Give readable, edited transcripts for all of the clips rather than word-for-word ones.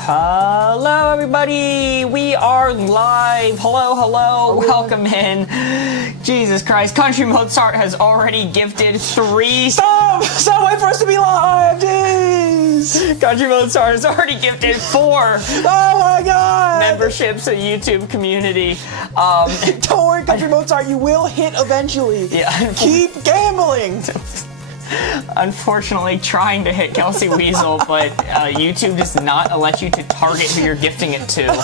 Hello, everybody. We are live. Hello, hello. Welcome in. Jesus Christ. Country Mozart has already gifted 3. Stop! Stop! Wait for us to be live, jeez! Country Mozart has already gifted 4. Oh my God! Memberships to the YouTube community. Don't worry, Country Mozart. You will hit eventually. Yeah. Keep gambling. Unfortunately, trying to hit Kelsey Weasel, but YouTube does not let you to target who you're gifting it to.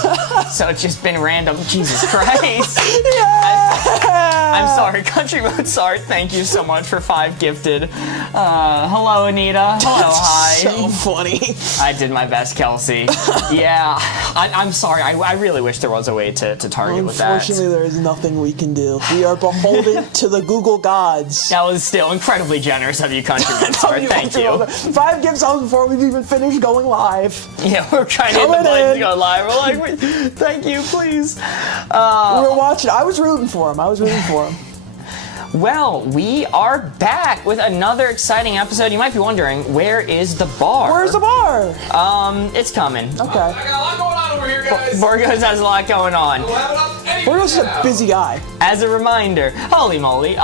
So it's just been random. Jesus Christ. Yeah! I'm sorry, Country Mozart. Thank you so much for 5 gifted. Hello, Anita. Hello, hi. So funny. I did my best, Kelsey. Yeah, I'm sorry. I really wish there was a way to target with that. Unfortunately, there is nothing we can do. We are beholden to the Google gods. That was still incredibly generous of you, Country Mozart. Thank you. 5 gift songs before we've even finished going live. Yeah, we're trying to hit the button to go live. We're like, wait, thank you, please. We were watching. I was rooting for him. Well, we are back with another exciting episode. You might be wondering, where is the bar? Where's the bar? It's coming. Okay. I got a lot going on over here, guys. Boardgamers has a lot going on. Boardgamers is a busy guy. As a reminder, holy moly,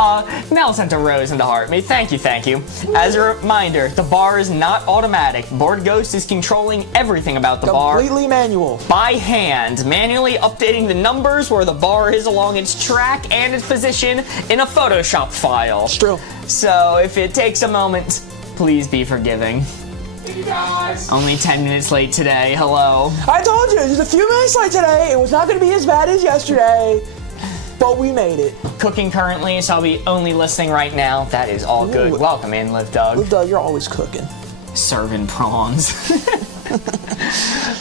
Mel sent a rose into heart me. Thank you. As a reminder, the bar is not automatic. Board Ghost is controlling everything about the bar. Completely manual. By hand, manually updating the numbers where the bar is along its track and its position in a Photoshop file. It's true. So if it takes a moment, please be forgiving. Thank you, guys. Only 10 minutes late today. Hello. I told you, just a few minutes late today. It was not going to be as bad as yesterday, but we made it. Cooking currently, so I'll be only listening right now. That is all good. Welcome in, Liv Doug. Liv Doug, you're always cooking. Serving prawns.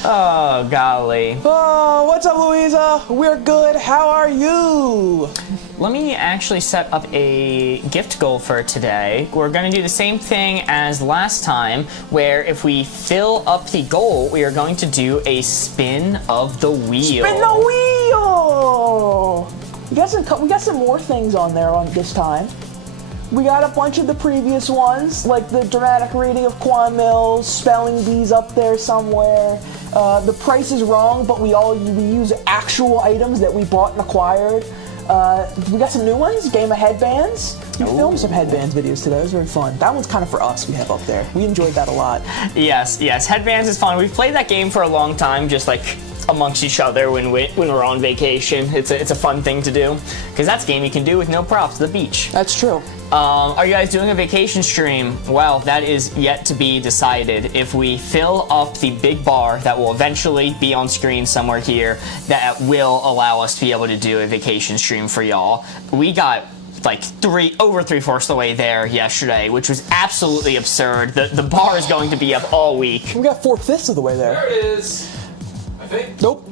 Oh, golly. Oh, what's up, Louisa? We're good. How are you? Let me actually set up a gift goal for today. We're going to do the same thing as last time, where if we fill up the goal, we are going to do a spin of the wheel. Spin the wheel! We got some more things on there on this time. We got a bunch of the previous ones, like the dramatic reading of Quan Mills, spelling bees up there somewhere. The price is wrong, but we use actual items that we bought and acquired. We got some new ones, game of Headbands. We filmed some Headbands videos today. It was very fun. That one's kind of for us. We have up there. We enjoyed that a lot. Yes. Headbands is fun. We've played that game for a long time, just like amongst each other when we're on vacation. It's a fun thing to do, because that's a game you can do with no props. The beach. That's true. Are you guys doing a vacation stream? Well, that is yet to be decided. If we fill up the big bar that will eventually be on screen somewhere here, that will allow us to be able to do a vacation stream for y'all. We got like over 3/4 of the way there yesterday, which was absolutely absurd. The bar is going to be up all week. We got 4/5 of the way there. There it is. I think. Nope.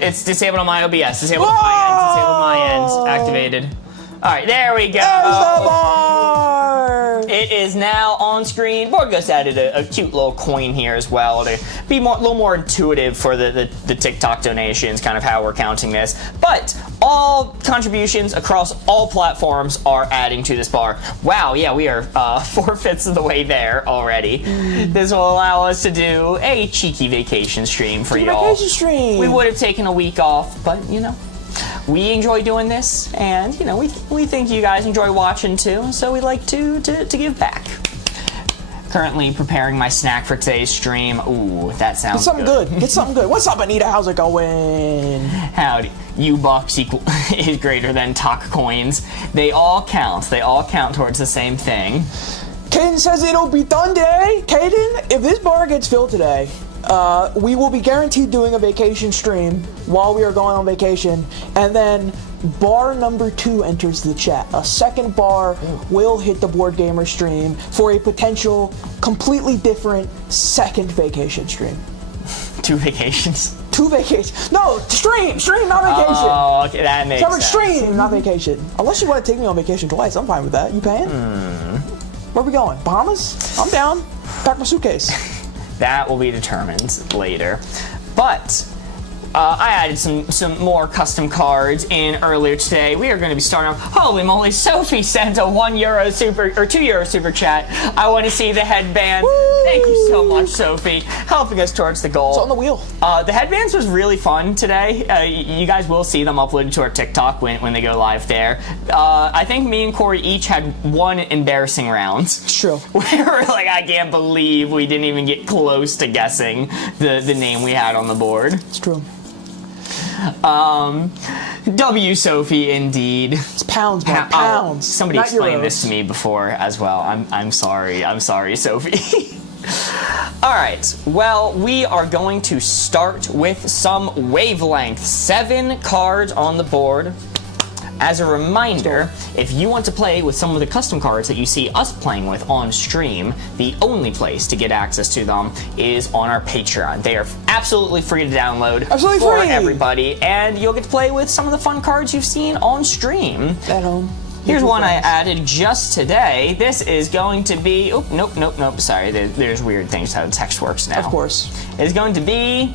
It's disabled on my OBS. Disabled on my end. Disabled on my end. Activated. All right, there we go. There's the bar! It is now on screen. Board Ghost added a cute little coin here as well to be a little more intuitive for the TikTok donations, kind of how we're counting this. But all contributions across all platforms are adding to this bar. Wow, yeah, we are 4/5 of the way there already. This will allow us to do a cheeky vacation stream for y'all. Vacation stream. We would have taken a week off, but you know, we enjoy doing this, and you know, we think you guys enjoy watching too, so we like to give back. Currently preparing my snack for today's stream. Ooh, that sounds Get something good. Get something good. What's up, Anita? How's it going? Howdy. U-Bucks is greater than Talk Coins. They all count. They all count towards the same thing. Caden says it'll be done today. Caden, if this bar gets filled today, we will be guaranteed doing a vacation stream while we are going on vacation, and then bar number 2 enters the chat. A second bar will hit the Board Gamer stream for a potential completely different second vacation stream. 2 vacations. 2 vacations. No, stream, not vacation. Oh, okay, that makes sense. Stream, not vacation. Unless you want to take me on vacation twice, I'm fine with that. You paying? Where are we going? Bahamas? I'm down. Pack my suitcase. That will be determined later. But I added some more custom cards in earlier today. We are going to be starting off. Holy moly! Sophie sent a €1 super or €2 super chat. I want to see the headband. Woo! Thank you so much, Sophie, helping us towards the goal. It's on the wheel. The headbands was really fun today. You guys will see them uploaded to our TikTok when they go live there. I think me and Corey each had one embarrassing round. It's true. We were like, I can't believe we didn't even get close to guessing the name we had on the board. It's true. W Sophie, indeed. It's pounds, man. Pounds. Somebody not explained euros. this to me before as well. I'm sorry. I'm sorry, Sophie. All right. Well, we are going to start with some Wavelength. 7 cards on the board. As a reminder, if you want to play with some of the custom cards that you see us playing with on stream, the only place to get access to them is on our Patreon. They are absolutely free to download for everybody, and you'll get to play with some of the fun cards you've seen on stream. At home. Here's one I added just today. This is going to be... Oh, nope. Sorry, there's weird things how the text works now. Of course. It's going to be...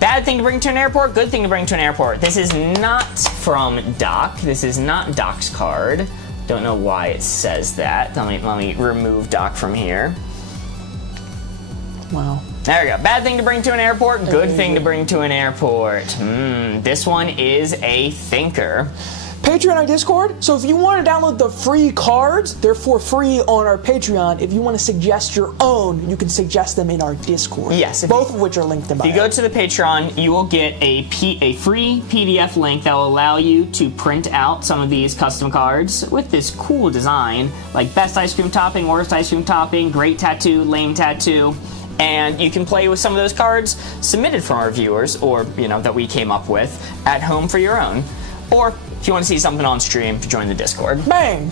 Bad thing to bring to an airport, good thing to bring to an airport. This is not from Doc. This is not Doc's card. Don't know why it says that. Let me remove Doc from here. Wow. There we go. Bad thing to bring to an airport, good thing to bring to an airport. This one is a thinker. Patreon or Discord. So if you want to download the free cards, they're for free on our Patreon. If you want to suggest your own, you can suggest them in our Discord. Yes. Both of which are linked in bio. If you go to the Patreon, you will get a free PDF link that will allow you to print out some of these custom cards with this cool design, like best ice cream topping, worst ice cream topping, great tattoo, lame tattoo. And you can play with some of those cards submitted from our viewers, or that we came up with at home for your own. Or if you want to see something on stream, join the Discord. Bang!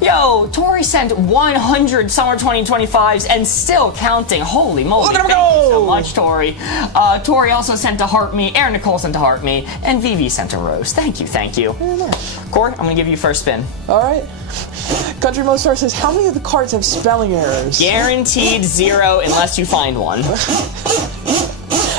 Yo, Tori sent 100 Summer 2025s and still counting. Holy moly. Look at him Thank you so go! much, Tori. Tori also sent a heart me, Aaron Nicole sent a heart me, and Vivi sent a rose. Thank you. Very nice. Corey, I'm going to give you first spin. All right. Country Most Star says, how many of the cards have spelling errors? Guaranteed 0 unless you find one.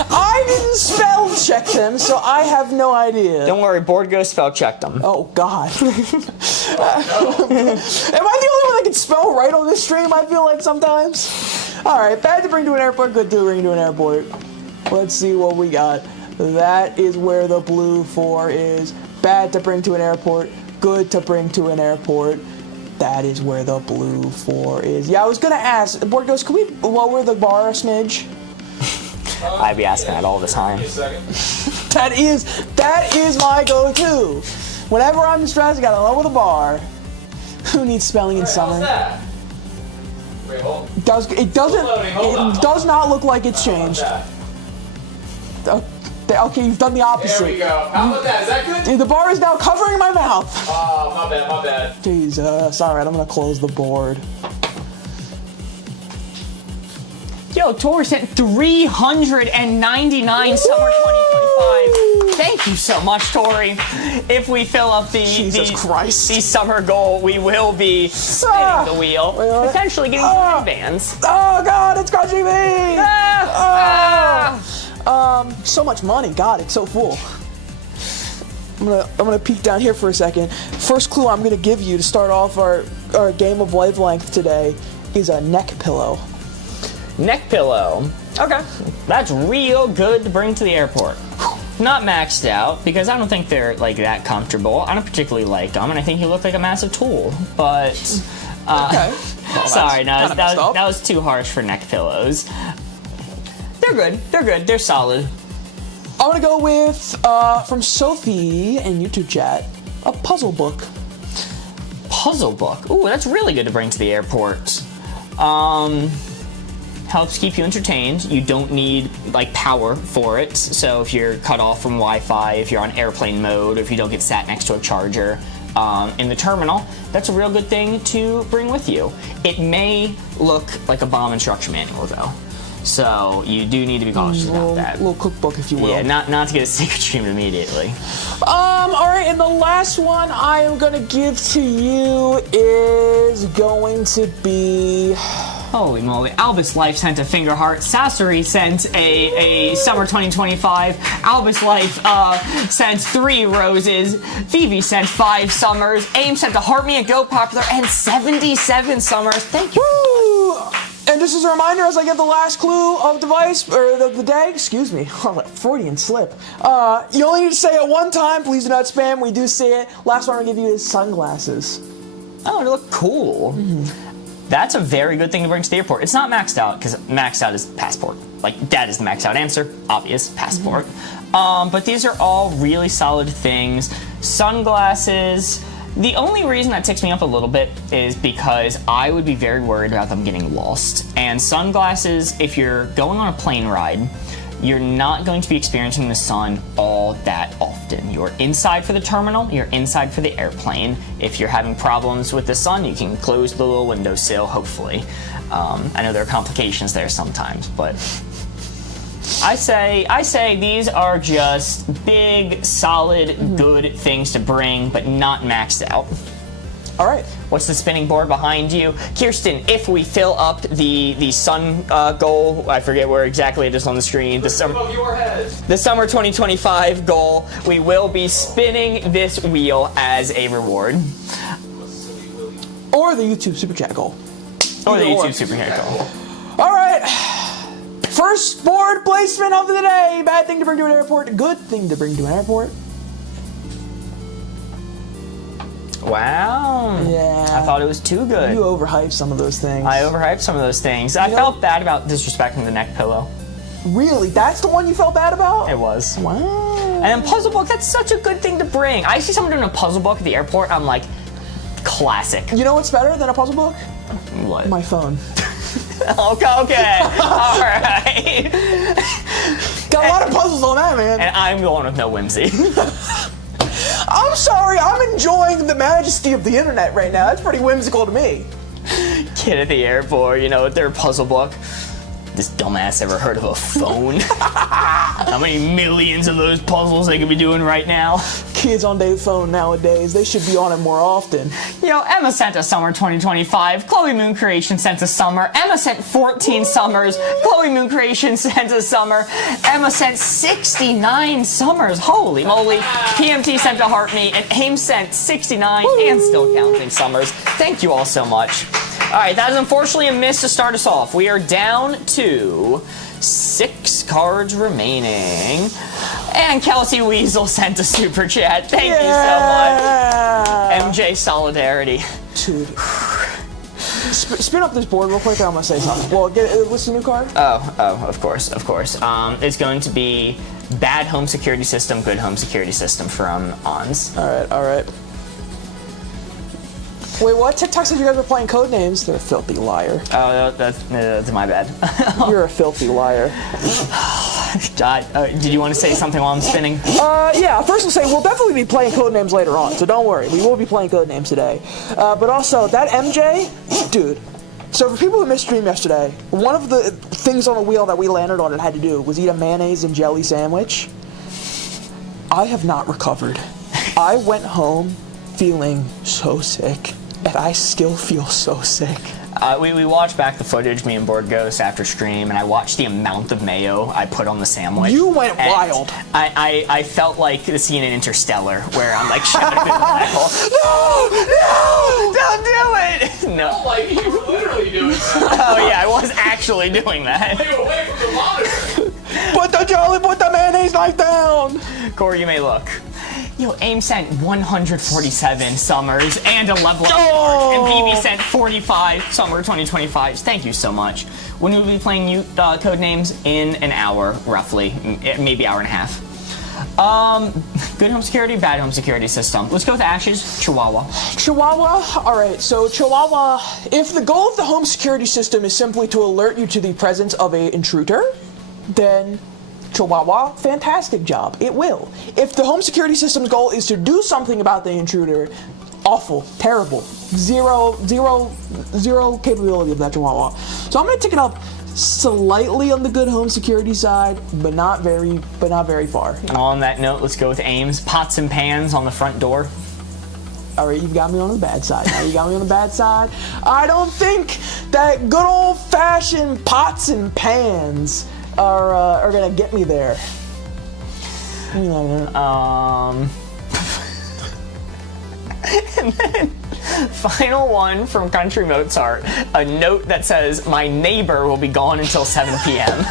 I didn't spell check them, so I have no idea. Don't worry, Board Ghost spell checked them. Oh, God. Am I the only one that can spell right on this stream, I feel like sometimes? All right, bad to bring to an airport, good to bring to an airport. Let's see what we got. That is where the blue 4 is. Bad to bring to an airport, good to bring to an airport. That is where the blue 4 is. Yeah, I was going to ask, Board Ghost, can we lower the bar a smidge? I'd be asking that all the time. That is my go-to. Whenever I'm stressed, I gotta lower the bar. Who needs spelling in summer? Wait, hold. It does not look like it's changed. Okay, you've done the opposite. There we go. How about that? Is that good? The bar is now covering my mouth. Oh, my bad. Jesus. All right, I'm gonna close the board. Yo, Tori sent 399 Summer 2025. Thank you so much, Tori. If we fill up the summer goal, we will be spinning the wheel, potentially getting some bands. Oh God, it's crushing me! So much money. God, it's so full. I'm gonna peek down here for a second. First clue I'm gonna give you to start off our game of Wavelength today is a neck pillow. Neck pillow. Okay. That's real good to bring to the airport. Not maxed out, because I don't think they're like that comfortable. I don't particularly like them, and I think you look like a massive tool. But okay. Sorry, no, that was too harsh for neck pillows. They're good. They're solid. I'm gonna go with from Sophie in YouTube chat, a puzzle book. Puzzle book. Ooh, that's really good to bring to the airport. Helps keep you entertained. You don't need like power for it. So if you're cut off from Wi-Fi, if you're on airplane mode, if you don't get sat next to a charger in the terminal, that's a real good thing to bring with you. It may look like a bomb instruction manual though. So you do need to be cautious about that. Little cookbook, if you will. Yeah, not to get a secret stream immediately. All right, and the last one I am gonna give to you is going to be. Holy moly! Albus Life sent a finger heart. Sasori sent a summer 2025. Albus Life sent 3 roses. Vivi sent 5 summers. Aim sent a heart me and go popular and 77 summers. Thank you. Woo! And just as a reminder, as I get the last clue of device, or the day, excuse me, Freudian slip. You only need to say it one time, please do not spam, we do say it. Last one I'm gonna give you is sunglasses. Oh, they look cool. That's a very good thing to bring to the airport. It's not maxed out, because maxed out is passport. Like, that is the maxed out answer. Obvious, passport. But these are all really solid things. Sunglasses. The only reason that ticks me up a little bit is because I would be very worried about them getting lost. And sunglasses, if you're going on a plane ride, you're not going to be experiencing the sun all that often. You're inside for the terminal, you're inside for the airplane. If you're having problems with the sun, you can close the little windowsill, hopefully. I know there are complications there sometimes, but I say these are just big, solid, good things to bring, but not maxed out. All right. What's the spinning board behind you? Kirsten, if we fill up the sun goal, I forget where exactly it is on the screen, the summer 2025 goal, we will be spinning this wheel as a reward. Or the YouTube Super Chat goal. Or the YouTube Super Chat goal. All right. First board placement of the day. Bad thing to bring to an airport, good thing to bring to an airport. Wow. Yeah. I thought it was too good. You overhyped some of those things. I overhyped some of those things. I felt bad about disrespecting the neck pillow. Really? That's the one you felt bad about? It was. Wow. And then puzzle book, that's such a good thing to bring. I see someone doing a puzzle book at the airport, I'm like, classic. You know what's better than a puzzle book? What? My phone. Okay. All right. Got a lot of puzzles on that, man. And I'm going with no whimsy. I'm sorry, I'm enjoying the majesty of the internet right now. That's pretty whimsical to me. Kid at the airport, you know, with their puzzle book. This dumbass ever heard of a phone? How many millions of those puzzles they could be doing right now? Kids on their phone nowadays, they should be on it more often. You know, Emma sent a summer 2025. Chloe Moon Creation sent a summer. Emma sent 14 summers. Chloe Moon Creation sent a summer. Emma sent 69 summers. Holy moly. PMT sent a heart me, and Ames sent 69 and still counting summers. Thank you all so much. All right, that is unfortunately a miss to start us off. We are down to 6 cards remaining. And Kelsey Weasel sent a super chat. Thank you so much. MJ Solidarity. Dude. Spin up this board real quick. I'm gonna say something. Well, what's the new card? Oh, of course. It's going to be bad home security system, good home security system from Ons. All right. Wait, what? TikTok said you guys were playing Codenames. They're a filthy liar. Oh, that's my bad. You're a filthy liar. Did you want to say something while I'm spinning? Yeah, first I'll say we'll definitely be playing Codenames later on, so don't worry. We will be playing Codenames today. But also, that MJ, dude. So for people who missed stream yesterday, one of the things on the wheel that we landed on and had to do was eat a mayonnaise and jelly sandwich. I have not recovered. I went home feeling so sick. And I still feel so sick. We watched back the footage, me and Board Ghost, after stream, and I watched the amount of mayo I put on the sandwich. You went wild. I felt like the scene in Interstellar, where I'm like shouting at the black hole. No! Don't do it! No. Like, you were literally doing that. Oh yeah, I was actually doing that. Stay away from the monitor. Put the jelly, put the mayonnaise knife down! Corey, you may look. Yo, AIM sent 147 summers and a level up and BB sent 45 summer 2025s. Thank you so much. When will we be playing new Codenames? In an hour, roughly, maybe hour and a half. Good home security, bad home security system. Let's go with Ashes, Chihuahua. Chihuahua? Alright, so Chihuahua, if the goal of the home security system is simply to alert you to the presence of an intruder, then Chihuahua, fantastic job. It will. If the home security system's goal is to do something about the intruder, awful, terrible, zero capability of that Chihuahua. So I'm gonna tick it up slightly on the good home security side, but not very far. On that note, let's go with Ames. Pots and pans on the front door. All right, you've got me on the bad side. Now you got me on the bad side. I don't think that good old-fashioned pots and pans are gonna get me there. And then, final one from Country Mozart, a note that says, "My neighbor will be gone until 7 p.m."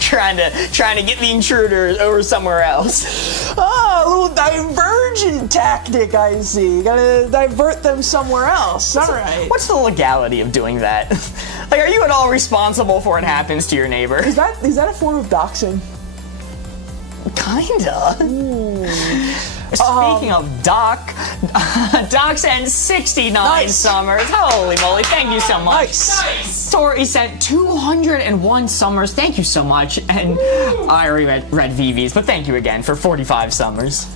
trying to get the intruders over somewhere else. Oh, a little divergent tactic, I see. Gotta divert them somewhere else. All right. What's the legality of doing that? Like, are you at all responsible for what happens to your neighbor? Is that a form of doxing? Kinda. Speaking of Docs and 69 summers. Holy moly, thank you so much. Nice. Tori sent 201 summers. Thank you so much. And I already read Vivi's, but thank you again for 45 summers.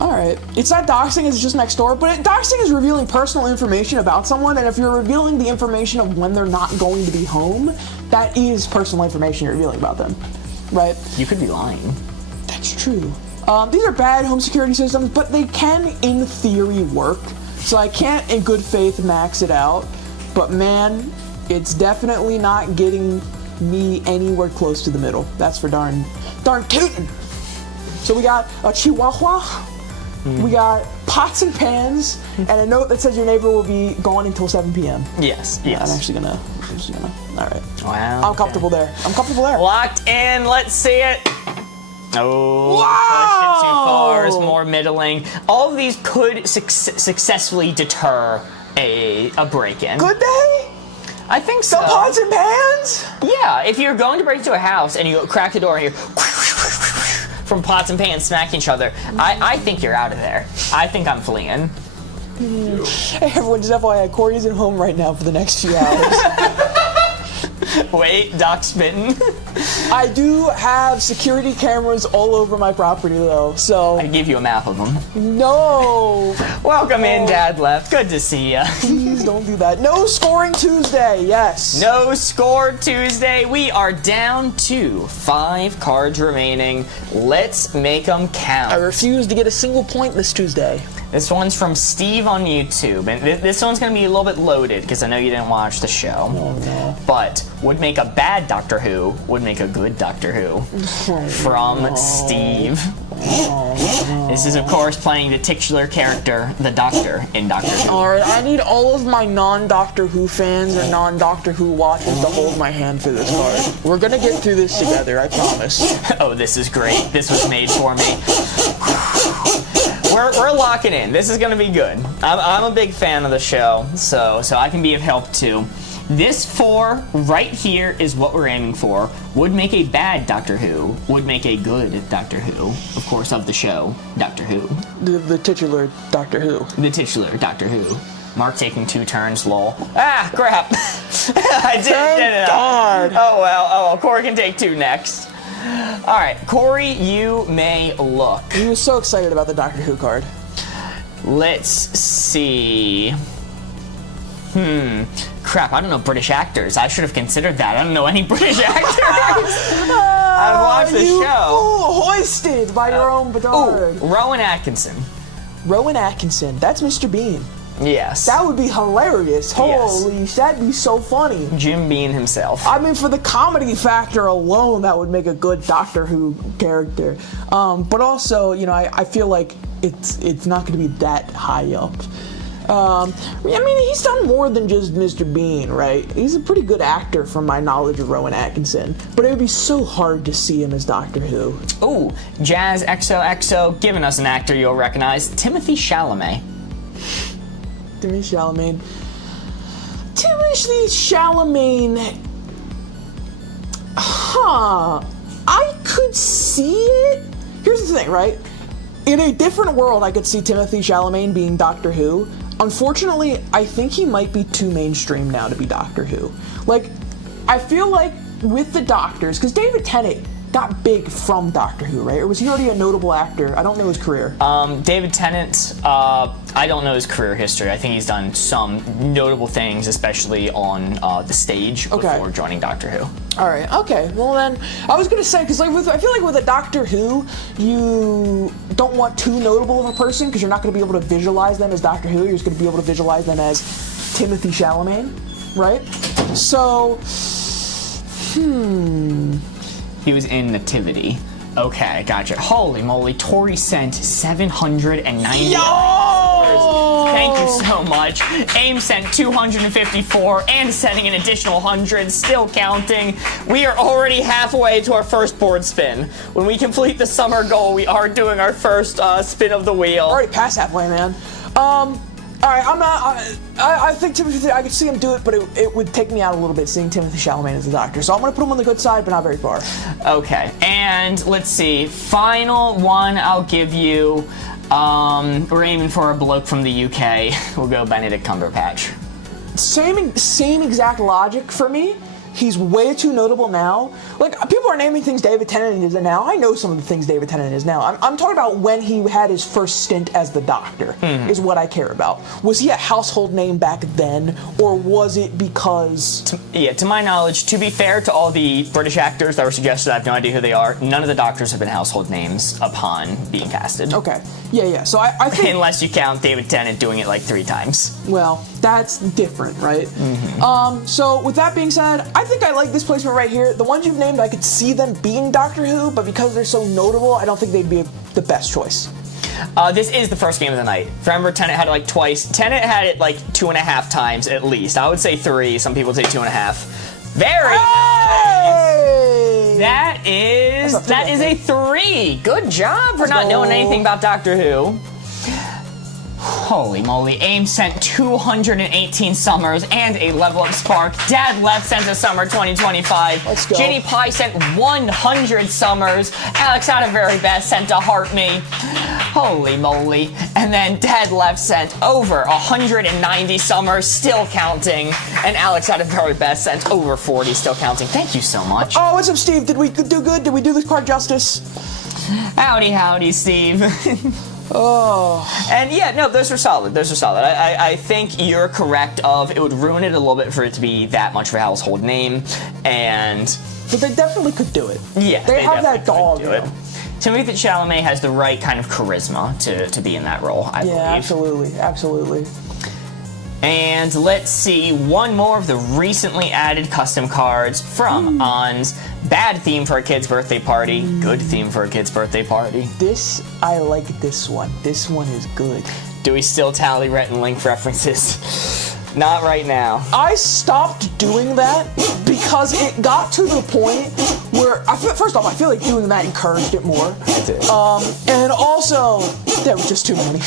All right. It's not doxing, it's just next door, but doxing is revealing personal information about someone, and if you're revealing the information of when they're not going to be home, that is personal information you're revealing about them, right? You could be lying. That's true. These are bad home security systems, but they can, in theory, work. So I can't, in good faith, max it out. But man, it's definitely not getting me anywhere close to the middle. That's for darn tootin'. So we got a Chihuahua, we got pots and pans, and a note that says your neighbor will be gone until 7 p.m. Yes. I'm actually gonna. All right. Wow. I'm comfortable there. Locked in. Let's see it. Oh, Wow! pushed it too far. It's more middling. All of these could successfully deter a break-in. Good day. I think so. Some pots and pans. Yeah, if you're going to break into a house and you go crack the door and you're from pots and pans smacking each other, I think you're out of there. I think I'm fleeing. Hey everyone, just FYI, Corey isn't home right now for the next few hours. Wait, Doc spitting. I do have security cameras all over my property though, so... I give you a map of them. No! Welcome in, Dad left. Good to see ya. Please don't do that. No scoring Tuesday, yes. No score Tuesday. We are down to 5 cards remaining. Let's make them count. I refuse to get a single point this Tuesday. This one's from Steve on YouTube, and this one's going to be a little bit loaded because I know you didn't watch the show. Oh, no. But would make a bad Doctor Who, would make a good Doctor Who. From Steve. This is, of course, playing the titular character, the Doctor, in Doctor Who. Alright, I need all of my non-Doctor Who fans or non-Doctor Who watchers to hold my hand for this card. We're gonna get through this together, I promise. Oh, this is great. This was made for me. We're locking in. This is going to be good. I'm a big fan of the show, so I can be of help too. This 4 right here is what we're aiming for. Would make a bad Doctor Who. Would make a good Doctor Who. Of course, of the show, Doctor Who. The titular Doctor Who. The titular Doctor Who. Mark taking 2 turns, lol. Ah, crap. I did it. God. Oh, well. Corey can take 2 next. All right, Corey, you may look. He was so excited about the Doctor Who card. Let's see. Crap, I don't know British actors. I should have considered that. I don't know any British actors. I've watched the show. Hoisted by your own petard. Rowan Atkinson. Rowan Atkinson. That's Mr. Bean. Yes. That would be hilarious. Holy, that'd be so funny. Jim Bean himself. I mean, for the comedy factor alone, that would make a good Doctor Who character. But also, you know, I feel like it's not going to be that high up. I mean, he's done more than just Mr. Bean, right? He's a pretty good actor from my knowledge of Rowan Atkinson. But it would be so hard to see him as Doctor Who. Ooh, Jazz XOXO giving us an actor you'll recognize, Timothy Chalamet. Timothy Chalamet. I could see it. Here's the thing, right? In a different world, I could see Timothy Chalamet being Doctor Who. Unfortunately, I think he might be too mainstream now to be Doctor Who. Like, I feel like with the Doctors, because David Tennant got big from Doctor Who, right? Or was he already a notable actor? I don't know his career. David Tennant, I don't know his career history. I think he's done some notable things, especially on the stage before joining Doctor Who. All right. Okay. Well then, I was gonna say because I feel like with a Doctor Who, you don't want too notable of a person because you're not gonna be able to visualize them as Doctor Who. You're just gonna be able to visualize them as Timothy Chalamet, right? So, He was in Nativity. Okay, gotcha. Holy moly, Tori sent 790. Yo! Thank you so much. AIM sent 254 and sending an additional 100, still counting. We are already halfway to our first board spin. When we complete the summer goal, we are doing our first spin of the wheel. Already past halfway, man. All right, I'm not. I think Timothy. I could see him do it, but it would take me out a little bit seeing Timothy Chalamet as the Doctor. So I'm gonna put him on the good side, but not very far. Okay, and let's see. Final one, I'll give you. We're aiming for a bloke from the UK. We'll go Benedict Cumberbatch. Same exact logic for me. He's way too notable now. Like, people are naming things David Tennant is now. I know some of the things David Tennant is now. I'm talking about when he had his first stint as the Doctor, is what I care about. Was he a household name back then, or was it because... To my knowledge, to be fair to all the British actors that were suggested, I have no idea who they are, none of the Doctors have been household names upon being casted. Okay. Yeah. So I think... Unless you count David Tennant doing it like 3 times. Well, that's different, right? So with that being said, I think I like this placement right here. The ones you've named, I could see them being Doctor Who, but because they're so notable, I don't think they'd be the best choice. This is the first game of the night. Remember, Tennant had it like twice. Tennant had it like 2.5 times at least. I would say 3. Some people say 2.5. Very nice. That is a 3. Good job for not knowing anything about Doctor Who. Holy moly, AIM sent 218 summers and a level up spark. Dad Left sent a summer 2025. Let's go. Ginny Pie sent 100 summers. Alex Out of Very Best sent a Heart Me. Holy moly. And then Dad Left sent over 190 summers, still counting. And Alex Out of Very Best sent over 40, still counting. Thank you so much. Oh, what's up, Steve? Did we do good? Did we do this card justice? Howdy, Steve. Oh. And yeah, no, those are solid. I think you're correct of it would ruin it a little bit for it to be that much of a household name, But they definitely could do it. Yeah, They have that dog. do it. Timothy Chalamet has the right kind of charisma to be in that role, I believe. Yeah, absolutely. And let's see, one more of the recently added custom cards from Ons. Bad theme for a kid's birthday party, good theme for a kid's birthday party. I like this one. This one is good. Do we still tally Rhett and Link references? Not right now. I stopped doing that because it got to the point where, first off, I feel like doing that encouraged it more. It did. And also, there were just too many.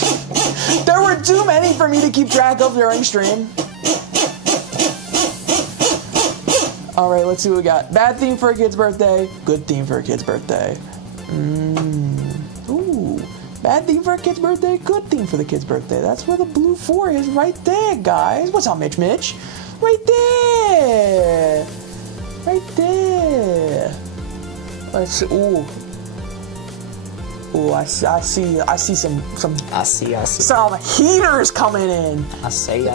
There were too many for me to keep track of during stream. All right, let's see what we got. Bad theme for a kid's birthday, good theme for a kid's birthday. Ooh. Bad theme for a kid's birthday, good theme for the kid's birthday. That's where the blue 4 is right there, guys. What's up, Mitch? Right there. Right there. Let's see. Ooh, I see some heaters coming in. I see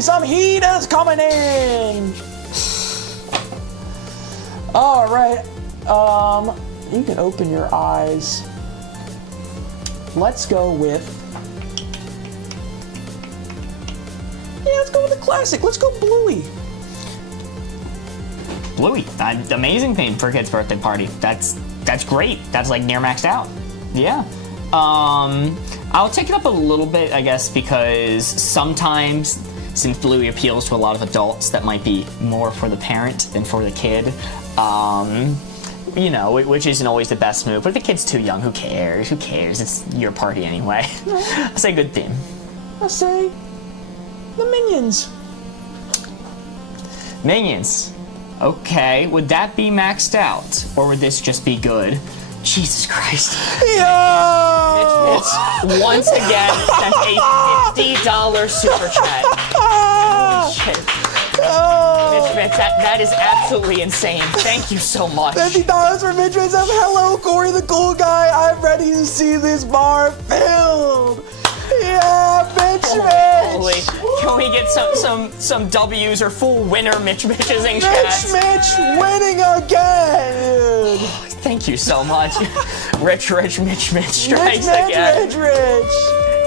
some heaters coming in. All right. You can open your eyes. Let's go with... Yeah, let's go with the classic. Let's go Bluey. Bluey, amazing theme for a kid's birthday party. That's great. That's like near maxed out. Yeah. I'll take it up a little bit, I guess, because sometimes, since Bluey appeals to a lot of adults, that might be more for the parent than for the kid. You know, which isn't always the best move. But if the kid's too young, who cares? Who cares? It's your party anyway. I say good theme. I say the Minions. Minions. Okay, would that be maxed out? Or would this just be good? Jesus Christ. Yo! Mitch once again sent a $50 super chat. Holy shit. Mitch, that is absolutely insane. Thank you so much. $50 for Mitch Mitch. Hello, Corey the Cool Guy. I'm ready to see this bar filled. Yeah, Mitch Mitch. Can we get some W's or full winner Mitch Mitches in chat? Mitch winning again, dude. Thank you so much. Rich Mitch strikes again. Rich.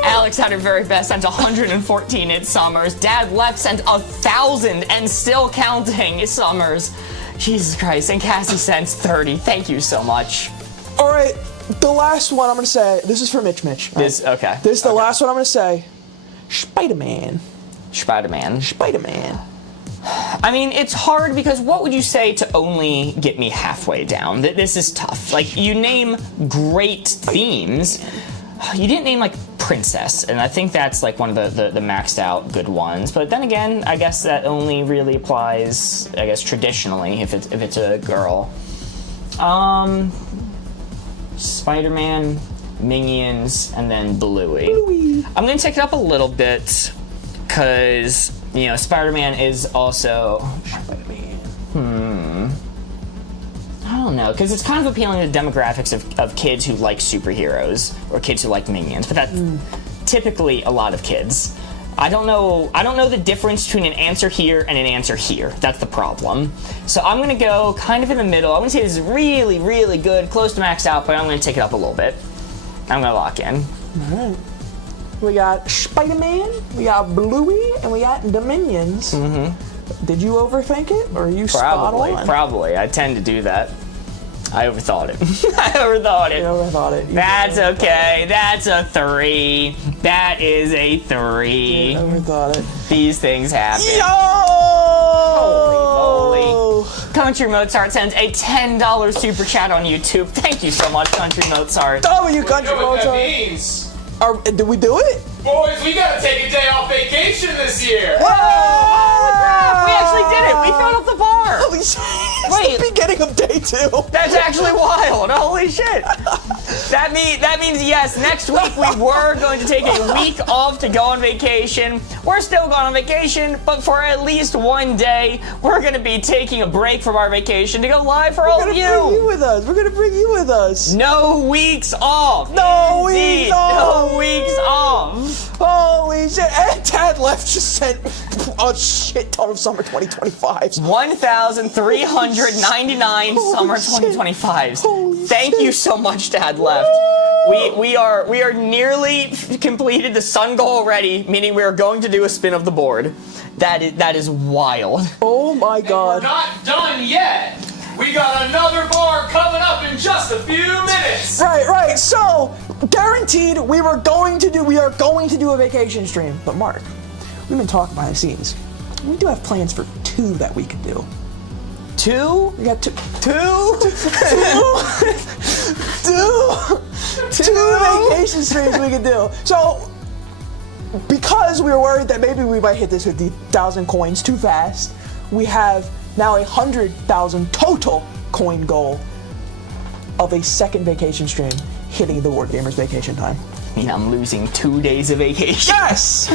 Alex had her very best, sent 114 in summers. Dad Left sent 1,000 and still counting summers. Jesus Christ. And Cassie sends 30. Thank you so much. All right. the last one I'm gonna say. This is for Mitch. Right? This okay. This is the last one I'm gonna say. Spider-Man. Spider-Man. Spider-Man. I mean, it's hard because what would you say to only get me halfway down? This is tough. Like, you name great themes. You didn't name, like, Princess, and I think that's, like, one of the maxed out good ones. But then again, I guess that only really applies, I guess, traditionally, if it's a girl. Spider-Man, Minions, and then Bluey. I'm gonna take it up a little bit, because, you know, Spider-Man is also... I don't know, because it's kind of appealing to the demographics of kids who like superheroes, or kids who like Minions, but that's typically a lot of kids. I don't know the difference between an answer here and an answer here. That's the problem. So I'm gonna go kind of in the middle. I'm gonna say this is really, really good, close to maxed out, but I'm gonna take it up a little bit. I'm gonna lock in. Alright. We got Spider-Man, we got Bluey, and we got the Minions. Did you overthink it, or are you spot on? Probably. I tend to do that. I overthought it. I overthought it. You overthought it. That's okay. That's a 3. That is a 3. You overthought it. These things happen. Yo! Holy moly. Country Mozart sends a $10 super chat on YouTube. Thank you so much, Country Mozart. W Country You know what that Mozart. means? Did we do it? Boys, we gotta take a day off vacation this year. We actually did it. We filled up the bar. Holy shit. Wait. It's the beginning of day 2. That's actually wild. Holy shit. That means yes, next week we were going to take a week off to go on vacation. We're still going on vacation, but for at least one day, we're going to be taking a break from our vacation to go live for all of you. We're gonna bring you with us. We're gonna bring you with us. No weeks off. No Indeed. weeks off. No weeks off. Holy shit. And Tad Left just sent a shit ton of summer 2025s. 1,399 summer shit. 2025s. Holy Thank you shit. so much, Dad Left. We are nearly completed the sun goal already, meaning we are going to do a spin of the board. That is wild. Oh my We're god. not done yet. We got another bar coming up in just a few minutes. Right. So, guaranteed we are going to do a vacation stream. But Mark, we've been talking behind the scenes. We do have plans for 2 that we could do. 2? We got 2 vacation streams we could do. So, because we were worried that maybe we might hit this 50,000 coins too fast, we have now 100,000 total coin goal of a second vacation stream hitting the Boardgamers vacation time. I mean, I'm losing 2 days of vacation. Yes!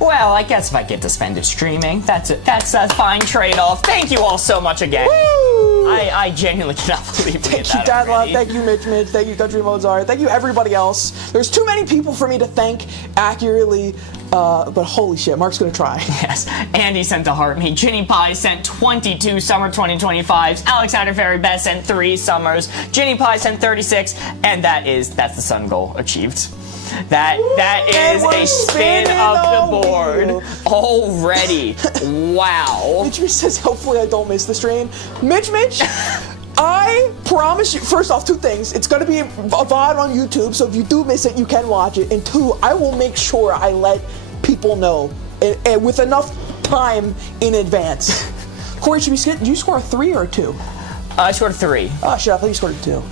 Well, I guess if I get to spend it streaming, that's a fine trade-off. Thank you all so much again. Woo! I genuinely cannot believe we Thank did you, that Dad Love. already. Thank you, Mitch. Thank you, Country Mozart. Thank you, everybody else. There's too many people for me to thank accurately, but holy shit, Mark's gonna try. Yes, Andy sent a heart me. Ginny Pie sent 22 summer 2025s. Alexander Ferry Best sent 3 summers. Ginny Pie sent 36, and that's the sun goal achieved. That is we're a spin spinning of the the board wheel. already. Wow. Mitch says, hopefully I don't miss the stream. Mitch, I promise you, first off, 2 things. It's going to be a VOD on YouTube, so if you do miss it, you can watch it. And 2, I will make sure I let people know and with enough time in advance. Corey, did you score a 3 or a 2? I scored 3. Oh, shit, I thought you scored a 2.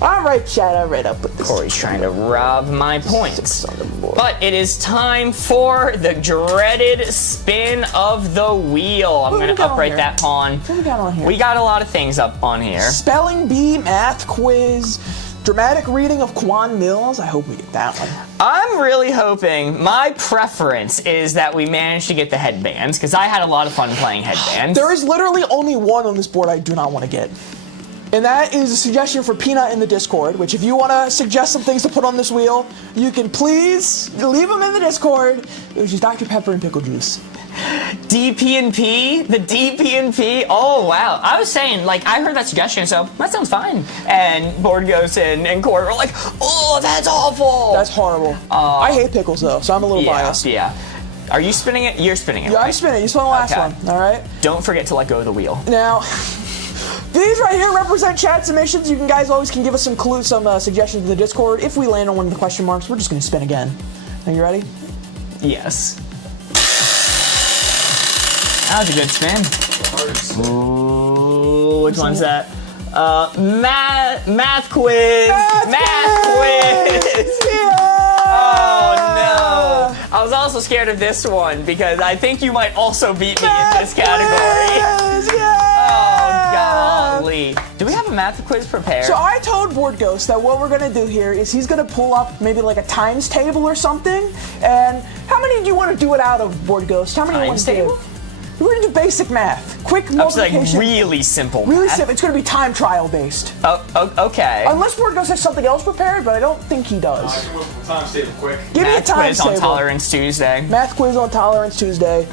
All right, chat, all right, I'll put this. Corey's trying to rob my points. 6 on the board. But it is time for the dreaded spin of the wheel. I'm What going we to got on upright here? that pawn. What we got on here? We got a lot of things up on here. Spelling bee, math quiz, dramatic reading of Quan Mills. I hope we get that one. I'm really hoping, my preference is that we manage to get the headbands, because I had a lot of fun playing headbands. There is literally only one on this board I do not want to get. And that is a suggestion for Peanut in the Discord, which if you want to suggest some things to put on this wheel, you can please leave them in the Discord, which is Dr. Pepper and Pickle Juice. DP&P? The DP&P? Oh, wow. I was saying, like, I heard that suggestion, so that sounds fine. And Boardgos and Corey were like, oh, that's awful. That's horrible. I hate pickles, though, so I'm a little biased. Yeah. Are you spinning it? You're spinning it, Yeah, right? I'm spinning. You spun the last Okay. one, all right? Don't forget to let go of the wheel. Now, These right here represent chat submissions. You guys always can give us some clues, some suggestions in the Discord. If we land on one of the question marks, we're just going to spin again. Are you ready? Yes. That was a good spin. Ooh, which one's that? Math quiz. Math quiz. Yeah. Oh no! I was also scared of this one because I think you might also beat me in this category. Oh golly! Do we have a math quiz prepared? So I told Board Ghost that what we're gonna do here is he's gonna pull up maybe like a times table or something. And how many do you want to do it out of, Board Ghost? How many do you want Times to table? do? We're gonna do basic math, quick It's like multiplication. really simple. Really math. simple. It's gonna be time trial based. Oh, okay. Unless Board Ghost has something else prepared, but I don't think he I does. can move the times table quick. Give me a Math time quiz on table. Tolerance Tuesday. Math quiz on Tolerance Tuesday,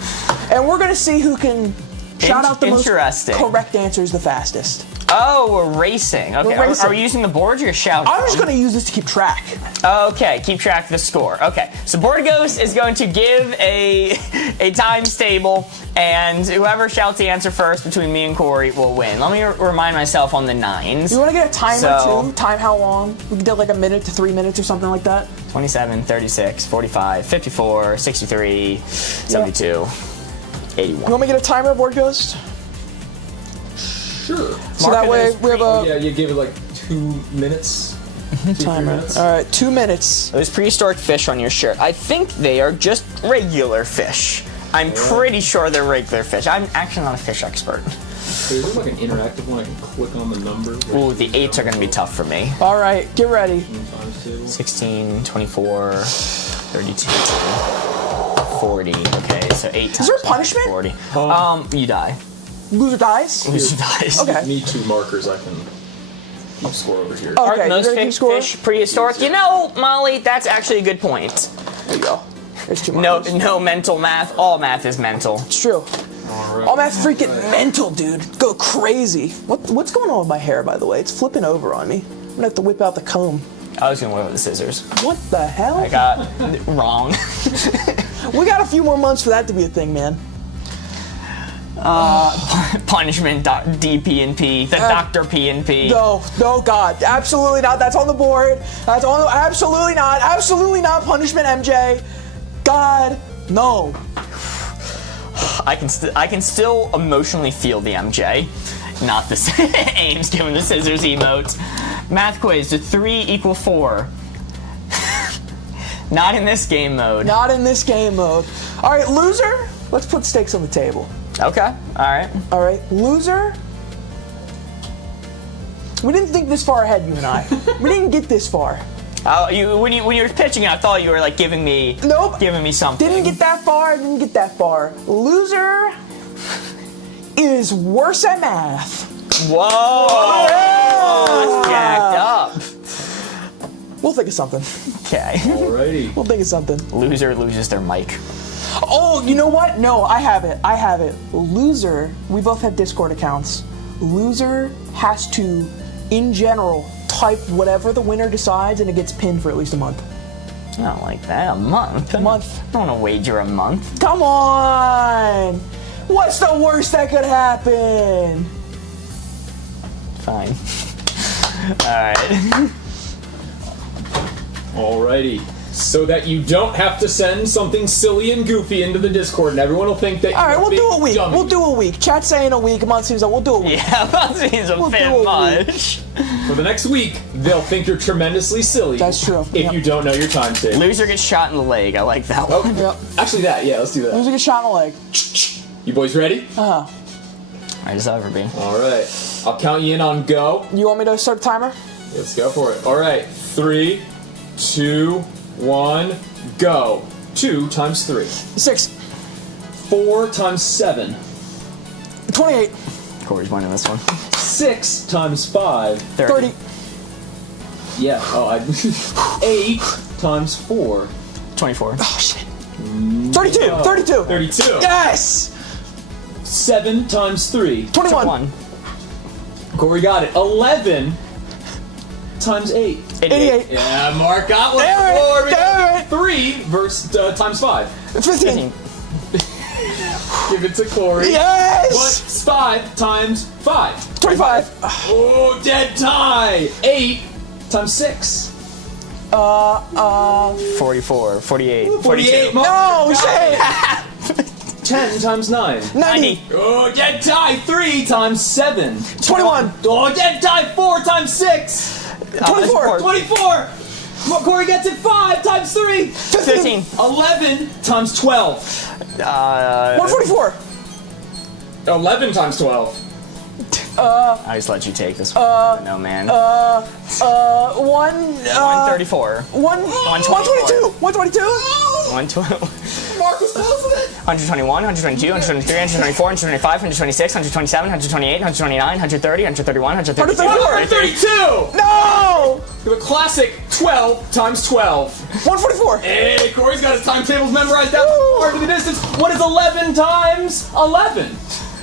and we're gonna see who can shout out the most Interesting. correct answers the fastest. Oh, we're racing. Okay, We're racing. Are we using the boards or shouting? I'm just gonna use this to keep track. Okay, keep track of the score. Okay, so Board Ghost is going to give a times table, and whoever shouts the answer first between me and Corey will win. Let me remind myself on the nines. You wanna get a timer So- too? Time how long? We can do like a minute to 3 minutes or something like that. 27, 36, 45, 54, 63, 72, 81. You want me to get a timer, Board Ghost? Sure. So that way we have a Yeah, you gave it like 2 minutes. 2-3 timer. minutes. All right, 2 minutes. Those prehistoric fish on your shirt, I think they are just regular fish. I'm pretty sure they're regular fish. I'm actually not a fish expert. Is there like an interactive one I can click on the number? Ooh, the 8s are going to be tough for me. All right, get ready. Times table. 16, 24, 32, 40. Okay, so 8 times. Is there a punishment? 40. You die. Loser dies. Loser dies. Okay. Need 2 markers I can keep score over here. Oh. Aren't Okay, most you're gonna keep score? fish prehistoric? You know, Molly, that's actually a good point. There you go. There's 2 No, markers. no mental math. All math is mental. It's true. All right. All math's freaking mental, dude. Go crazy. What's going on with my hair, by the way? It's flipping over on me. I'm gonna have to whip out the comb. I was gonna whip with the scissors. What the hell? I got wrong. We got a few more months for that to be a thing, man. Punishment, DP&P, the Dr. P&P. No, God, absolutely not. That's on the board. That's on the. Absolutely not. Absolutely not. Punishment, MJ. God, no. I can still emotionally feel the MJ, not the Ames giving the scissors emote. Math quiz, do 3 equal 4? Not in this game mode. Not in this game mode. All right, loser. Let's put stakes on the table. Okay, all right. All right, loser. We didn't think this far ahead, you and I. We didn't get this far. When you were pitching, I thought you were like giving me something. Didn't get that far. Didn't get that far. Loser is worse at math. Whoa! That's jacked up. We'll think of something. Okay. Alrighty. We'll think of something. Loser loses their mic. Oh, you know what? No, I have it. Loser, we both have Discord accounts. Loser has to, in general, type whatever the winner decides and it gets pinned for at least a month. I don't like that. A month? A month. I don't want to wager a month. Come on! What's the worst that could happen? Fine. Alright. Alrighty. So that you don't have to send something silly and goofy into the Discord, and everyone will think that. All right, you're we'll big do a week. dummy. We'll do a week. Chat's saying a week. A month seems like we'll do a week. Yeah, that seems a We'll bit do a much. For the next week, they'll think you're tremendously silly. That's true. If Yep. you don't know your time table. Loser gets shot in the leg. I like that one. Oh, Yep. actually, let's do that. Loser gets shot in the leg. You boys ready? Right as ever be. All right. I'll count you in on go. You want me to start the timer? Let's go for it. All right. 3, 2, 1, go. 2 times 3. 6. 4 times 7. 28. Corey's winning this one. 6 times 5. 30. Yeah. 8 times 4. 24. Oh, shit. 32. 32. 32. Yes! 7 times 3. 21. 1. Corey got it. 11 times 8. 88. Yeah, Mark got one. Damn it, We damn got it. 3 versus times 5. 15. Give it to Corey. Yes! What's 5 times 5? 25. Oh, dead tie. 8 times 6. 44, 48, 48. No, shit! 10 times 9. 90. Oh, dead tie. 3 times 7. 21. Oh, dead tie. 4 times 6. 24. 24. Well, Corey gets it 5 times 3. 15. 11 times 12. 144. 11 times 12. I just let you take this one. No, man. 134. 122. 122. 112. Mark was close with it. 121, 122, 123, 124, 125, 126, 127, 128, 129, 130, 131, 132. 132. No! The classic 12 times 12. 144. Hey, Corey's got his timetables memorized down far to the distance. What is 11 times 11?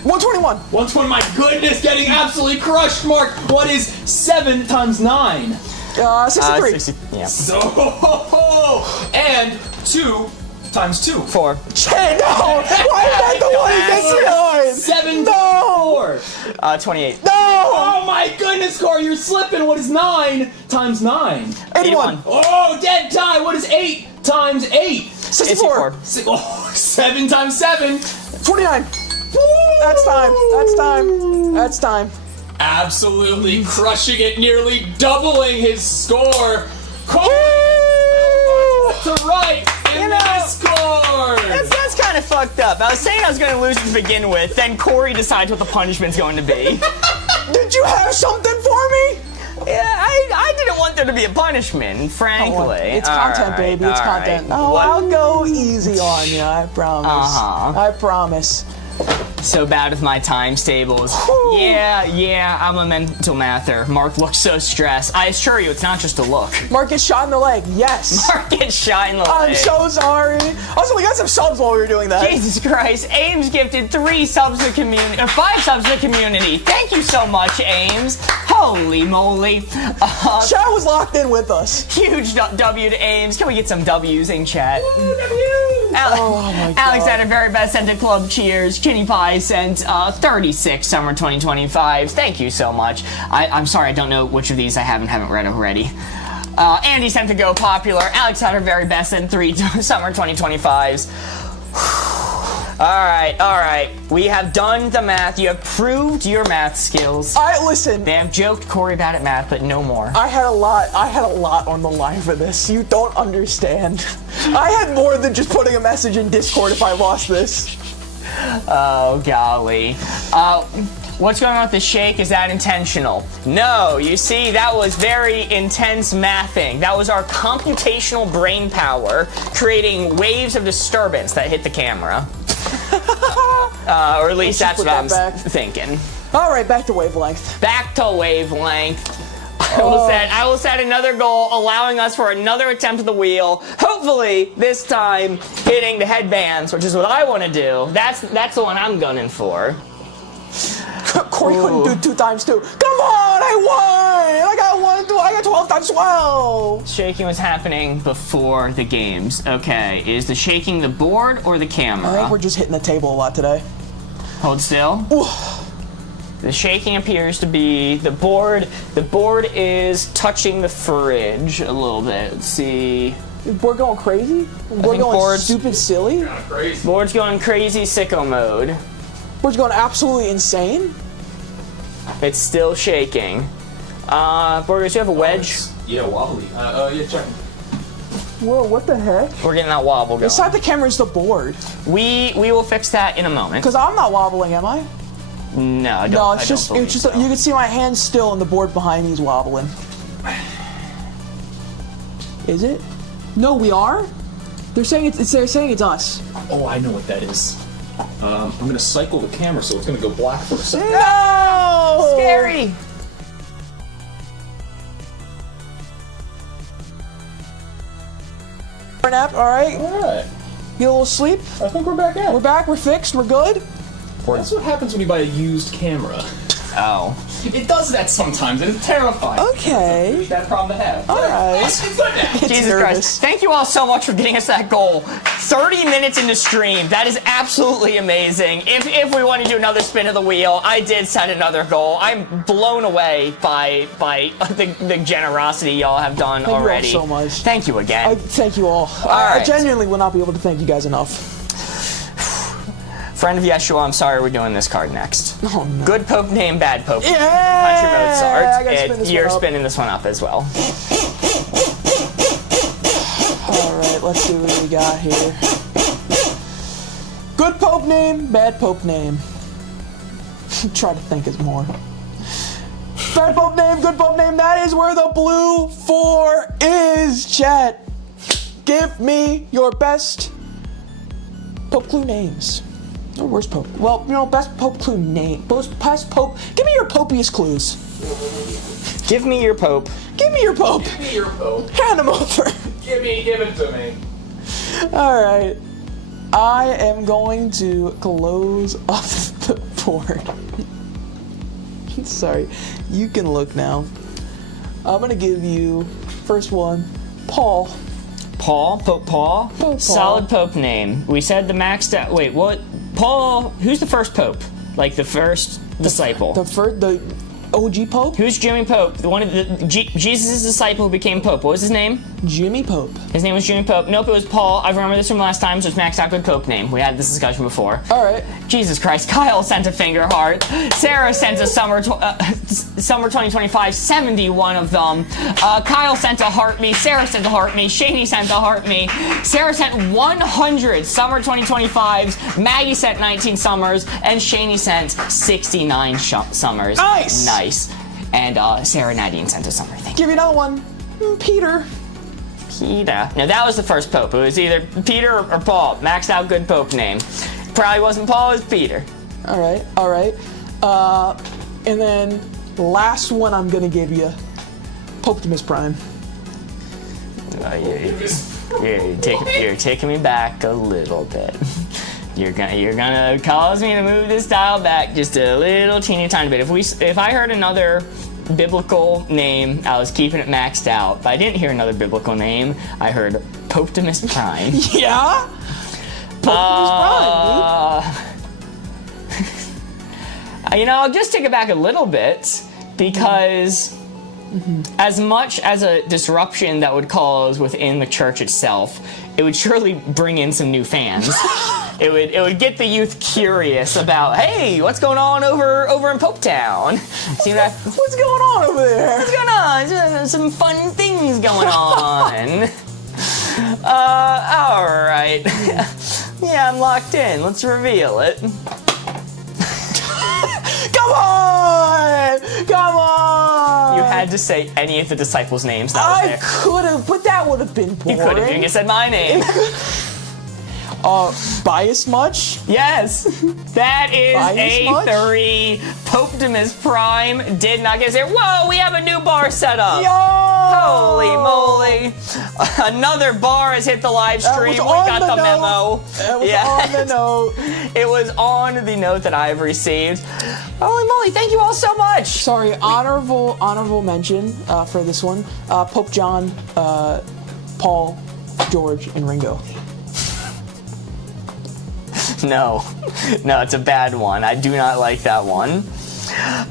121. 120. My goodness, getting absolutely crushed, Mark. What is 7 times 9? 63. 60, yeah. So, and 2 times 2. 4. Shit, no! Why is that the one that gets me on? 7 No! 4. 28. No! Oh my goodness, Corey, you're slipping. What is 9 times 9? 81. Oh, dead tie. What is 8 times 8? 64. 7 times 7. 29. That's time. That's time. That's time. Absolutely crushing it, nearly doubling his score. Corey to right in the score. That's kind of fucked up. I was saying I was going to lose to begin with, then Corey decides what the punishment's going to be. Did you have something for me? Yeah, I didn't want there to be a punishment, frankly. It's content, baby. It's content. Oh, What- I'll go easy on you. I promise. I promise. So bad with my times tables. Whew. Yeah, I'm a mental mather. Mark looks so stressed. I assure you, it's not just a look. Mark gets shot in the leg. Yes. Mark gets shot in the I'm leg. so sorry. Also, we got some subs while we were doing that. Jesus Christ, Ames gifted 3 subs to the community, or 5 subs to the community. Thank you so much, Ames. Holy moly. Chat was locked in with us. Huge W to Ames. Can we get some W's in chat? Oh my God. Alex at her very best sent a club cheers. Kitty Pie sent 36 summer 2025. Thank you so much. I'm sorry, I don't know which of these I haven't read already. Andy sent to go popular. Alex at her very best sent 3 summer 2025s. All right. We have done the math. You have proved your math skills. Listen. They have joked Corey bad at math, but no more. I had a lot on the line for this. You don't understand. I had more than just putting a message in Discord if I lost this. Oh, golly. What's going on with the shake? Is that intentional? No, you see, that was very intense mathing. That was our computational brain power creating waves of disturbance that hit the camera. Or at least that's what I'm thinking. All right, back to Wavelength. Back to Wavelength. I will set another goal, allowing us for another attempt at the wheel. Hopefully, this time hitting the headbands, which is what I want to do. That's the one I'm gunning for. Corey couldn't do 2 times 2. Come on, I won! I got 12 times 12. Shaking was happening before the games. Okay, is the shaking the board or the camera? I think we're just hitting the table a lot today. Hold still. Ooh. The shaking appears to be the board. The board is touching the fridge a little bit. Let's see. We're going crazy? We're going stupid silly? Board's going crazy sicko mode. We're going absolutely insane? It's still shaking. Boarders, you have a wedge? Yeah, wobbly. Yeah, check. Whoa, what the heck? We're getting that wobble going. It's not the camera, it's the board. We will fix that in a moment. Because I'm not wobbling, am I? No, I don't. No, it's just so. you can see my hands still and the board behind me is wobbling. Is it? No, we are? They're saying it's us. Oh, I know what that is. I'm gonna cycle the camera so it's gonna go black for a second. No! Scary. Nap, all right. Alright. Get a little sleep. I think we're back at We're back. We're fixed. We're good. That's what happens when you buy a used camera. Oh. It does that sometimes, and it's terrifying. Okay. That problem to have. All right. It's good now. Jesus nervous. Christ. Thank you all so much for getting us that goal. 30 minutes into stream. That is absolutely amazing. If we want to do another spin of the wheel, I did set another goal. I'm blown away by the generosity y'all have done already. Thank you all so much. Thank you again. Thank you all. right. I genuinely will not be able to thank you guys enough. Friend of Yeshua, I'm sorry we're doing this card next. Oh, no. Good Pope name, bad Pope. Yeah! Country Mozart. I gotta spin this You're one up. spinning this one up as well. Alright, let's see what we got here. Good Pope name, bad Pope name. Try to think of more. Bad Pope name, good Pope name, that is where the blue 4 is, chat. Give me your best Pope clue names. Or worst Pope. Well, you know, best Pope clue name. Best Pope. Give me your popiest clues. Give me your Pope. Give me your Pope. Give me your Pope. Hand him over. Give it to me. Alright. I am going to close up the board. Sorry. You can look now. I'm going to give you, first one, Paul. Paul? Pope Paul? Pope Paul. Solid Pope name. We said the maxed out. Wait, what? Paul, who's the first Pope? Like the first disciple? The OG Pope? Who's Jimmy Pope? The one of the Jesus' disciple who became Pope. What was his name? Jimmy Pope. His name was Jimmy Pope. Nope, it was Paul. I remember this from last time, so it's maxed out good Pope name. We had this discussion before. Alright. Jesus Christ. Kyle sent a finger heart. Sarah sent a summer 2025, 71 of them. Kyle sent a heart me. Sarah sent a heart me. Shani sent a heart me. Sarah sent 100 summer 2025s. Maggie sent 19 summers. And Shani sent 69 summers. Nice! Nice. And Sarah Nadine sent a summer. Thank you. Give you another one. Peter. Peter. Now that was the first Pope. It was either Peter or Paul. Maxed out good Pope name. Probably wasn't Paul, it was Peter. Alright. And then last one I'm gonna give you. Poptimus Prime. You're taking me back a little bit. You're gonna cause me to move this dial back just a little teeny tiny bit. If I heard another biblical name, I was keeping it maxed out. But I didn't hear another biblical name. I heard Poptimus Prime. Yeah? Poptimus Prime, dude. You know, I'll just take it back a little bit because as much as a disruption that would cause within the church itself, it would surely bring in some new fans. It would get the youth curious about, hey, what's going on over in Pope Town? See that? What's going on over there? What's going on? There's some fun things going on. All right. Yeah, I'm locked in. Let's reveal it. Come on! Come on! You had to say any of the disciples' names. That was I there. could have, but that would have been boring. You could have. You just said my name. Bias much? Yes, that is Bias much? A3. Poptimus Prime did not get there. Whoa, we have a new bar set up. Yo! Holy moly. Another bar has hit the live stream. We got the memo. That was on the note. It was on the note that I've received. Holy moly, thank you all so much. Sorry, honorable mention for this one. Pope John, Paul, George, and Ringo. No, it's a bad one. I do not like that one.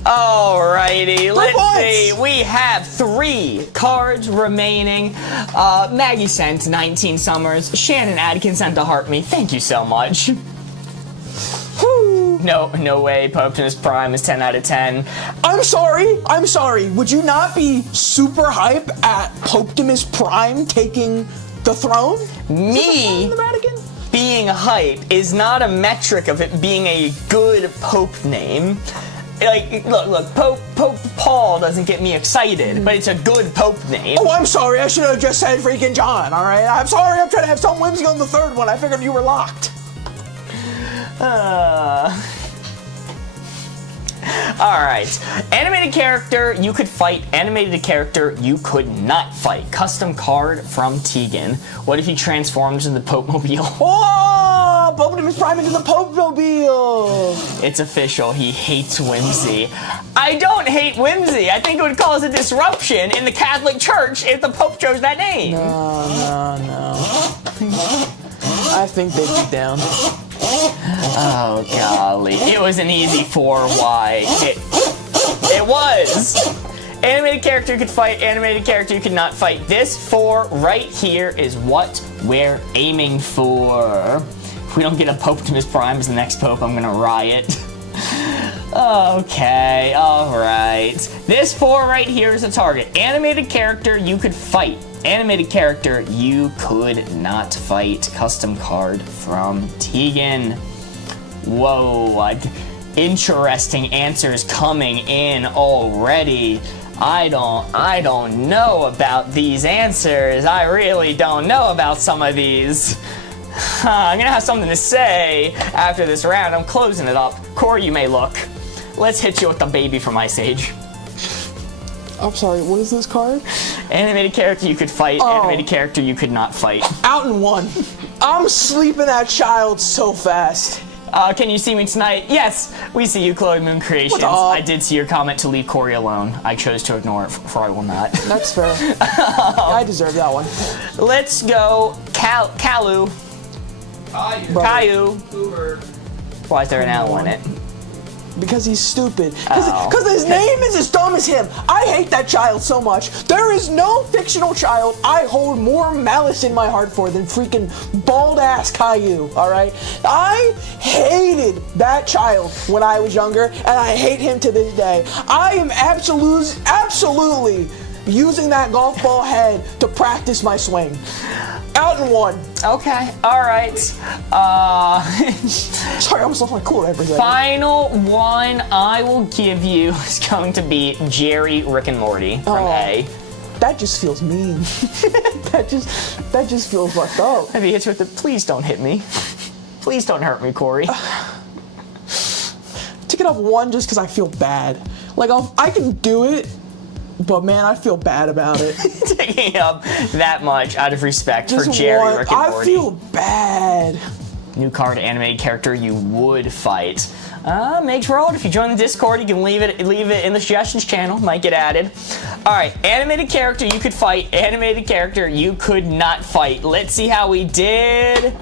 Alrighty, let's see. We have 3 cards remaining. Maggie sent 19 summers. Shannon Adkins sent to heart me. Thank you so much. No way. Poptimus Prime is 10 out of 10. I'm sorry. Would you not be super hype at Poptimus Prime taking the throne? Me In the Vatican? being hype is not a metric of it being a good Pope name. Like, look, Pope Paul doesn't get me excited, but it's a good Pope name. Oh, I'm sorry. I should have just said freaking John, all right? I'm sorry. I'm trying to have some whimsy on the third one. I figured you were locked. Alright. Animated character you could fight. Animated character you could not fight. Custom card from Tegan. What if he transforms into the Pope Mobile? Oh, up Optimus Prime into the Pope-mobile. It's official. He hates whimsy. I don't hate whimsy. I think it would cause a disruption in the Catholic Church if the Pope chose that name. No. I think they'd be down. Oh, golly. It was an easy 4Y. It was. Animated character you could fight, animated character you could not fight. This 4 right here is what we're aiming for. If we don't get a Pope-Optimus Prime as the next Pope, I'm gonna riot. Okay, alright. This 4 right here is a target. Animated character you could fight. Animated character you could not fight. Custom card from Tegan. Whoa, interesting answers coming in already. I don't know about these answers. I really don't know about some of these. I'm gonna have something to say after this round. I'm closing it up. Corey, you may look. Let's hit you with the baby from Ice Age. I'm sorry, what is this card? Animated character you could fight, animated character you could not fight. Out in 1. I'm sleeping that child so fast. Can you see me tonight? Yes, we see you, Chloe Moon Creations. I did see your comment to leave Corey alone. I chose to ignore it, for I will not. That's fair. I deserve that one. Let's go, Caillou. Caillou. Why is there an L in it? Because he's stupid. Because his name is as dumb as him. I hate that child so much. There is no fictional child I hold more malice in my heart for than freaking bald-ass Caillou, alright? I hated that child when I was younger, and I hate him to this day. I am absolutely using that golf ball head to practice my swing. Out in 1. Okay, alright. Sorry, I almost lost my cool every second. Final one I will give you is going to be Jerry, Rick, and Morty from A. That just feels mean. that just feels fucked up. Have you hit you with the please don't hit me. Please don't hurt me, Corey. Take it off 1 just because I feel bad. Like, I can do it, but man, I feel bad about it. Taking up that much out of respect Just for Jerry, Rick, and Morty. I feel bad. New card, animated character you would fight. Makes World. If you join the Discord, you can leave it in the suggestions channel. Might get added. All right, animated character you could fight. Animated character you could not fight. Let's see how we did.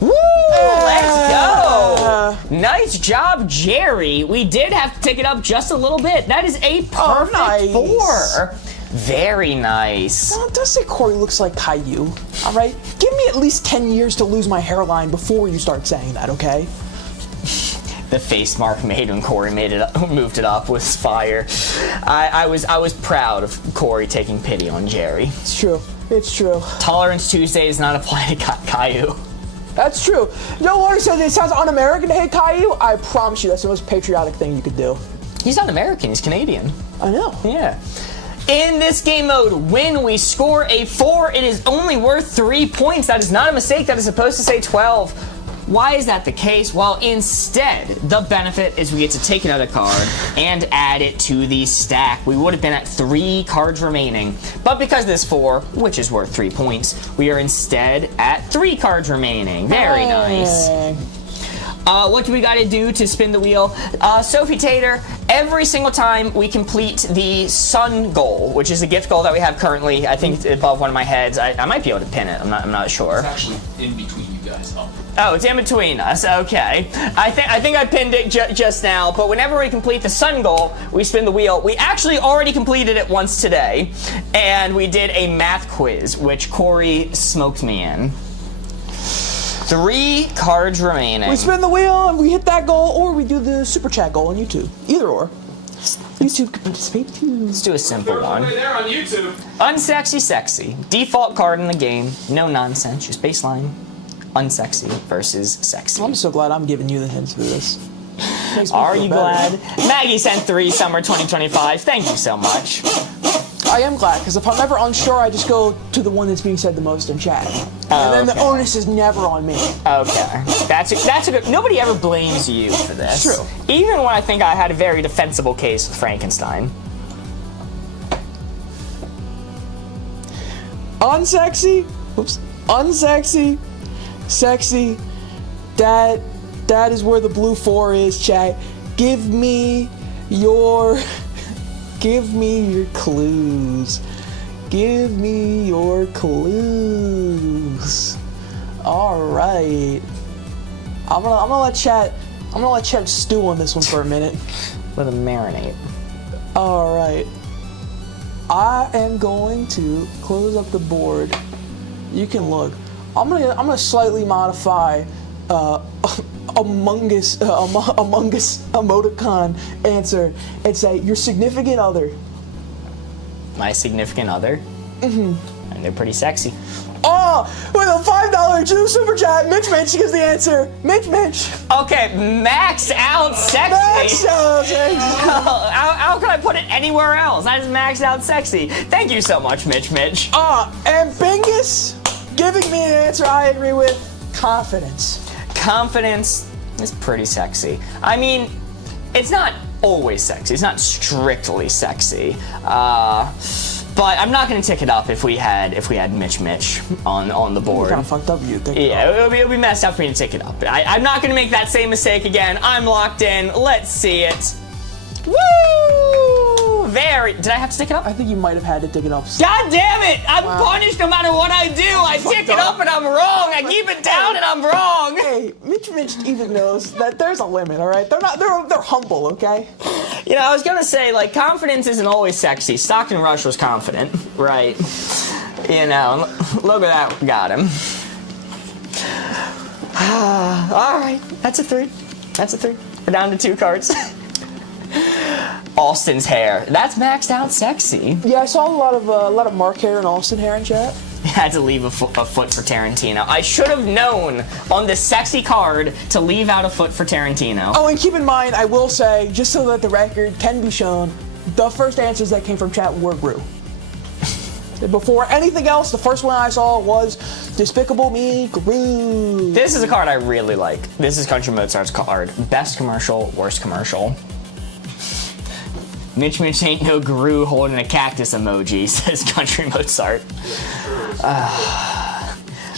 Woo! Let's go! Nice job, Jerry. We did have to take it up just a little bit. That is a perfect 4. Very nice. Don't say Corey looks like Caillou, all right? Give me at least 10 years to lose my hairline before you start saying that, okay? The face Mark made when Corey moved it up was fire. I was proud of Corey taking pity on Jerry. It's true. It's true. Tolerance Tuesday does not apply to Caillou. That's true. No one says it sounds un-American to hate Caillou. I promise you, that's the most patriotic thing you could do. He's not American. He's Canadian. I know. Yeah. In this game mode, when we score a 4, it is only worth 3 points. That is not a mistake. That is supposed to say 12. Why is that the case? Well, instead, the benefit is we get to take another card and add it to the stack. We would have been at 3 cards remaining, but because this 4, which is worth 3 points, we are instead at 3 cards remaining. Very nice. What do we got to do to spin the wheel? Sophie Tater, every single time we complete the sun goal, which is a gift goal that we have currently, I think it's above one of my heads. I might be able to pin it. I'm not sure. It's actually in between you guys. Oh, it's in between us. Okay. I think I pinned it just now. But whenever we complete the sun goal, we spin the wheel. We actually already completed it once today, and we did a math quiz, which Corey smoked me in. 3 cards remaining. We spin the wheel and we hit that goal, or we do the super chat goal on YouTube. Either or. YouTube can participate too. Let's do a simple one. There on YouTube. Unsexy sexy. Default card in the game. No nonsense. Just baseline. Unsexy versus sexy. I'm so glad I'm giving you the hints for this. Are you glad? Maggie sent 3, summer 2025. Thank you so much. I am glad, because if I'm ever unsure, I just go to the one that's being said the most in chat. And then the onus is never on me. Okay. That's a good... Nobody ever blames you for this. True. Even when I think I had a very defensible case with Frankenstein. Unsexy. Oops. Unsexy. Sexy. That is where the blue 4 is, chat. Give me your clues. Give me your clues. All right. I'm gonna let chat stew on this one for a minute. Let them marinate. All right. I am going to close up the board. You can look. I'm gonna slightly modify Among Us emoticon answer and say your significant other. My significant other? Mm-hmm. And they're pretty sexy. Oh, with a $5 super chat, Mitch gives the answer. Mitch. Okay, maxed out sexy. Maxed out sexy. How can I put it anywhere else? That is maxed out sexy. Thank you so much, Mitch. And Bingus giving me an answer I agree with. Confidence. Confidence is pretty sexy. I mean, it's not always sexy. It's not strictly sexy. But I'm not going to tick it up if we had Mitch on the board. Kind of fucked up, you think? Yeah, it'll be messed up for me to tick it up. I'm not going to make that same mistake again. I'm locked in. Let's see it. Woo! Did I have to tick it up? I think you might have had to tick it up. God damn it! I'm punished no matter what I do. I tick it up and I'm wrong. I keep it down and I'm wrong. Hey, Mitch even knows that there's a limit. All right, they're humble. Okay. You know, I was gonna say, like, confidence isn't always sexy. Stockton Rush was confident, right? You know, look at that, got him. All right, that's a 3. We're down to 2 cards. Austin's hair. That's maxed out sexy. Yeah, I saw a lot of Mark hair and Austin hair in chat. Had to leave a foot for Tarantino. I should have known on the sexy card to leave out a foot for Tarantino. Oh, and keep in mind, I will say, just so that the record can be shown, the first answers that came from chat were Gru. Before anything else, the first one I saw was Despicable Me, Gru. This is a card I really like. This is Country Mozart's card. Best commercial, worst commercial. Mitch ain't no Gru holding a cactus emoji, says Country Mozart.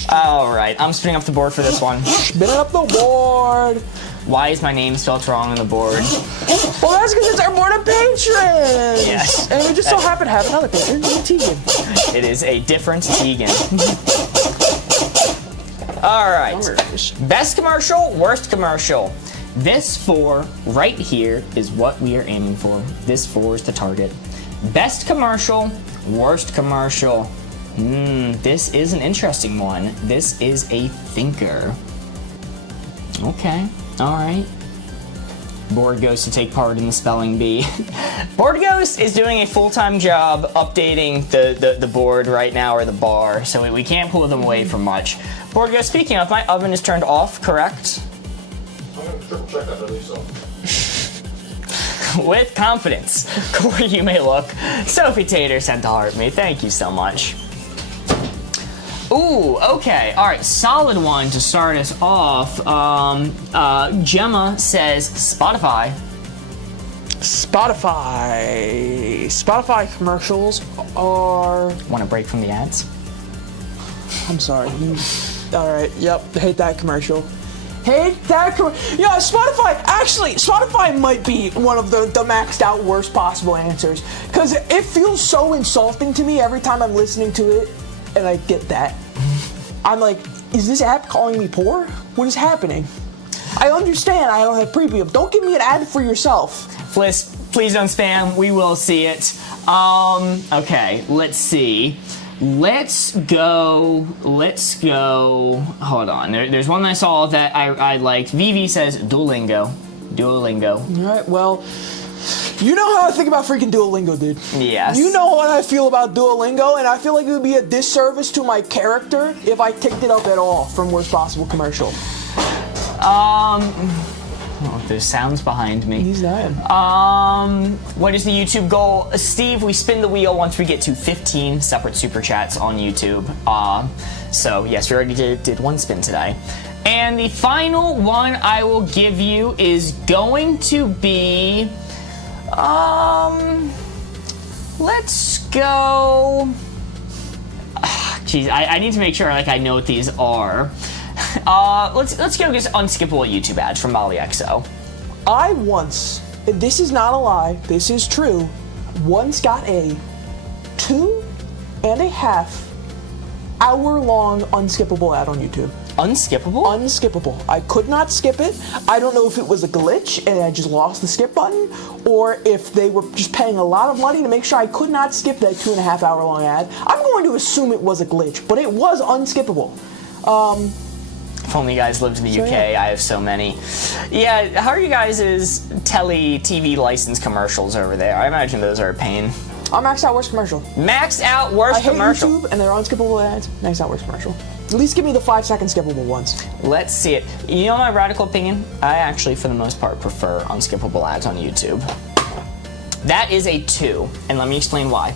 All right, I'm spinning up the board for this one. Spinning up the board. Why is my name spelled wrong on the board? Well, that's because it's our board of patrons. Yes. And we just so happen to have another patron, Tegan. It is a different Tegan. All right. Best commercial, worst commercial. This 4 right here is what we are aiming for. This 4 is the target. Best commercial, worst commercial. This is an interesting one. This is a thinker. Okay, all right. Board Ghost to take part in the spelling bee. Board Ghost is doing a full-time job updating the board right now, or the bar, so we can't pull them away from much. Board Ghost, speaking of, my oven is turned off, correct? I'm going to triple check that, I believe so. With confidence. Corey, you may look. Sophie Tater sent to heart me. Thank you so much. Ooh, okay. All right, solid one to start us off. Gemma says Spotify. Spotify commercials are... Want a break from the ads? I'm sorry. All right, yep, hate that commercial. Hate that commercial. Yeah, Spotify might be one of the maxed out worst possible answers. Because it feels so insulting to me every time I'm listening to it, and I get that. I'm like, is this app calling me poor? What is happening? I understand I don't have preview. Don't give me an ad for yourself. Fliss, please don't spam. We will see it. Okay, let's see. Let's go. Hold on. There's one I saw that I liked. VV says Duolingo. All right, well, you know how I think about freaking Duolingo, dude. Yes. You know what I feel about Duolingo, and I feel like it would be a disservice to my character if I ticked it up at all from worst possible commercial. Oh, there's sounds behind me. He's dying. What is the YouTube goal? Steve, we spin the wheel once we get to 15 separate super chats on YouTube. So yes, we already did one spin today. And the final one I will give you is going to be, let's go. Geez, I need to make sure like I know what these are. Let's go get unskippable YouTube ads from Molly XO. I once, and this is not a lie, this is true, once got a 2.5 hour long unskippable ad on YouTube. Unskippable? Unskippable. I could not skip it. I don't know if it was a glitch and I just lost the skip button, or if they were just paying a lot of money to make sure I could not skip that 2.5 hour long ad. I'm going to assume it was a glitch, but it was unskippable. If only you guys lived in the UK, yeah. I have so many. Yeah, how are you guys' TV license commercials over there? I imagine those are a pain. I'm maxed out worst commercial. Maxed out worst commercial. I hate YouTube and they're unskippable ads. Maxed out worst commercial. At least give me the 5-second skippable ones. Let's see it. You know my radical opinion? I actually, for the most part, prefer unskippable ads on YouTube. That is a 2, and let me explain why.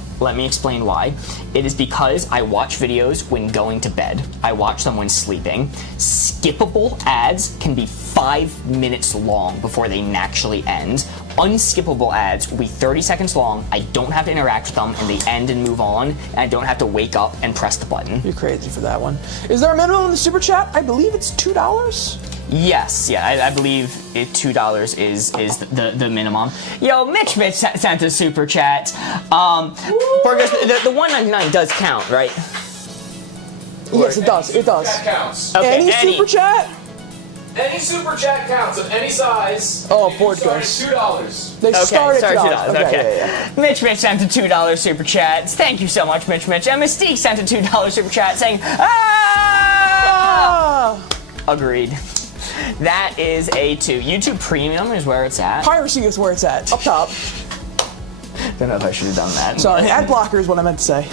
It is because I watch videos when going to bed. I watch them when sleeping. Skippable ads can be 5 minutes long before they naturally end. Unskippable ads will be 30 seconds long. I don't have to interact with them, and they end and move on, and I don't have to wake up and press the button. You're crazy for that one. Is there a minimum in the super chat? I believe it's $2. Yes, yeah, I believe $2 is the minimum. Yo, Mitch sent a super chat. Burgers, the $1.99 does count, right? Yes, it does. It does. That counts. Okay, Any super chat? Any super chat counts of any size. Oh, You board start at goes. $2. They Okay, start at sorry, $2. $2. Okay. Yeah. Mitch sent a $2 super chat. Thank you so much, Mitch. And Mystique sent a $2 super chat saying, ah! Agreed. That is a 2. YouTube Premium is where it's at. Piracy is where it's at. Up top. Don't know if I should have done that. Sorry, ad blocker is what I meant to say.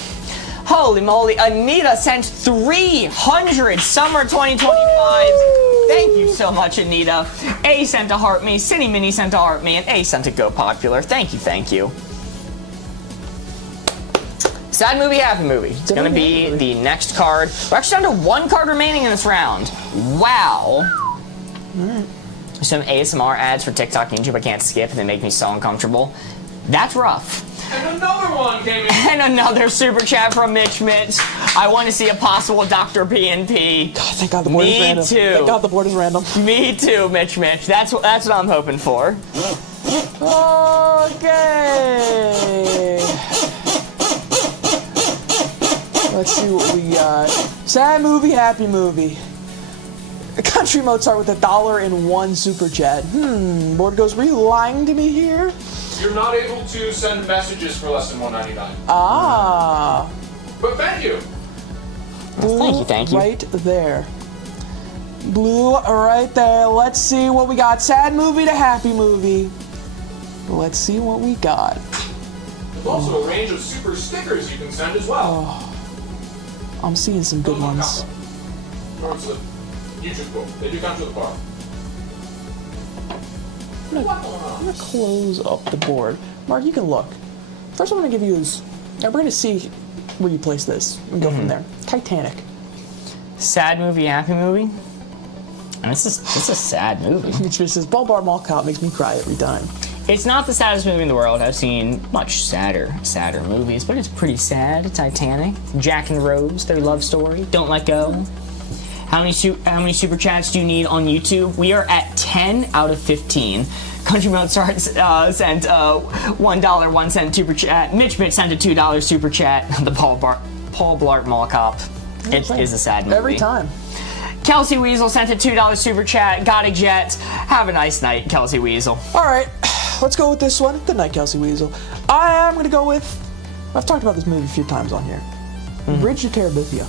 Holy moly, Anita sent 300 summer 2025. Thank you so much, Anita. A sent a heart me, Cindy Mini sent a heart me, and A sent a go popular. Thank you. Sad movie, happy movie. It's gonna be the next card. We're actually down to 1 card remaining in this round. Wow. Some ASMR ads for TikTok and YouTube I can't skip and they make me so uncomfortable. That's rough. And another one came in. And another super chat from Mitch. I want to see a possible Dr. PNP. God, thank God the board is random. Me too. Thank God the board is random. Me too, Mitch. That's what I'm hoping for. Okay. Let's see what we got. Sad movie, happy movie. Country Mozart with $1.01 super chat. Board goes, were you lying to me here? You're not able to send messages for less than $1.99. Ah. But thank you. Blue Thank you. right there. Blue right there. Let's see what we got. Sad movie to happy movie. Let's see what we got. There's also a range of super stickers you can send as well. I'm seeing some good ones. Towards the YouTube book. They do come to the bar. I'm gonna close up the board. Mark, you can look. First I'm gonna give you is, we're gonna see where you place this and go from there. Titanic. Sad movie, happy movie? And it's a sad movie. It just says, Ball Bar Mall Cop makes me cry every time. It's not the saddest movie in the world. I've seen much sadder movies, but it's pretty sad. Titanic, Jack and Rose, their love story. Don't let go. How many super chats do you need on YouTube? We are at 10 out of 15. Country Mozart sent $1.01 super chat. Mitch sent a $2 super chat. The Paul Blart Mall Cop. It is a sad movie. Every time. Kelsey Weasel sent a $2 super chat. Got a jet. Have a nice night, Kelsey Weasel. All right, let's go with this one. Good night, Kelsey Weasel. I am gonna go with, I've talked about this movie a few times on here. Bridge to Terabithia.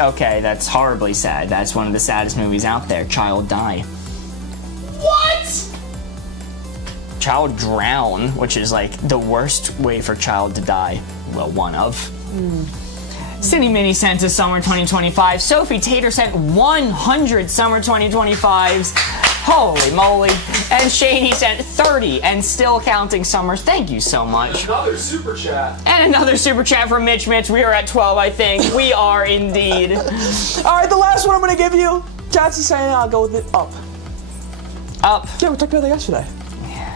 Okay, that's horribly sad. That's one of the saddest movies out there. Child die. What? Child drown, which is like the worst way for child to die. Well, one of. Cindy Mini sent a summer 2025. Sophie Tater sent 100 summer 2025s. Holy moly. And Shaney sent 30 and still counting summers. Thank you so much. Another super chat. And another super chat from Mitch. We are at 12, I think. We are indeed. All right, the last one I'm gonna give you. Johnson saying I'll go with it up. Up. Yeah, we talked about that yesterday.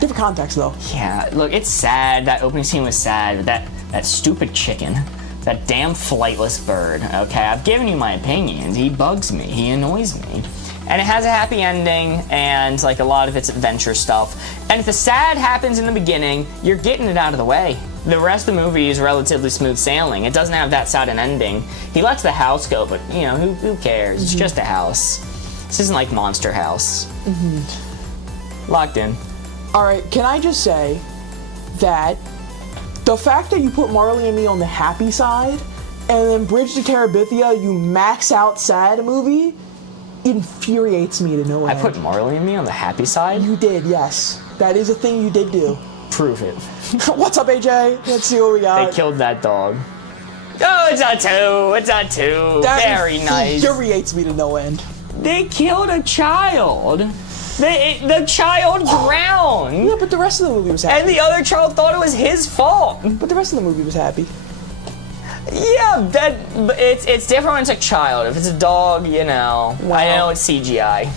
Different context though. Yeah, look, it's sad. That opening scene was sad. That stupid chicken. That damn flightless bird. Okay, I've given you my opinions. He bugs me. He annoys me. And it has a happy ending and like a lot of its adventure stuff. And if the sad happens in the beginning, you're getting it out of the way. The rest of the movie is relatively smooth sailing. It doesn't have that sad an ending. He lets the house go, but you know, who cares? It's just a house. This isn't like Monster House. Locked in. All right, can I just say that the fact that you put Marley and Me on the happy side, and then Bridge to Terabithia, you max out sad movie, infuriates me to no end. I put Marley and Me on the happy side? You did, yes. That is a thing you did do. Prove it. What's up, AJ? Let's see what we got. They killed that dog. Oh, it's a 2. It's a 2. That Very nice. Infuriates me to no end. They killed a child. The child drowned. Yeah, but the rest of the movie was happy. And the other child thought it was his fault. But the rest of the movie was happy. Yeah, it's different when it's a child. If it's a dog, you know, Wow. I know it's CGI.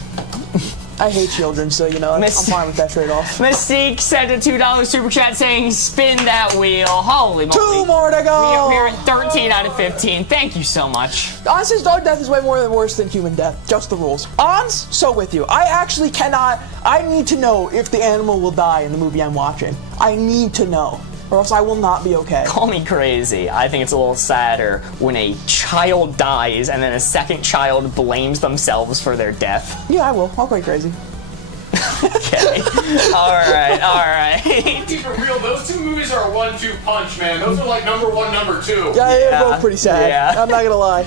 I hate children, so you know, I'm fine with that trade-off. Mystique sent a $2 super chat saying, "Spin that wheel." Holy moly! 2 more to go. We're at 13 out of 15. Thank you so much. Ans's dog death is way more worse than human death. Just the rules. Ans, so with you. I actually cannot. I need to know if the animal will die in the movie I'm watching. I need to know, or else I will not be okay. Call me crazy. I think it's a little sadder when a child dies and then a second child blames themselves for their death. Yeah, I will. I'll go crazy. Okay. All right. Keep it real, those two movies are a 1-2 punch, man. Those are like number 1, number 2. Yeah, they're both pretty sad. Yeah. I'm not gonna lie.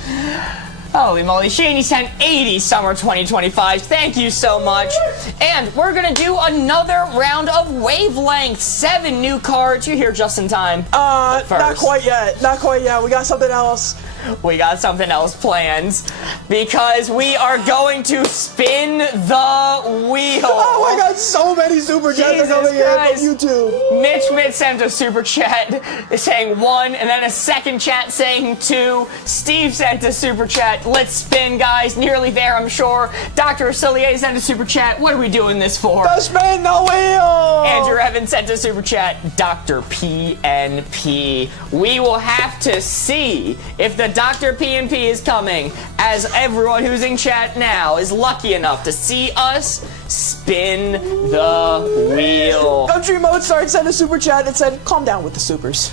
Holy moly, Shaney sent 80 summer 2025. Thank you so much. And we're gonna do another round of Wavelength. 7 new cards. You're here just in time. Not First. quite yet. Not quite yet. We got something else. We got something else planned because we are going to spin the wheel. Oh my god, so many super chats are Jesus coming Christ. in from YouTube. Mitch sent a super chat saying 1, and then a second chat saying 2. Steve sent a super chat. Let's spin, guys. Nearly there, I'm sure. Dr. Cillier sent a super chat. What are we doing this for? To spin the wheel! Andrew Evans sent a super chat. Dr. PNP. We will have to see if the Dr. PNP is coming, as everyone who's in chat now is lucky enough to see us spin the wheel. Country Mozart sent a super chat. It said, calm down with the supers.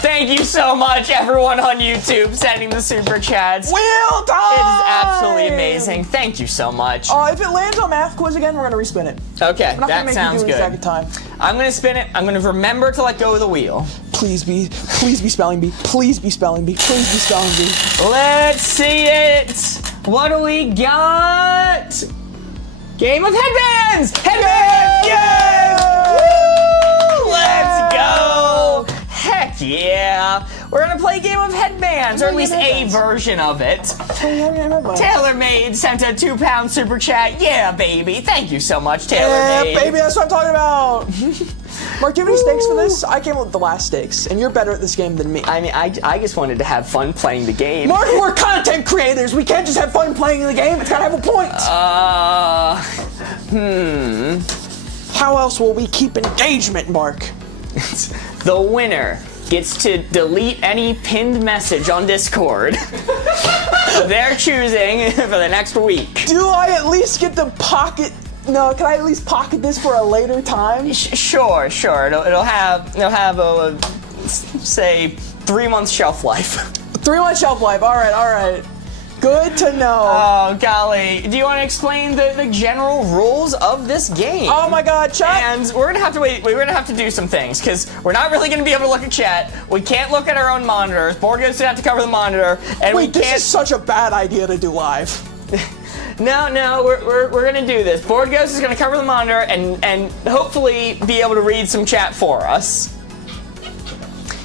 Thank you so much, everyone on YouTube, sending the super chats. Wheel time! It is absolutely amazing. Thank you so much. If it lands on math quiz again, we're gonna respin it. Okay, I'm not gonna that make sounds you do it a second good. time. I'm gonna spin it. I'm gonna remember to let go of the wheel. Please be spelling bee. Please be spelling bee. Please be spelling bee. Let's see it. What do we got? Game of Headbands! Headbands! Yes! Woo! Let's go! Heck yeah! We're gonna play a game of Headbands, or at least a version of it. TaylorMade sent a £2 super chat. Yeah, baby. Thank you so much, TaylorMade. Yeah, baby, that's what I'm talking about. Mark, do you have any stakes for this? I came up with the last stakes, and you're better at this game than me. I mean, I just wanted to have fun playing the game. Mark, we're content creators. We can't just have fun playing the game. It's gotta have a point. How else will we keep engagement, Mark? The winner gets to delete any pinned message on Discord. They're choosing for the next week. Do I at least get to pocket? No, can I at least pocket this for a later time? Sure. It'll have a say 3-month shelf life. 3-month shelf life. All right. Good to know. Oh golly! Do you want to explain the general rules of this game? Oh my God, chat! And we're gonna have to wait. We're gonna have to do some things because we're not really gonna be able to look at chat. We can't look at our own monitors. Boardgamers gonna have to cover the monitor, and Wait, we can't. this is such a bad idea to do live. No, we're gonna do this. Boardgamers is gonna cover the monitor and hopefully be able to read some chat for us.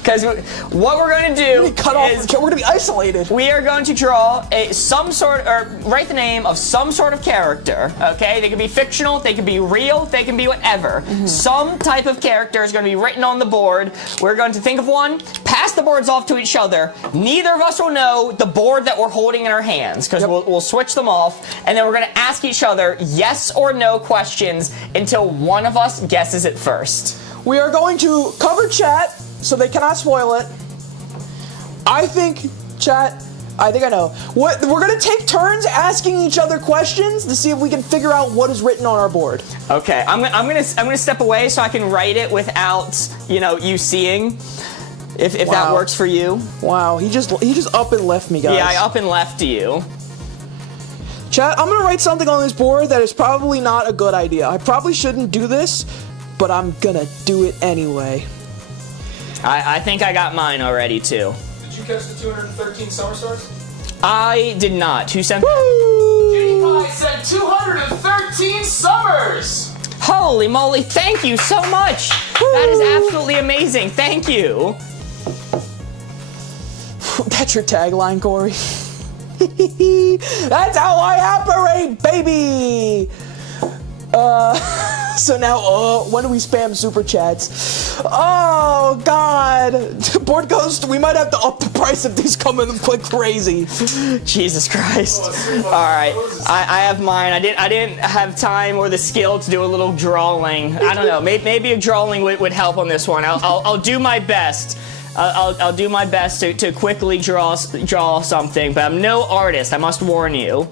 Because what we're going to do is we're going to be isolated. We are going to draw write the name of some sort of character. Okay, they can be fictional, they can be real, they can be whatever. Some type of character is going to be written on the board. We're going to think of one, pass the boards off to each other. Neither of us will know the board that we're holding in our hands because we'll switch them off, and then we're going to ask each other yes or no questions until one of us guesses it first. We are going to cover chat so they cannot spoil it. I think, chat, I think I know. What we're gonna take turns asking each other questions to see if we can figure out what is written on our board. Okay, I'm gonna step away so I can write it without, you know, you seeing. If that Wow. works for you. Wow, he just up and left me, guys. Yeah, I up and left you. Chat, I'm gonna write something on this board that is probably not a good idea. I probably shouldn't do this, but I'm gonna do it anyway. I think I got mine already too. Did you catch the 213 summer stars? I did not. Who sent? I said 213 summers! Holy moly! Thank you so much. That is absolutely amazing. Thank you. That's your tagline, Corey. That's how I operate, baby! So now, when do we spam super chats? Oh, God! Board Ghost, we might have to up the price if these come in quick crazy. Jesus Christ. All right, I have mine. I didn't have time or the skill to do a little drawing. I don't know. Maybe a drawing would help on this one. I'll do my best. I'll do my best to quickly draw something, but I'm no artist. I must warn you.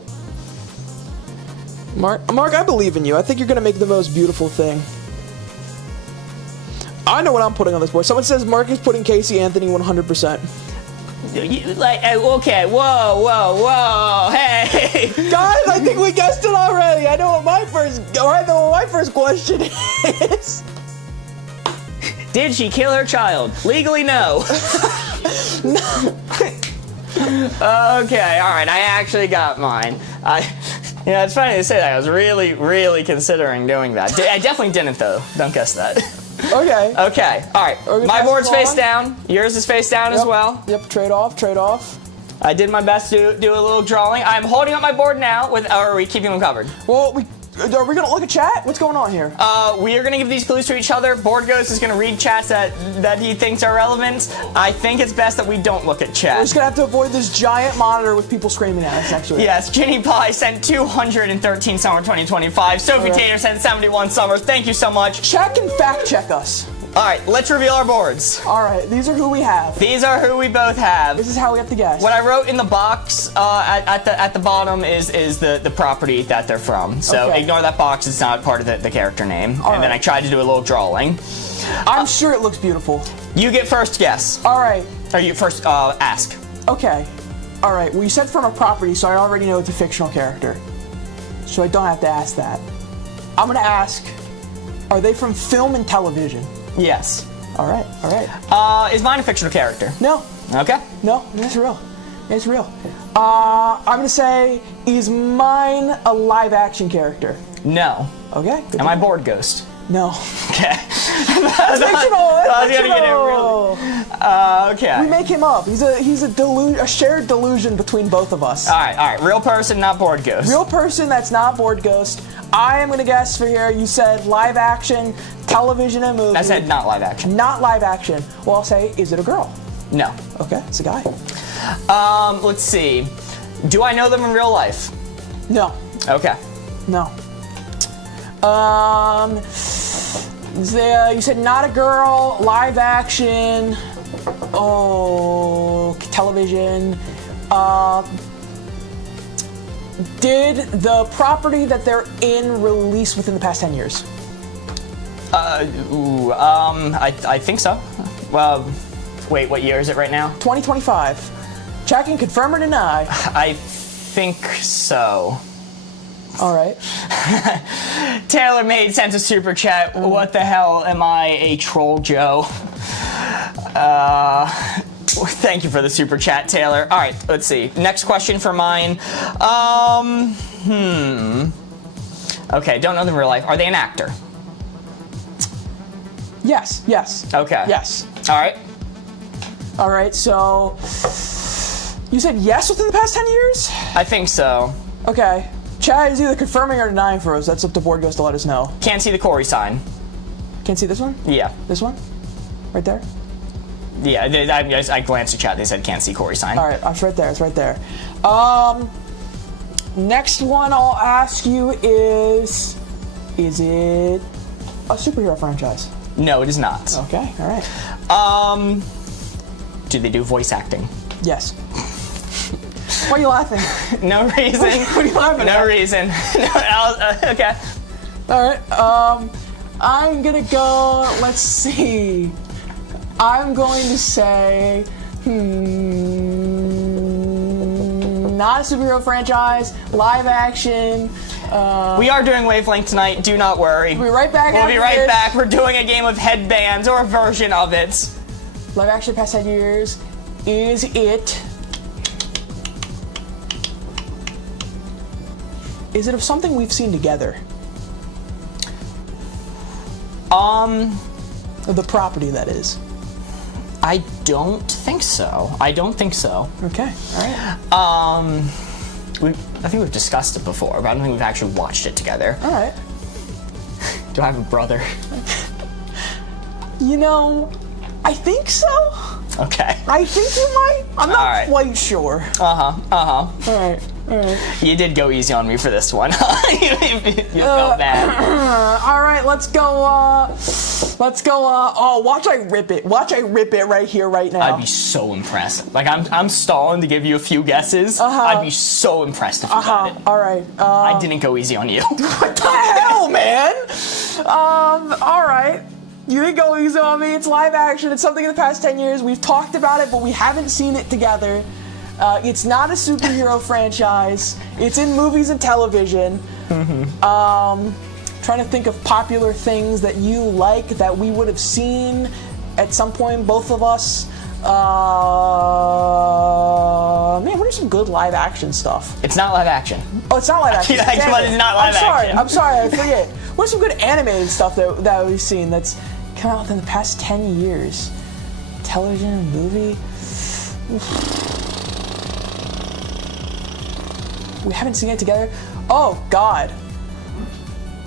Mark, I believe in you. I think you're gonna make the most beautiful thing. I know what I'm putting on this board. Someone says Mark is putting Casey Anthony 100%. Okay, whoa, hey. Guys, I think we guessed it already. I know what my first question is. Did she kill her child? Legally, no. Okay, all right. I actually got mine. Yeah, it's funny to say that. I was really considering doing that. I definitely didn't, though. Don't guess that. Okay. Okay, all right. My board's face down. Yours is face down as well. Yep, trade off. I did my best to do a little drawing. I'm holding up my board now. Or are we keeping them covered? Well, are we gonna look at chat? What's going on here? We are gonna give these clues to each other. Board Ghost is gonna read chats that he thinks are relevant. I think it's best that we don't look at chat. We're just gonna have to avoid this giant monitor with people screaming at us, actually. Yes, Ginny Pie sent 213 summer 2025. Sophie Okay. Tater sent 71 summers. Thank you so much. Chat can fact check us. All right, let's reveal our boards. All right, these are who we have. These are who we both have. This is how we have to guess. What I wrote in the box at the bottom is the property that they're from. So Okay. ignore that box. It's not part of the character name. And then I tried to do a little drawing. I'm sure it looks beautiful. You get first guess. All right. Or you first ask. Okay. All right. Well, you said from a property, so I already know it's a fictional character. So I don't have to ask that. I'm gonna ask, are they from film and television? Yes. All right. Is mine a fictional character? No. Okay. No, it's real. It's real. I'm gonna say, is mine a live action character? No. Okay. Am I Board Ghost? No. Okay. That's fictional. I was gonna get it really. Okay. We make him up. He's a shared delusion between both of us. All right. Real person, not Board Ghost. Real person that's not Board Ghost. I am gonna guess for here. You said live action, television and movie. I said not live action. Not live action. Well, I'll say, is it a girl? No. Okay, it's a guy. Let's see. Do I know them in real life? No. Okay. No. You said not a girl, live action, television. Did the property that they're in release within the past 10 years? I think so. Well, wait, what year is it right now? 2025. Chat can confirm or deny. I think so. All right. Taylor Made sent a super chat. What the hell am I, a troll, Joe? Thank you for the super chat, Taylor. All right, let's see. Next question for mine. Okay, don't know them in real life. Are they an actor? Yes. Okay. Yes. All right, so you said yes within the past 10 years? I think so. Okay. Chad is either confirming or denying for us. That's up to Board Ghost to let us know. Can't see the Corey sign. Can't see this one? Yeah. This one? Right there? Yeah, I glanced at chat. They said can't see Corey sign. All right, it's right there. It's right there. Next one I'll ask you is it a superhero franchise? No, it is not. Okay, all right. Do they do voice acting? Yes. Why are you laughing? No reason. What are you laughing No at? reason. Okay. All right. I'm gonna go. Let's see. I'm going to say, not a superhero franchise, live action. We are doing Wavelength tonight. Do not worry. We'll be right back. We'll be after right this. back. We're doing a game of Headbands, or a version of it. Live action past 10 years. Is it? Is it of something we've seen together? Of the property, that is. I don't think so. I don't think so. Okay. All right. I think we've discussed it before, but I don't think we've actually watched it together. All right. Do I have a brother? You know, I think so. Okay. I think you might. I'm not All right. quite sure. Uh-huh. All right. You did go easy on me for this one. You felt bad. All right, let's go. Oh, watch I rip it. Watch I rip it right here, right now. I'd be so impressed. Like, I'm stalling to give you a few guesses. I'd be so impressed if you got it. All right. I didn't go easy on you. What the hell, man? All right. You didn't go easy on me. It's live action. It's something in the past 10 years. We've talked about it, but we haven't seen it together. It's not a superhero franchise. It's in movies and television. Trying to think of popular things that you like that we would have seen at some point, both of us. Man, what are some good live action stuff? It's not live action. Oh, it's not live action. Yeah, Damn it's it. not live action. I'm sorry, I forget. What's some good animated stuff that we've seen that's come out within the past 10 years? Television, movie? We haven't seen it together. Oh God.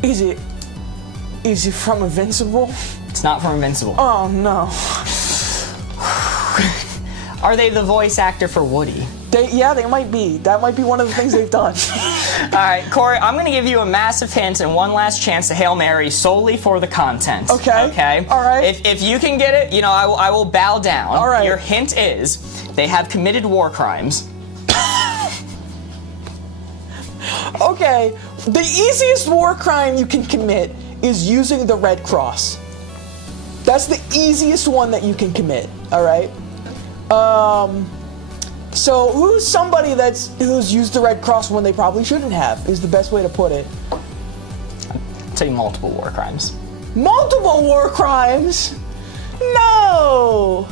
Is it from Invincible? It's not from Invincible. Oh no. Are they the voice actor for Woody? They might be. That might be one of the things they've done. All right, Corey, I'm going to give you a massive hint and one last chance to Hail Mary solely for the content. Okay. Okay? All right. If you can get it, I will bow down. All right. Your hint is they have committed war crimes. Okay, the easiest war crime you can commit is using the Red Cross. That's the easiest one that you can commit, all right? So who's somebody who's used the Red Cross when they probably shouldn't have, is the best way to put it. I'll tell you multiple war crimes. Multiple war crimes? No!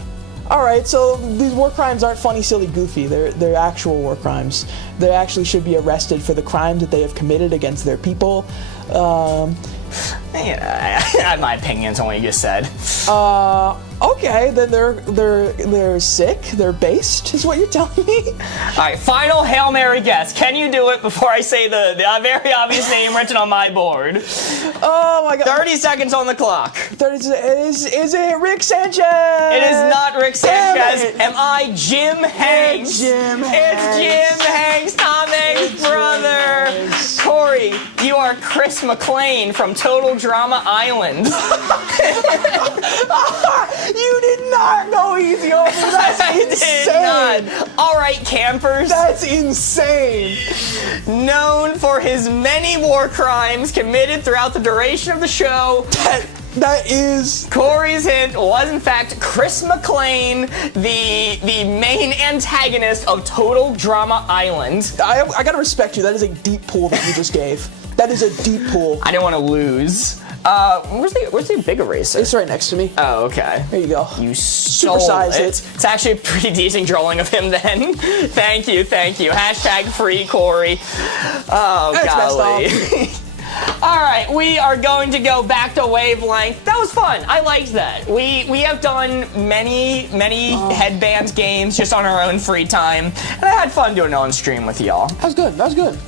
Alright, so these war crimes aren't funny, silly, goofy. They're actual war crimes. They actually should be arrested for the crimes that they have committed against their people. Yeah, my opinion's on what you just said. Okay, then they're sick, they're based, is what you're telling me? All right, final Hail Mary guess. Can you do it before I say the very obvious name written on my board? Oh my God. 30 seconds on the clock. Is it Rick Sanchez? It is not Rick Sanchez. Damn it. Am I Jim Hanks? It's Jim It's Hanks. Jim Hanks, Tom Hanks' brother. Hanks. Corey, you are Chris McClane from Total Drama Island. You did not go easy on me. That's I insane. did not. All right, campers. That's insane. Known for his many war crimes committed throughout the duration of the show. That is. Corey's hint was in fact Chris McClane, the main antagonist of Total Drama Island. I gotta respect you. That is a deep pull that you just gave. That is a deep pull. I didn't want to lose. Where's the big eraser? It's right next to me. Oh, okay. There you go. You stole Supersize it. it. It's actually a pretty decent drawing of him then. Thank you. Hashtag free Corey. Oh, That's golly. messed All right, we are going to go back to Wavelength. That was fun. I liked that. We have done many Headbands games just on our own free time, and I had fun doing it on stream with y'all. That was good.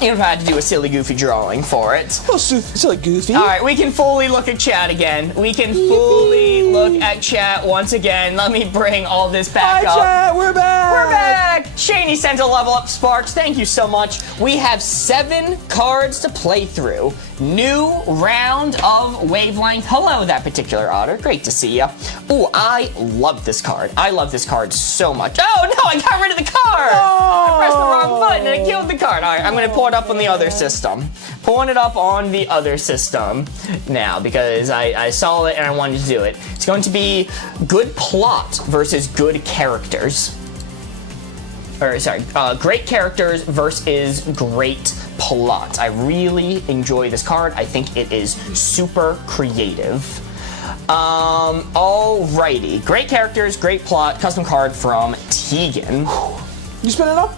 You've had to do a silly, goofy drawing for it. Oh, silly goofy. All right, we can fully look at chat again. We can fully look at chat once again. Let me bring all this back up. Hi, chat. We're back. We're back. Shaney sent a level up Sparks. Thank you so much. We have 7 cards to play through. New round of Wavelength. Hello, that particular otter. Great to see ya. Ooh, I love this card. I love this card so much. Oh no, I got rid of the card. I pressed the wrong button and it killed the card. All right, I'm gonna pull it up on the other system. Pulling it up on the other system now because I saw it and I wanted to do it. It's going to be good plot versus good characters. Or sorry, great characters versus great plot. I really enjoy this card. I think it is super creative. Alrighty, great characters, great plot, custom card from Tegan. You spin it up?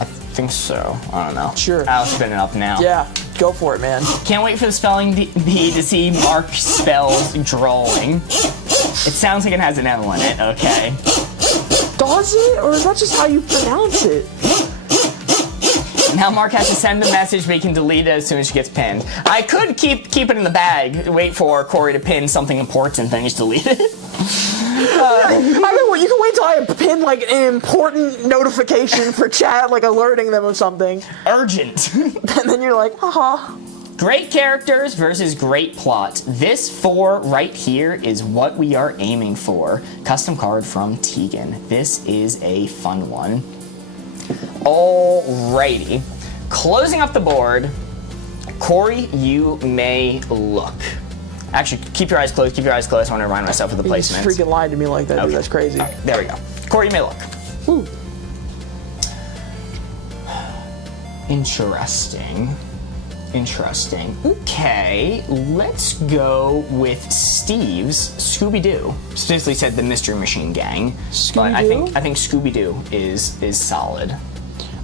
I think so. I don't know. Sure. I'll spin it up now. Yeah, go for it, man. Can't wait for the spelling bee to see Mark spells drawing. It sounds like it has an L in it. Okay. Does it? Or is that just how you pronounce it? Now Mark has to send the message, but he can delete it as soon as she gets pinned. I could keep it in the bag, wait for Corey to pin something important, then just delete it. I mean, what, you can wait till I pin like an important notification for chat, like alerting them of something. Urgent. And then you're like, haha. Great characters versus great plot. This 4 right here is what we are aiming for. Custom card from Tegan. This is a fun one. Alrighty. Closing up the board. Corey, you may look. Actually, keep your eyes closed. Keep your eyes closed. I want to remind myself of the You just placement. freaking lied to me like that, Okay. dude. That's crazy. All right, there we go. Corey, you may look. Ooh. Interesting. Okay, let's go with Steve's Scooby-Doo. Specifically said the Mystery Machine Gang. But I think Scooby-Doo is solid.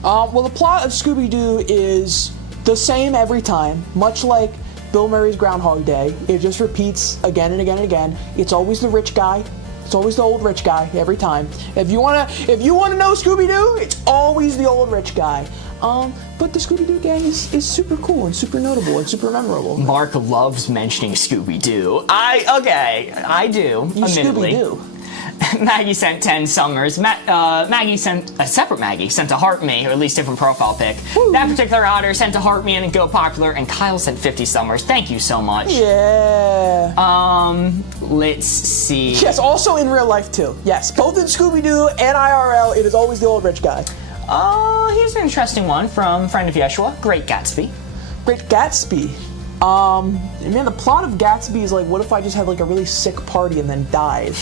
Well, the plot of Scooby-Doo is the same every time, much like Bill Murray's Groundhog Day. It just repeats again and again and again. It's always the rich guy. It's always the old rich guy every time. If you wanna know Scooby-Doo, it's always the old rich guy. But the Scooby-Doo gang is super cool and super notable and super memorable. Mark loves mentioning Scooby-Doo. I do, You admittedly. Scooby-Doo. Maggie sent 10 summers. Maggie sent a separate Maggie sent a heart me, or at least different profile pic. Woo. That That particular otter sent a heart me and go popular, and Kyle sent 50 summers. Thank you so much. Yeah. Let's see. Yes, also in real life too. Yes, both in Scooby-Doo and IRL, it is always the old rich guy. Here's an interesting one from friend of Yeshua, Great Gatsby. Great Gatsby. Man, the plot of Gatsby is like, what if I just had like a really sick party and then died?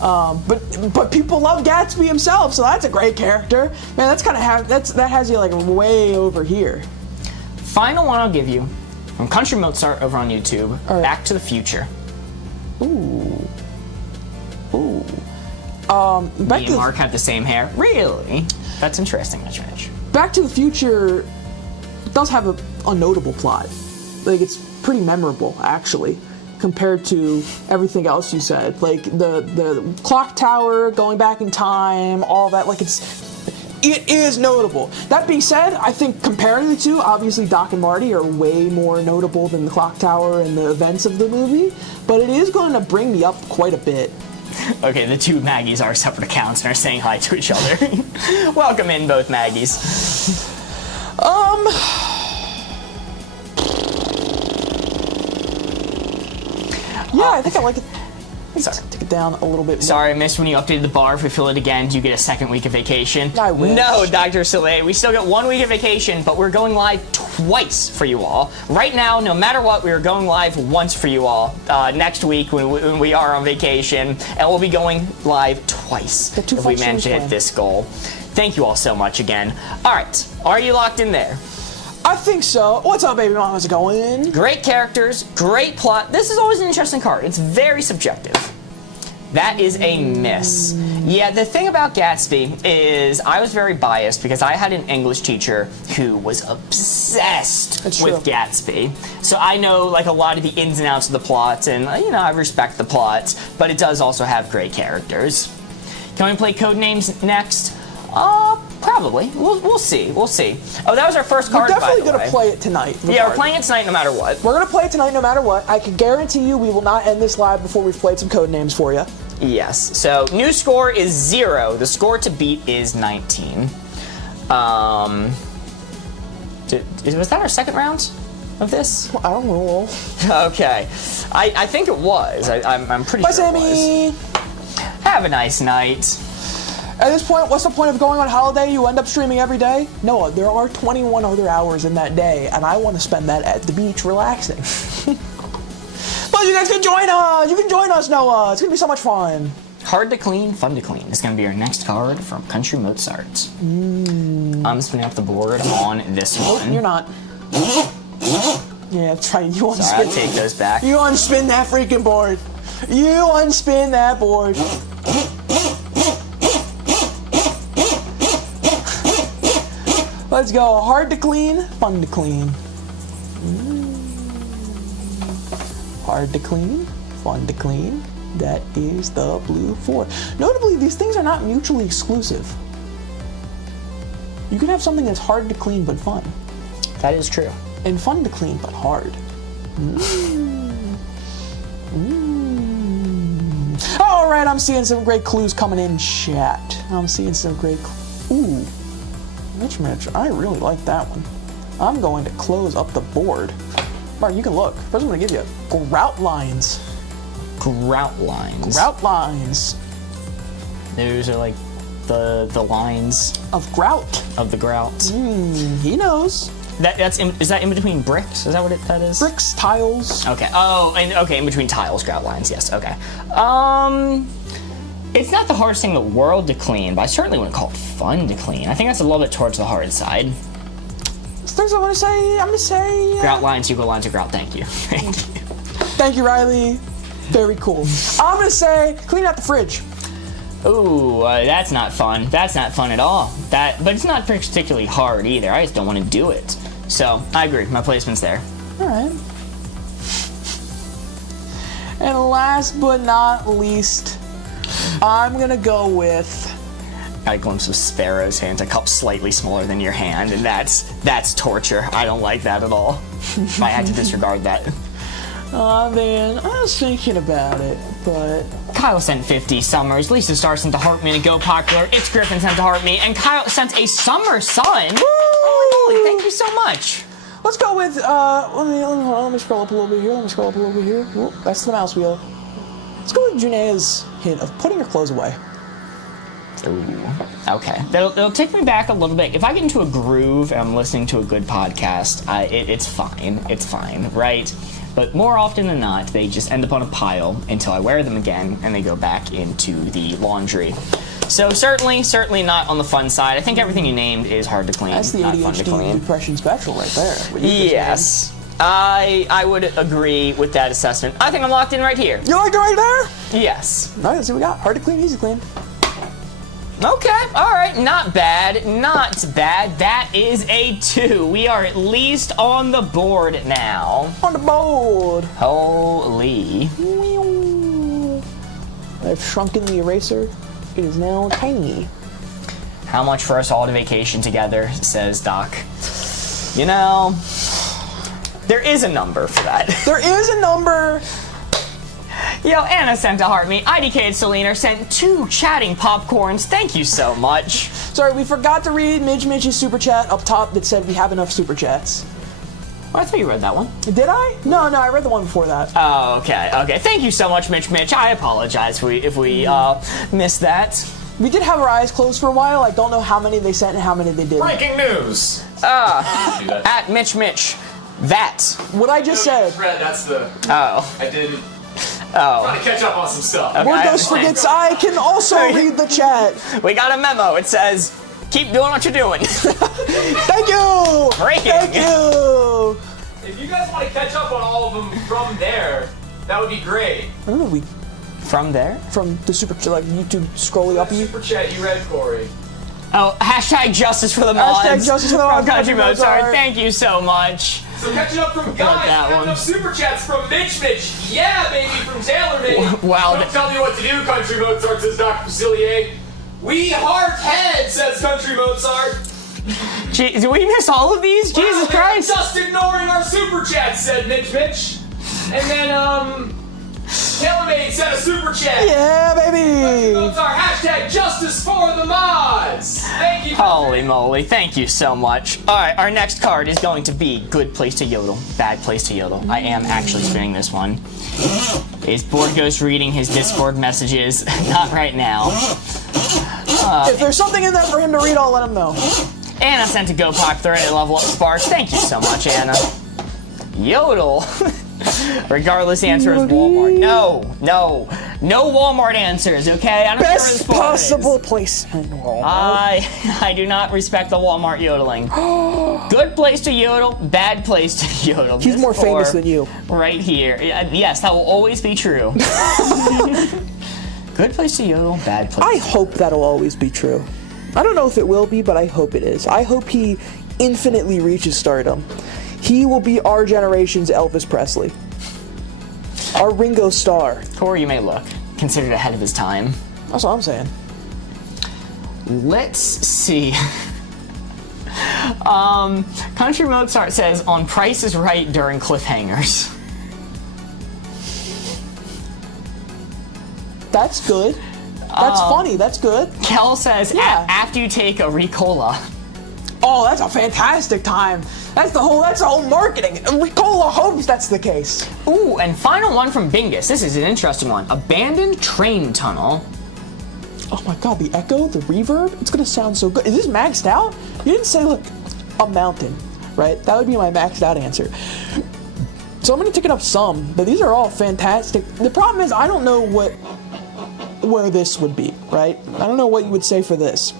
But people love Gatsby himself, so that's a great character. Man, that's kind of that has you like way over here. Final one I'll give you from Country Mozart over on YouTube. right. Back to the Future. Ooh. Me and Mark have the same hair. Really? That's interesting, Mitch. Back to the Future does have a notable plot. Like, it's pretty memorable, actually, compared to everything else you said. Like, the clock tower, going back in time, all that. Like, it is notable. That being said, I think comparing the two, obviously Doc and Marty are way more notable than the clock tower and the events of the movie, but it is going to bring me up quite a bit. Okay, the two Maggies are separate accounts and are saying hi to each other. Welcome in, both Maggies. Yeah, I think I like it. Sorry. Take it down a little bit more. Sorry, I missed when you updated the bar. If we fill it again, do you get a second week of vacation? I wish. No, Dr. Soleil, we still get 1 week of vacation, but we're going live twice for you all. Right now, no matter what, we are going live once for you all next week when we are on vacation, and we'll be going live twice The two if we functions manage to hit plan. this goal. Thank you all so much again. All right, are you locked in there? I think so. What's up, baby mom? How's it going? Great characters, great plot. This is always an interesting card. It's very subjective. That is a miss. Yeah, the thing about Gatsby is I was very biased because I had an English teacher who was obsessed That's with true. Gatsby. So I know like a lot of the ins and outs of the plot, and I respect the plot, but it does also have great characters. Can we play Codenames next? Probably. We'll see. We'll see. Oh, that was our first We're card. definitely by the gonna way. play it tonight. Yeah, we're playing it tonight no matter what. We're gonna play it tonight no matter what. I can guarantee you we will not end this live before we've played some code names for you. Yes. So new score is 0. The score to beat is 19. Was that our second round of this? I don't know. Okay. I think it was. I'm pretty Bye, sure it Sammy. was. Have a nice night. At this point, what's the point of going on holiday? You end up streaming every day? Noah, there are 21 other hours in that day, and I want to spend that at the beach relaxing. But you guys can join us! You can join us, Noah! It's gonna be so much fun. Hard to clean, fun to clean. It's going to be our next card from Country Mozart. I'm spinning up the board on this one. You're not. Yeah, that's right. You unspin. Sorry, I'll take those back. You unspin that freaking board. You unspin that board. Let's go. Hard to clean, fun to clean. Hard to clean, fun to clean. That is the blue 4. Notably, these things are not mutually exclusive. You can have something that's hard to clean but fun. That is true. And fun to clean but hard. Alright, I'm seeing some great clues coming in chat. I'm seeing some great Ooh. Mitch, I really like that one. I'm going to close up the board. Mark, you can look. First I'm going to give you grout lines. Grout lines. Grout lines. Those are like the lines Of grout. of the grout. He knows. Is that in between bricks? Is that what that is? Bricks, tiles. Okay. Oh, and okay, in between tiles, grout lines. Yes. Okay. It's not the hardest thing in the world to clean, but I certainly wouldn't call it fun to clean. I think that's a little bit towards the hard side. Things I'm going to say. Grout lines equal lines of grout. Thank you. Thank you. Thank you, Riley. Very cool. I'm going to say clean out the fridge. Ooh, that's not fun. That's not fun at all. But it's not particularly hard either. I just don't want to do it. So I agree. My placement's there. All right. And last but not least, I'm going to go with... Got a glimpse of Sparrow's hand, a cup slightly smaller than your hand, and that's torture. I don't like that at all. I had to disregard that. Man, I was thinking about it, but... Kyle sent 50 Summers, Lisa Star sent a Heart Me to Go Popular, It's Griffin sent a Heart Me, and Kyle sent a Summer Sun. Holy moly, thank you so much. Let's go with, let me scroll up a little bit here, Ooh, that's the mouse wheel. Let's go with Janae's hint of putting your clothes away. Ooh, okay. That'll take me back a little bit. If I get into a groove and I'm listening to a good podcast, it's fine. It's fine, right? But more often than not, they just end up on a pile until I wear them again and they go back into the laundry. So certainly not on the fun side. I think everything you named is hard to clean. That's the not fun to ADHD clean. depression special right there. What you just Yes. I would agree with that assessment. I think I'm locked in right here. named. You like it right there? Yes. All right, let's see what we got. Hard to clean, easy clean. Okay, all right, not bad, not bad. That is a 2. We are at least on the board now. On the board. Holy. I've shrunken the eraser. It is now tiny. How much for us all to vacation together, says Doc. You know, there is a number for that. There is a number. Yo, Anna sent a heart me. IDK and Selena sent 2 chatting popcorns. Thank you so much. Sorry, we forgot to read Mitch's super chat up top that said we have enough super chats. Oh, I thought you read that one. Did I? No, I read the one before that. Oh, okay. Thank you so much, Mitch. I apologize if we missed that. We did have our eyes closed for a while. I don't know how many they sent and how many they did. Breaking news! At Mitch. That. What I just said. Fred, that's the. Oh. I didn't. Oh. Trying to catch up on some stuff. Okay, Word I Ghost understand. forgets I can also read the chat. We got a memo. It says, keep doing what you're doing. Thank you. Breaking. Thank you. If you guys want to catch up on all of them from there, that would be great. I don't know, we From there? from the super like YouTube scrolling up you. Super chat you read, Corey. Oh, hashtag justice for the mods. Hashtag justice for the mods. From Country Mozart. Mozart. Thank you so much. So catching up from guys, that we got one. enough super chats from Mitch. Yeah, baby, from Taylor, baby. Wow. Don't tell me what to do, Country Mozart, says Dr. Facilier. We heart head, says Country Mozart. Gee, did we miss all of these? Jesus Wow, Christ! Just ignoring our super chat, said Mitch. And then, Tailmate said a super chat. Yeah, baby. Mozart, hashtag justice for the mods. Thank you. Holy moly, thank you so much. Alright, our next card is going to be Good Place to Yodel, Bad Place to Yodel. I am actually spinning this one. Is Board Ghost reading his Discord messages? Not right now. If there's something in there for him to read, I'll let him know. Anna sent a Go Pop thread at Level Up Sparks. Thank you so much, Anna. Yodel. Regardless, the answer is Walmart. No Walmart answers, okay? I don't care where this Best Walmart possible is. placement. I do not respect the Walmart yodeling. Good place to yodel, bad place to yodel. He's This more famous four than you. Right here. Yes, that will always be true. Good place to yodel, bad place. I hope that'll always be true. I don't know if it will be, but I hope it is. I hope he infinitely reaches stardom. He will be our generation's Elvis Presley. Our Ringo Starr. Or you may look. Considered ahead of his time. That's what I'm saying. Let's see. Country Mozart says, on Price is Right during cliffhangers. That's good. That's funny. That's good. Kel says, Yeah. after you take a Ricola. Oh, that's a fantastic time. That's the whole marketing. Ricola hopes that's the case. Ooh, and final one from Bingus. This is an interesting one. Abandoned train tunnel. Oh my god, the echo, the reverb, it's gonna sound so good. Is this maxed out? You didn't say, look, a mountain, right? That would be my maxed out answer. So I'm gonna take it up some, but these are all fantastic. The problem is I don't know where this would be, right? I don't know what you would say for this.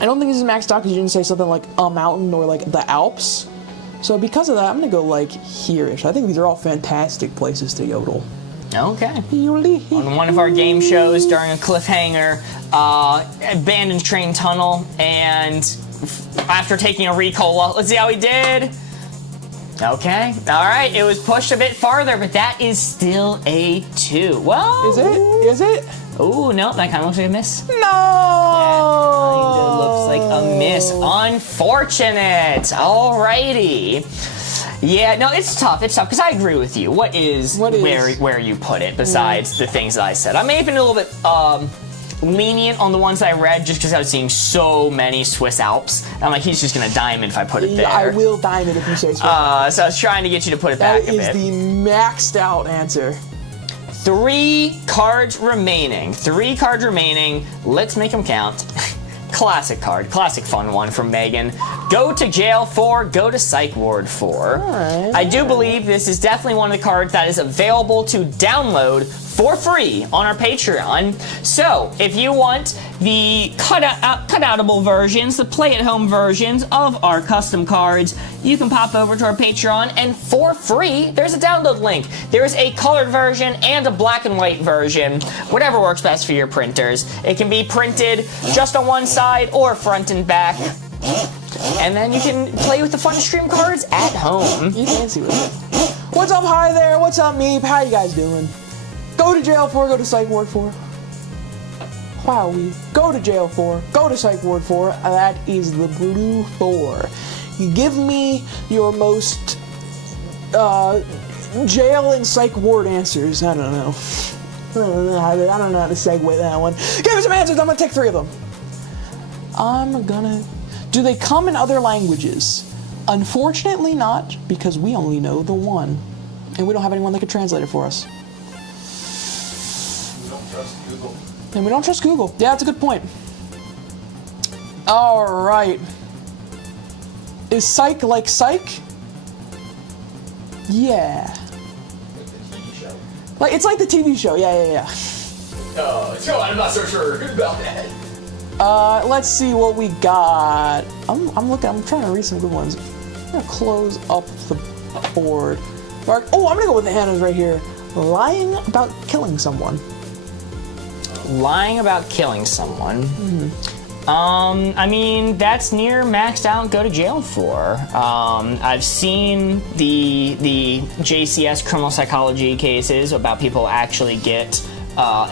I don't think this is maxed out because you didn't say something like a mountain or like the Alps. So because of that, I'm gonna go like here-ish. I think these are all fantastic places to yodel. Okay. On one of our game shows during a cliffhanger, abandoned train tunnel, and after taking a Ricola, let's see how he did. Okay. All right. It was pushed a bit farther, but that is still a 2. Well, Is it? Is it? Oh no, that kind of looks like a miss. No! Kinda looks like a miss. Unfortunate. Alrighty. Yeah, no, it's tough because I agree with you. What is where you put it besides the things that I said? I'm even a little bit lenient on the ones that I read just because I was seeing so many Swiss Alps. I'm like, he's just gonna dime it if I put it there. I will dime it if you say Swiss. So I was trying to get you to put it back a bit. That is the maxed out answer. 3 cards remaining. 3 cards remaining. Let's make them count. Classic card. Classic fun one from Megan. Go to jail 4, go to psych ward 4. Alright. I do believe this is definitely one of the cards that is available to download for free on our Patreon. So, if you want the cutoutable versions, the play-at-home versions of our custom cards, you can pop over to our Patreon, and for free, there's a download link. There's a colored version and a black and white version, whatever works best for your printers. It can be printed just on one side or front and back. And then you can play with the fun stream cards at home. You fancy with it. What's up, hi there? What's up, Meep? How you guys doing? Go to jail 4, go to psych ward 4. Wow, go to jail 4, go to psych ward 4. That is the blue 4. Give me your most jail and psych ward answers. I don't know. I don't know how to segue that one. Give me some answers. I'm gonna take 3 of them. Do they come in other languages? Unfortunately not, because we only know the one. And we don't have anyone that could translate it for us. And we don't trust Google. Yeah, that's a good point. Alright. Is psych like psych? Yeah. Like it's like the TV show. Yeah. So I'm not so sure about that. Let's see what we got. I'm trying to read some good ones. I'm gonna close up the board. Oh, I'm gonna go with the Hannah's right here. Lying about killing someone. Lying about killing someone. I mean, that's near maxed out go to jail for. I've seen the JCS criminal psychology cases about people actually get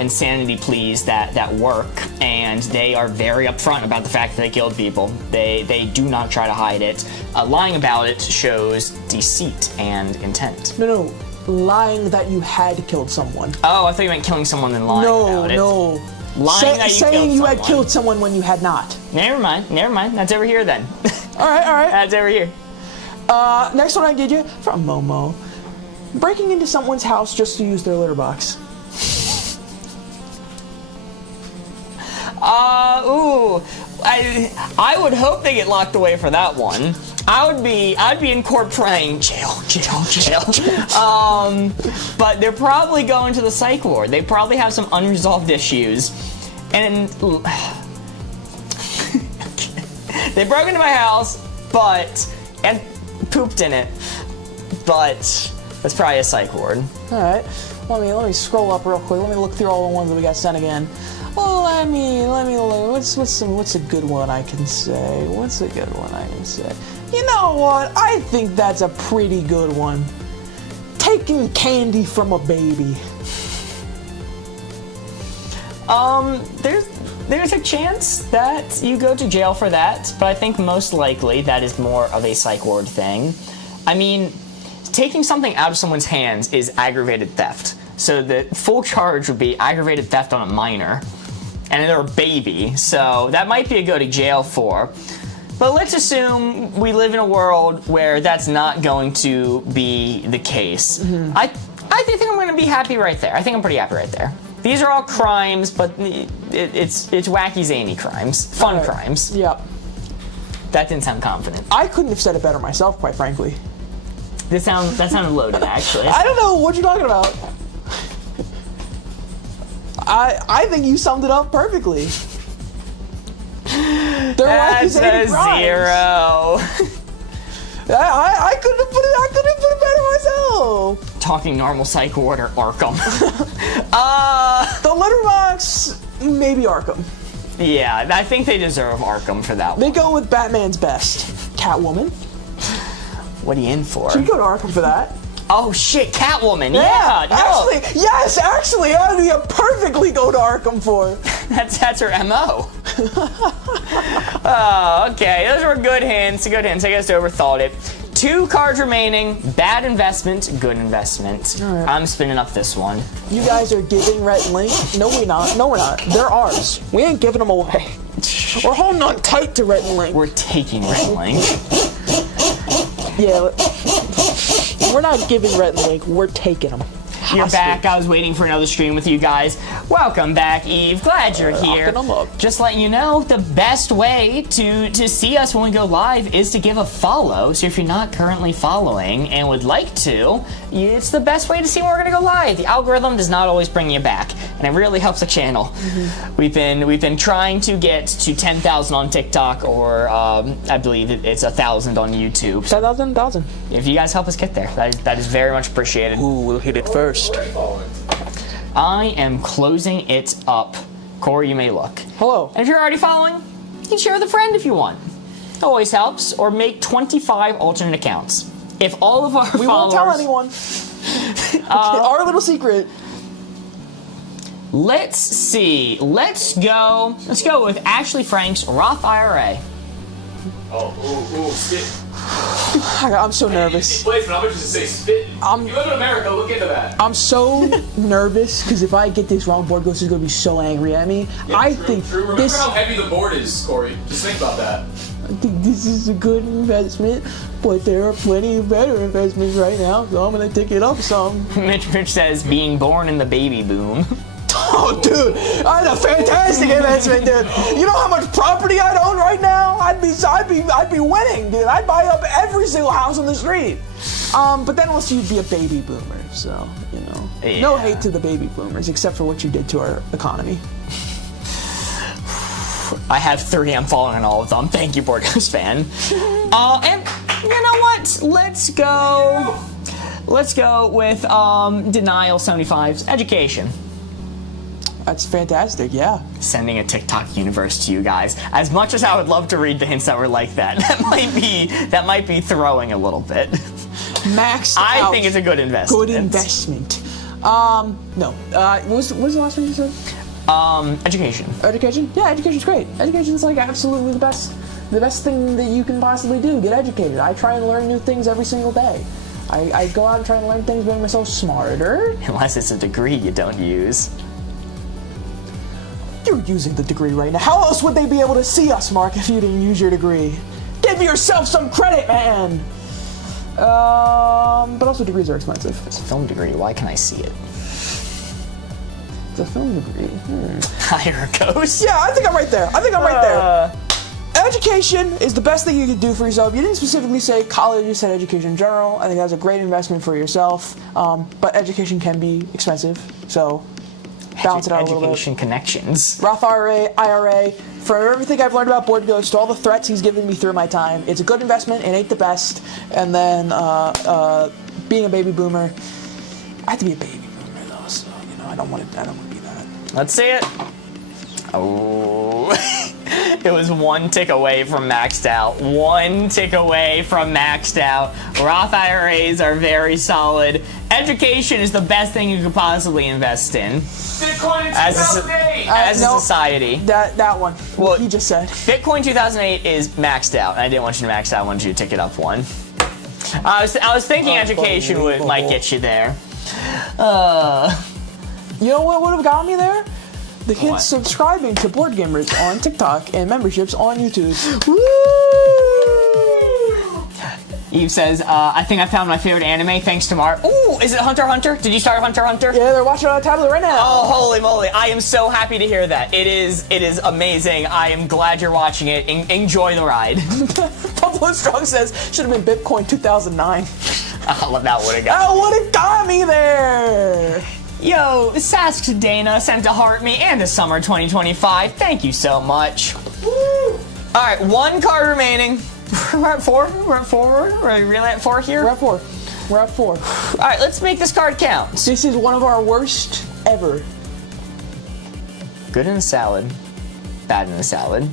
insanity pleas that work, and they are very upfront about the fact that they killed people. They do not try to hide it. Lying about it shows deceit and intent. No, lying that you had killed someone. Oh, I thought you meant killing someone and lying about it. No. Lying that you saying killed you someone. had killed someone when you had not. Never mind. That's over here then. All right. That's over here. Next one I get you from Momo. Breaking into someone's house just to use their litter box. I would hope they get locked away for that one. I'd be in court praying, jail. But they're probably going to the psych ward. They probably have some unresolved issues. And they broke into my house, and pooped in it. But that's probably a psych ward. All right. Let me scroll up real quick. Let me look through all the ones that we got sent again. Well, let me look. What's a good one I can say? You know what? I think that's a pretty good one. Taking candy from a baby. There's a chance that you go to jail for that, but I think most likely that is more of a psych ward thing. I mean, taking something out of someone's hands is aggravated theft. So the full charge would be aggravated theft on a minor, and they're a baby, so that might be a go to jail for. But let's assume we live in a world where that's not going to be the case. Mm-hmm. I think I'm going to be happy right there. I think I'm pretty happy right there. These are all crimes, but it's wacky, zany crimes, fun crimes. Yep. That didn't sound confident. I couldn't have said it better myself, quite frankly. That sounded loaded, actually. I don't know what you're talking about. I think you summed it up perfectly. That's a 0. I couldn't have put it better myself. Talking normal psych ward or Arkham. The letterbox, maybe Arkham. Yeah, I think they deserve Arkham for that one. They go with Batman's best. Catwoman. What are you in for? She'd go to Arkham for that. Oh shit, Catwoman. Yeah, no. Actually, that would be a perfectly go to Arkham for. That's her MO. Oh, okay. Those were good hints. I guess I overthought it. 2 cards remaining. Bad investment, good investment. Right. I'm spinning up this one. You guys are giving Rhett and Link? No, we're not. They're ours. We ain't giving them away. We're holding on tight to Rhett and Link. We're taking Rhett and Link. Yeah, we're not giving Rhett and Link. We're taking them. You're back. I was waiting for another stream with you guys. Welcome back, Eve. Glad you're here. Just letting you know, the best way to see us when we go live is to give a follow. So if you're not currently following and would like to, it's the best way to see when we're going to go live. The algorithm does not always bring you back, and it really helps the channel. Mm-hmm. We've been trying to get to 10,000 on TikTok, or I believe it's 1,000 on YouTube. 10,000. If you guys help us get there, that is very much appreciated. Who will hit it first? I am closing it up. Corey, you may look. Hello. And if you're already following, you can share with a friend if you want. It always helps. Or make 25 alternate accounts. If all of our followers... We won't tell anyone. Our little secret. Let's see. Let's go with Ashley Frank's Roth IRA. Spit. I'm so nervous. I'm gonna just say spit. You live in America, look into that. I'm so nervous because if I get this wrong, Board Ghost is going to be so angry at me. Yeah, true. Remember how heavy the board is, Corey. Just think about that. I think this is a good investment, but there are plenty of better investments right now, so I'm going to take it up some. Mitch says, being born in the baby boom. Oh, dude, that's a fantastic investment, dude. You know how much property I'd own right now? I'd be winning, dude. I'd buy up every single house on the street. But then also you'd be a baby boomer, so you know. Yeah. No hate to the baby boomers, except for what you did to our economy. I have 30. I'm following all of them. Thank you, Boardgamers fan. And you know what? Let's go with Denial 75's Education. That's fantastic, yeah. Sending a TikTok universe to you guys. As much as I would love to read the hints that were like that, that might be throwing a little bit. Max I think it's a good investment. Good investment. No. What was the last one you said? Education. Education? Yeah, education's great. Education's like absolutely the best thing that you can possibly do. Get educated. I try and learn new things every single day. I go out and try and learn things, make myself smarter. Unless it's a degree you don't use. You're using the degree right now. How else would they be able to see us, Mark, if you didn't use your degree? Give yourself some credit, man! But also degrees are expensive. It's a film degree. Why can I see it? It's a film degree. Higher it goes. Yeah, I think I'm right there. Education is the best thing you can do for yourself. You didn't specifically say college, you said education in general. I think that's a great investment for yourself. But education can be expensive, so balance it out a little bit. Education connections. Roth IRA, for everything I've learned about Board Ghost, all the threats he's given me through my time, it's a good investment, it ain't the best. And then being a baby boomer, I have to be a baby boomer though, so I don't want to be that. Let's see it. Oh, it was one tick away from maxed out. One tick away from maxed out. Roth IRAs are very solid. Education is the best thing you could possibly invest in. Bitcoin in As 2008. a No, society. That one. Well, What he just said. Bitcoin 2008 is maxed out, and I didn't want you to max out. I wanted you to tick it up one. I was thinking education might get you there. You know what would have got me there? The kids What? subscribing to Boardgamers on TikTok and memberships on YouTube. Eve says, I think I found my favorite anime thanks to Mar. Ooh, is it Hunter x Hunter? Did you start Hunter x Hunter? Yeah, they're watching it on a tablet right now. Oh, holy moly. I am so happy to hear that. It is amazing. I am glad you're watching it. Enjoy the ride. Buffalo Strong says, should have been Bitcoin 2009. I love that would have got. That would have got me there. Yo, Sask Dana sent a heart me and a summer 2025. Thank you so much. Woo. All right, one card remaining. We're at 4. We're really at 4 here. We're at 4. All right, let's make this card count. This is one of our worst ever. Good in the salad, bad in the salad.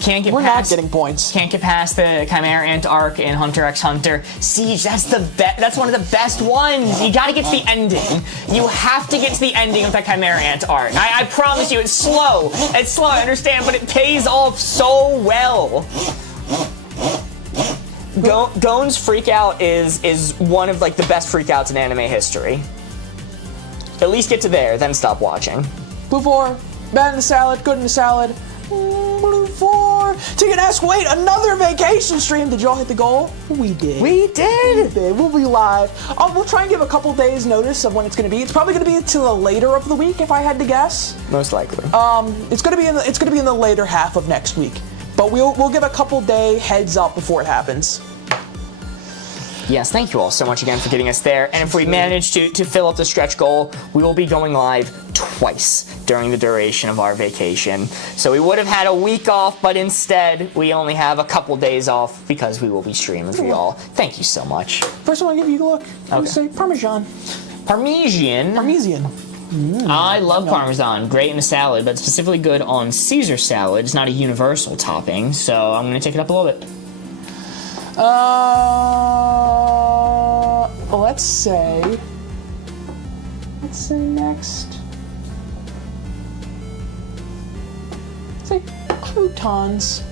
Can't get We're past. not getting points. Can't get past the Chimera Ant arc in Hunter x Hunter. Siege, that's one of the best ones. You gotta get to the ending. You have to get to the ending of the Chimera Ant arc. I promise you, it's slow. It's slow, I understand, but it pays off so well. Gon's freak out is one of like the best freak outs in anime history. At least get to there, then stop watching. Blue 4, bad in the salad, good in the salad. Blue 4. Ticket ask, wait, another vacation stream. Did y'all hit the goal? We did. We did. We'll be live. We'll try and give a couple days notice of when it's going to be. It's probably going to be until the later of the week, if I had to guess. Most likely. It's going to be in the later half of next week. But we'll give a couple day heads up before it happens. Yes, thank you all so much again for getting us there. And if we manage to fill up the stretch goal, we will be going live twice during the duration of our vacation. So we would have had a week off, but instead we only have a couple days off because we will be streaming for y'all. Thank you so much. First one, I'll give you a look. Okay. Say Parmesan. Parmesan. I love Parmesan. Great in a salad, but specifically good on Caesar salad. It's not a universal topping, so I'm going to take it up a little bit. Let's say next. Say croutons.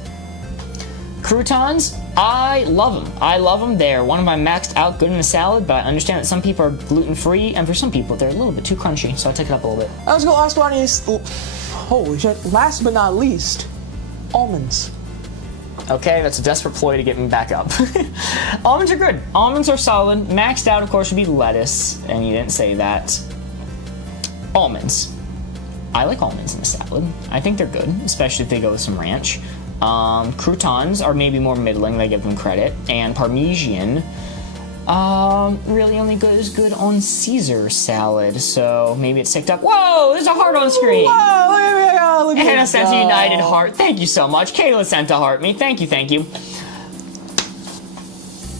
Croutons, I love them. I love them. They're one of my maxed out good in a salad, but I understand that some people are gluten-free, and for some people, they're a little bit too crunchy, so I take it up a little bit. Let's go last one is, holy shit, last but not least, almonds. Okay, that's a desperate ploy to get me back up. Almonds are good. Almonds are solid. Maxed out, of course, would be lettuce, and you didn't say that. Almonds. I like almonds in a salad. I think they're good, especially if they go with some ranch. Croutons are maybe more middling, they give them credit. And Parmesan, really only is good on Caesar salad, so maybe it's ticked up. Whoa, there's a heart on screen! Whoa, look at Hannah this sent a guy. united heart. Thank you so much. Kayla sent a heart me. Thank you, thank you.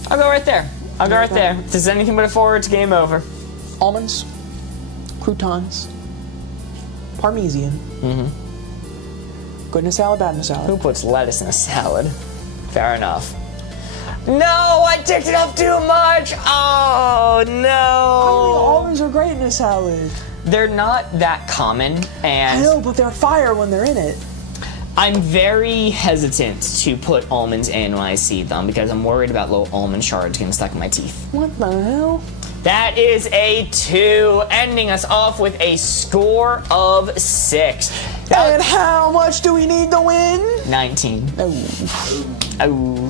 I'll go right there. I'll go right there. If there's anything but a forward, it's game over. Almonds, croutons, Parmesan. Good in a salad, bad in a salad. Who puts lettuce in a salad? Fair enough. No, I ticked it up too much. Oh no. Almonds are great in a salad. They're not that common, I and know, but they're fire when they're in it. I'm very hesitant to put almonds in when I see them because I'm worried about little almond shards getting stuck in my teeth. What the hell? That is a 2, ending us off with a score of 6. And how much do we need to win? 19. Oh.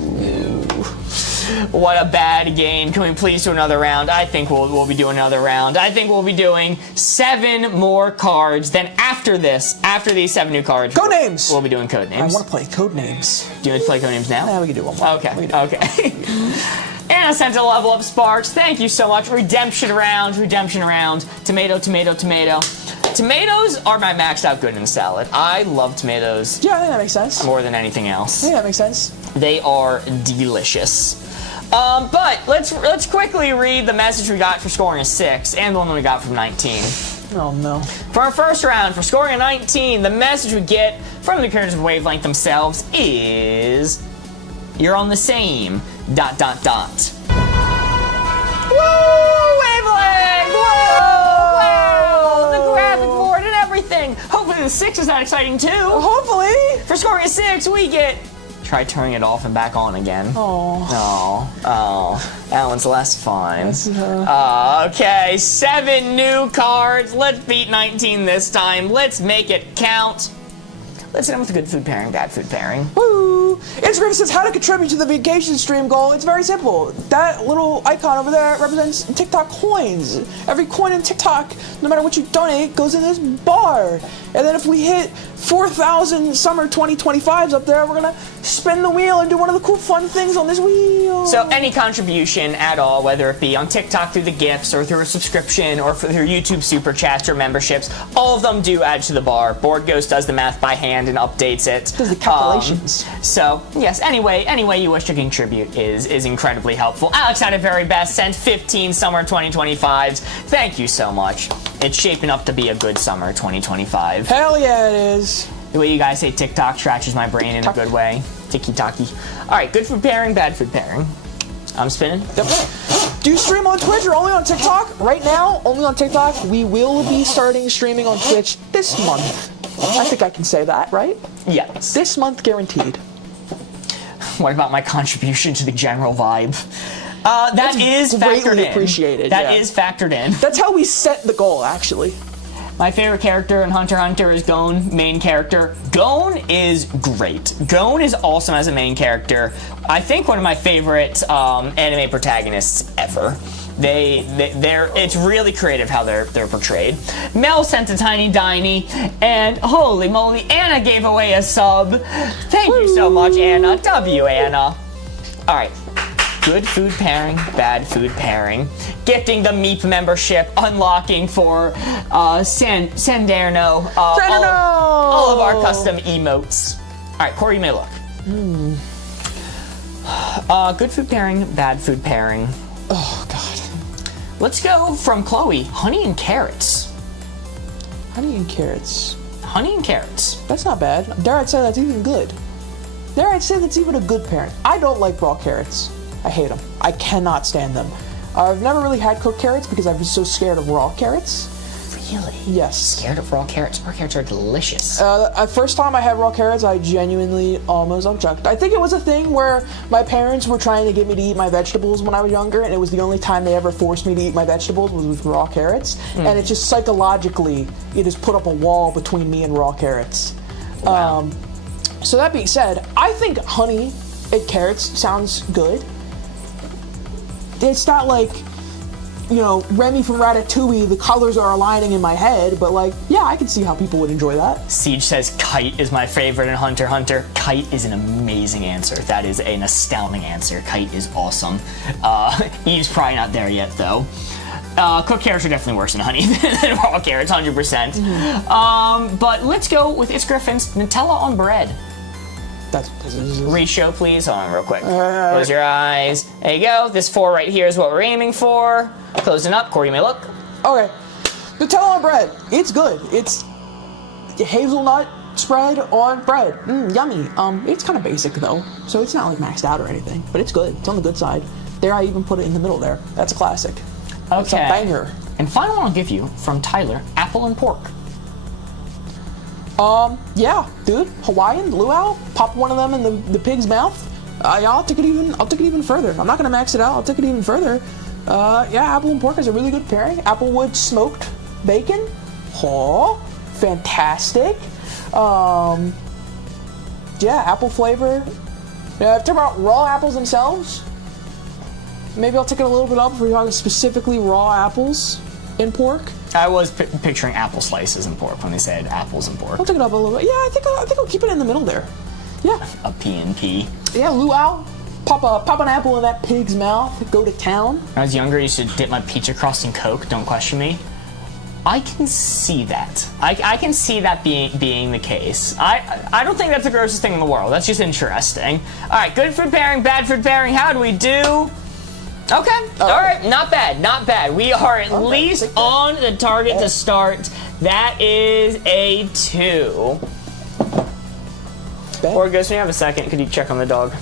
What a bad game. Can we please do another round? I think we'll be doing another round. I think we'll be doing 7 more cards. Then after this, after these 7 new cards, Codenames! We'll be doing code names. I want to play Codenames. Do you want to play code names now? Yeah, we can do one more. Okay. Okay. And a sense of level up Sparks. Thank you so much. Redemption round. Tomato, tomato, tomato. Tomatoes are my maxed out good in salad. I love tomatoes Yeah, I think that makes sense. more than anything else. Yeah, that makes sense. They are delicious. But let's quickly read the message we got for scoring a 6 and the one we got from 19. Oh no. For our first round, for scoring a 19, the message we get from the creators of Wavelength themselves is, "You're on the same ... Woo! Wavelength! Wow! The graphic board and everything. Hopefully the 6 is that exciting too. Hopefully. For scoring a 6, we get... Try turning it off and back on again. Oh, that one's less fun. Okay, 7 new cards. Let's beat 19 this time. Let's make it count. Let's end with a good food pairing, bad food pairing. Woo! Instagram says how to contribute to the vacation stream goal. It's very simple. That little icon over there represents TikTok coins. Every coin in TikTok, no matter what you donate, goes in this bar. And then if we hit 4,000 summer 2025s up there, we're gonna spin the wheel and do one of the cool fun things on this wheel. So any contribution at all, whether it be on TikTok through the gifts or through a subscription or through YouTube super chats or memberships, all of them do add to the bar. BoardGhost does the math by hand and updates it. Does the calculations. So yes, any way you wish to contribute is incredibly helpful. Alex had a very best, sent 15 summer 2025s. Thank you so much. It's shaping up to be a good summer 2025. Hell yeah, it is. The way you guys say TikTok scratches my brain in a good way. Tiki-taki. All right, good food pairing, bad food pairing. I'm spinning. Yep. Do you stream on Twitch or only on TikTok? Right now, only on TikTok. We will be starting streaming on Twitch this month. I think I can say that, right? Yes. This month, guaranteed. What about my contribution to the general vibe? That is factored greatly in. appreciated, That yeah. is factored in. That's how we set the goal, actually. My favorite character in Hunter x Hunter is Gon, main character. Gon is great. Gon is awesome as a main character. I think one of my favorite anime protagonists ever. It's really creative how they're portrayed. Mel sent a tiny diny, and holy moly, Anna gave away a sub. Thank you so much, Anna. W, Anna. All right. Good food pairing, bad food pairing. Gifting the Meep membership, unlocking for Sanderno. All of our custom emotes. All right, Corey, you may look. Good food pairing, bad food pairing. Oh, God. Let's go from Chloe. Honey and carrots. Honey and carrots. Honey and carrots. That's not bad. Dare I say that's even good. Dare I say that's even a good pairing. I don't like raw carrots. I hate them. I cannot stand them. I've never really had cooked carrots because I was so scared of raw carrots. Really? Yes. Scared of raw carrots? Raw carrots are delicious. First time I had raw carrots, I genuinely almost objected. I think it was a thing where my parents were trying to get me to eat my vegetables when I was younger, and it was the only time they ever forced me to eat my vegetables was with raw carrots. And it just psychologically, it has put up a wall between me and raw carrots. Wow. So that being said, I think honey and carrots sounds good. It's not like, you know, Remy from Ratatouille, the colors are aligning in my head, but like, yeah, I can see how people would enjoy that. Siege says Kite is my favorite in Hunter x Hunter. Kite is an amazing answer. That is an astounding answer. Kite is awesome. Eve's probably not there yet, though. Cooked carrots are definitely worse than honey than raw carrots, 100%. But let's go with It's Griffin's Nutella on bread. Re-show, please. Hold on real quick. Close your eyes. There you go. This 4 right here is what we're aiming for. Closing up. Corey, you may look. Okay. Nutella on bread. It's good. It's hazelnut, spread on bread. Yummy. It's kind of basic though, so it's not like maxed out or anything, but it's good. It's on the good side. There, I even put it in the middle there. That's a classic. Okay. It's a banger. And final one I'll give you from Tyler: apple and pork. Yeah, dude. Hawaiian luau. Pop one of them in the pig's mouth. I'll take it even further. I'm not gonna max it out. I'll take it even further. Yeah, apple and pork is a really good pairing. Applewood smoked bacon. Oh, fantastic. Yeah, apple flavor. Yeah, talking about raw apples themselves. Maybe I'll take it a little bit up if we're talking specifically raw apples in pork. I was picturing apple slices and pork when they said apples and pork. I'll take it up a little bit. Yeah, I think I'll keep it in the middle there. Yeah. A P&P. Yeah, luau. Pop an apple in that pig's mouth. Go to town. When I was younger, I used to dip my pizza crust in Coke. Don't question me. I can see that. I can see that being the case. I don't think that's the grossest thing in the world. That's just interesting. All right, good food pairing, bad food pairing. How do we do? Okay. All right. Not bad. Not bad. We are at least on the target to start. That is a 2. Boardgos, when you have a second, could you check on the dog?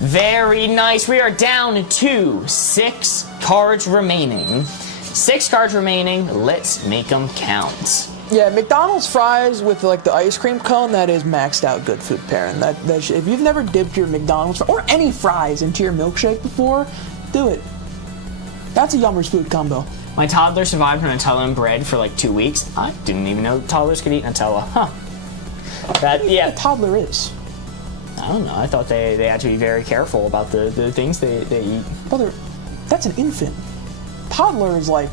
Very nice. We are down to 6 cards remaining. 6 cards remaining. Let's make them count. Yeah, McDonald's fries with like the ice cream cone, that is maxed out good food pairing. If you've never dipped your McDonald's or any fries into your milkshake before, do it. That's a Yummers food combo. My toddler survived on Nutella and bread for like 2 weeks. I didn't even know toddlers could eat Nutella. Huh. What do you think a toddler is? I don't know. I thought they had to be very careful about the things they eat. Brother, that's an infant. Toddler is like,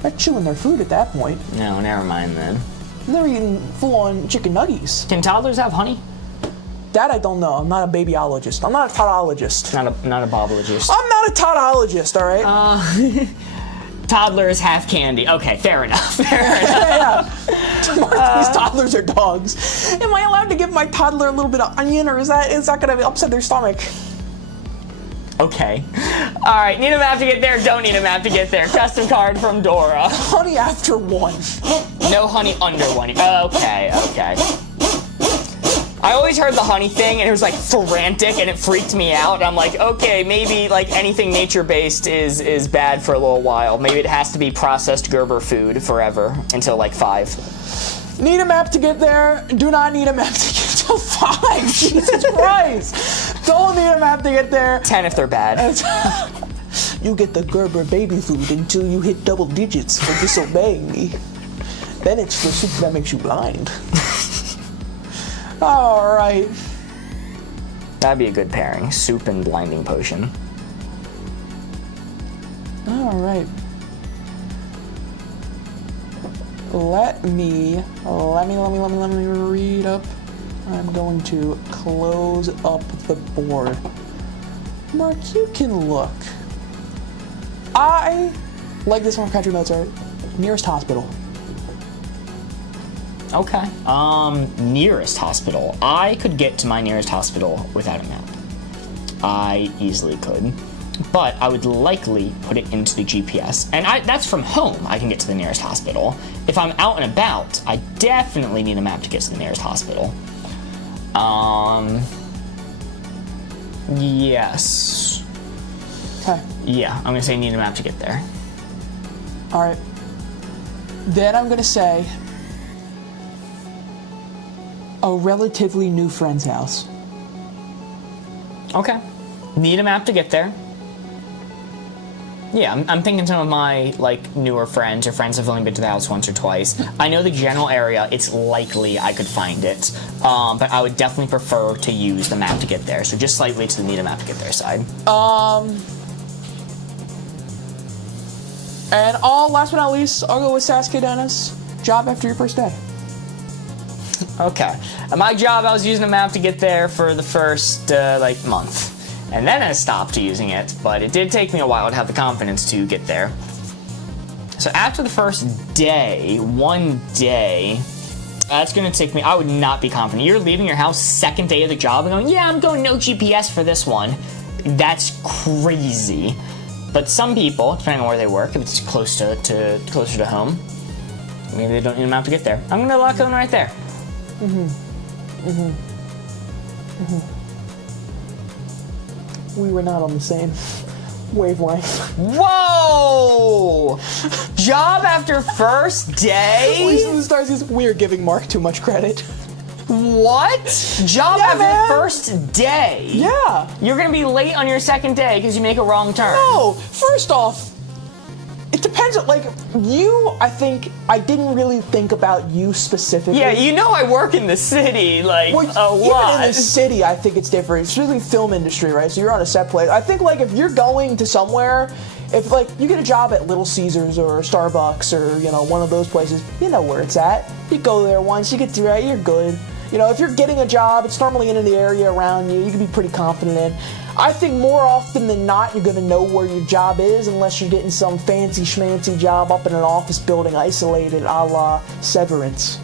they're chewing their food at that point. No, never mind then. They're eating full-on chicken nuggies. Can toddlers have honey? That I don't know. I'm not a babyologist. I'm not a toddologist. Not a bobologist. I'm not a toddologist, all right? Toddlers have candy. Okay, fair enough. Fair enough. These toddlers are dogs. Am I allowed to give my toddler a little bit of onion, or is that going to upset their stomach? Okay. All right, need a map to get there, don't need a map to get there. Custom card from Dora. Honey after 1. No honey under 1. Okay. I always heard the honey thing, and it was like frantic, and it freaked me out. I'm like, okay, maybe like anything nature-based is bad for a little while. Maybe it has to be processed Gerber food forever until like 5. Need a map to get there. Do not need a map to get to 5. Jesus Christ. Don't need a map to get there. 10 if they're bad. You get the Gerber baby food until you hit double digits for disobeying me. Then it's the soup that makes you blind. All right. That'd be a good pairing. Soup and blinding potion. All right. Let me read up. I'm going to close up the board. Mark, you can look. I like this one from Country Mozart. Nearest hospital. Okay. Nearest hospital. I could get to my nearest hospital without a map. I easily could. But I would likely put it into the GPS. And that's from home, I can get to the nearest hospital. If I'm out and about, I definitely need a map to get to the nearest hospital. Yes. Okay. Yeah, I'm gonna say need a map to get there. All right. Then I'm gonna say a relatively new friend's house. Okay. Need a map to get there. Yeah, I'm thinking some of my like newer friends or friends have only been to the house once or twice. I know the general area, it's likely I could find it, but I would definitely prefer to use the map to get there. So just slightly to the need a map to get there side. And last but not least, I'll go with Sasuke Dennis. Job after your first day. Okay. At my job, I was using a map to get there for the first month. And then I stopped using it, but it did take me a while to have the confidence to get there. So after the first day, one day, that's gonna take me, I would not be confident. You're leaving your house second day of the job and going, yeah, I'm going no GPS for this one. That's crazy. But some people, depending on where they work, if it's closer to home, maybe they don't need a map to get there. I'm gonna lock in right there. We were not on the same wavelength. Whoa! Job after first day? Lisa the Stars says, we are giving Mark too much credit. What? Job Yeah, after man. the first day? Yeah. You're gonna be late on your second day because you make a wrong turn. No, first off, it depends on, like, you, I think, I didn't really think about you specifically. Yeah, you know I work in the city, like, Well, a lot. Even in the city, I think it's different. It's really film industry, right? So you're on a set play. I think, like, if you're going to somewhere, if, like, you get a job at Little Caesars or Starbucks or, you know, one of those places, you know where it's at. You go there once, you get through it, you're good. You know, if you're getting a job, it's normally in the area around you. You can be pretty confident in. I think more often than not, you're going to know where your job is unless you're getting some fancy schmancy job up in an office building isolated a la Severance.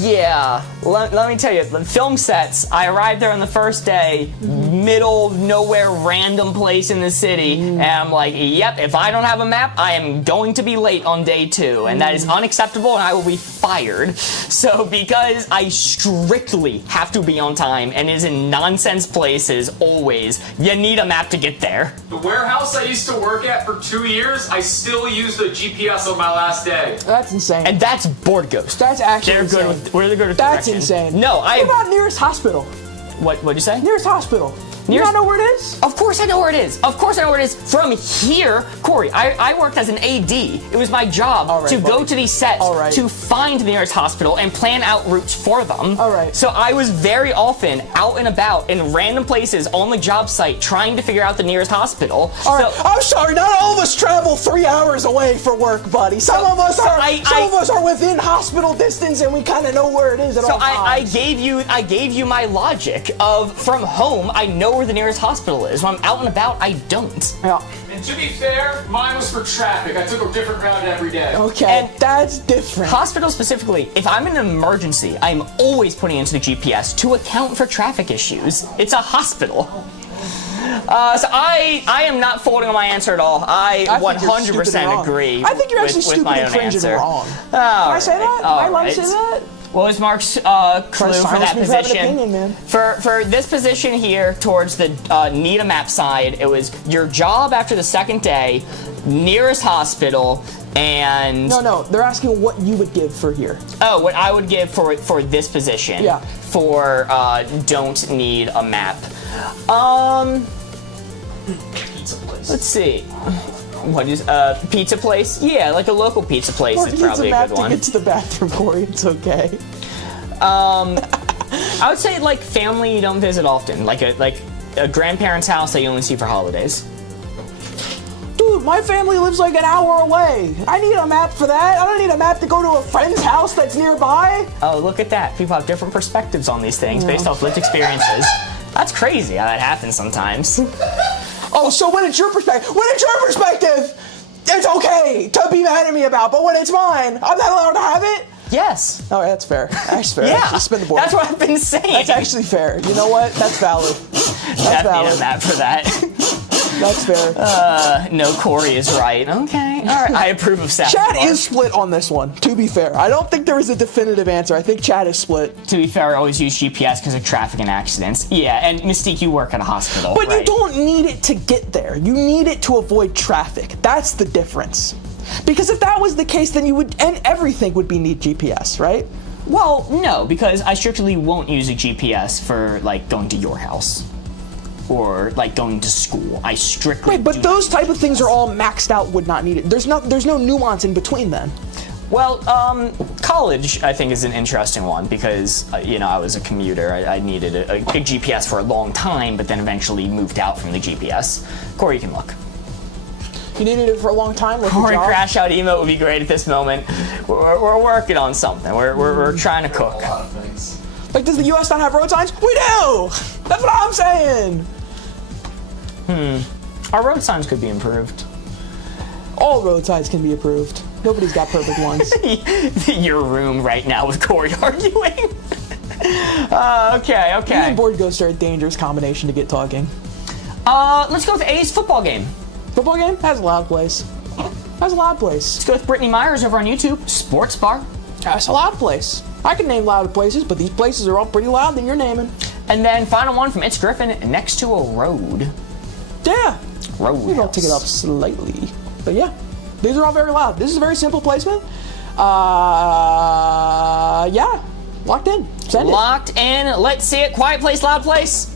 Yeah, let me tell you, the film sets, I arrived there on the first day, middle of nowhere, random place in the city, and I'm like, yep, if I don't have a map, I am going to be late on day 2, and that is unacceptable, and I will be fired. So because I strictly have to be on time, and is in nonsense places, always, you need a map to get there. The warehouse I used to work at for 2 years, I still used a GPS on my last day. That's insane. And that's Board Ghost. That's actually They're insane. good with, they're good with That's direction. insane. No, What about nearest hospital? What'd you say? Nearest hospital. You Nearest- don't know where it is? Of course I know where it is. Of course I know where it is. From here, Corey, I worked as an AD. It was my job All right, to go buddy. to these sets All right. to find the nearest hospital and plan out routes for them. All right. So I was very often out and about in random places on the job site trying to figure out the nearest hospital. All right. So, I'm sorry, not all of us travel 3 hours away for work, buddy. Some of us are within hospital distance, and we kind of know where it is at so all times. I gave you my logic of from home I know where the nearest hospital is. When I'm out and about, I don't. Yeah. And to be fair, mine was for traffic. I took a different route every day. Okay, And- that's different. Hospital specifically, if I'm in an emergency, I'm always putting into the GPS to account for traffic issues. It's a hospital. So I am not folding on my answer at all. I think you're 100% stupid and wrong. agree. I think you're actually with stupid my and own cringe answer. and wrong. All Can I say right, that? Am all I allowed to right. say that? What was Mark's clue for silence that me for having an position? opinion, man. For this position here, towards the need a map side, it was your job after the second day, nearest hospital, and No, they're asking what you would give for here. oh, what I would give for this position. Yeah. For don't need a map. Pizza place. Let's see. What is pizza place? Yeah, like a local pizza place Or is if it's probably a a map good to one. get to the bathroom, Corey, it's okay. I would say like family you don't visit often, like a grandparent's house that you only see for holidays. Dude, my family lives like an hour away. I need a map for that. I don't need a map to go to a friend's house that's nearby. Oh, look at that. People have different perspectives on these things based off lived experiences. That's crazy how that happens sometimes. Oh, so when it's your perspective, it's okay to be mad at me about, but when it's mine, I'm not allowed to have it? Yes. Oh, that's fair. That's fair. Yeah. Actually, spin the board. That's what I've been saying. That's actually fair. You know what? That's valid. That's I've made a valid. map for that. That's fair. No, Corey is right. Okay. All right. I approve of Seth. Chat is split on this one, to be fair. I don't think there is a definitive answer. I think chat is split. To be fair, I always use GPS because of traffic and accidents. Yeah, and Mystique, you work at a hospital. But right? you don't need it to get there. You need it to avoid traffic. That's the difference. Because if that was the case, then you would, and everything would be need GPS, right? Well, no, because I strictly won't use a GPS for like going to your house or like going to school. I strictly Right, but do those type of things are all maxed out, would not need it. There's no nuance in between then. Well, college I think is an interesting one because you know I was a commuter. I needed a GPS for a long time, but then eventually moved out from the GPS. Corey, you can look. You needed it for a long time. Like Corey your job. crash out emote would be great at this moment. We're working on something. We're trying to cook. A lot of things. Like, does the U.S. not have road signs? We do. That's what I'm saying. Our road signs could be improved. All road signs can be approved. Nobody's got perfect ones. Your room right now with Corey arguing. Okay. Me and Board Ghost are a dangerous combination to get talking. Let's go with A's football game. Football game has a loud place. Has a loud place. Let's go with Brittany Myers over on YouTube. Sports Bar. That's a loud place. I can name loud places, but these places are all pretty loud that you're naming. And then final one from It's Griffin, next to a road. Yeah. Road. Maybe I'll take it up slightly. But yeah, these are all very loud. This is a very simple placement. Yeah. Locked in. Send it. Locked in. Let's see it. Quiet place, loud place.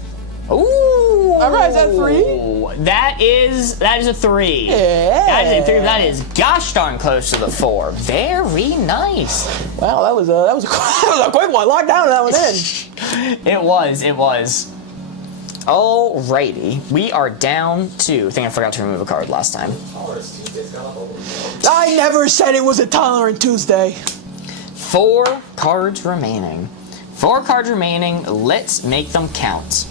Ooh. All right, is that 3? That is a 3. Yeah. That is a 3. That is gosh darn close to the 4. Very nice. Wow, that was a quick one. Locked down that one in. It was. Alrighty. We are down to, I think I forgot to remove a card last time. I never said it was a Tolerant Tuesday. 4 cards remaining. 4 cards remaining. Let's make them count.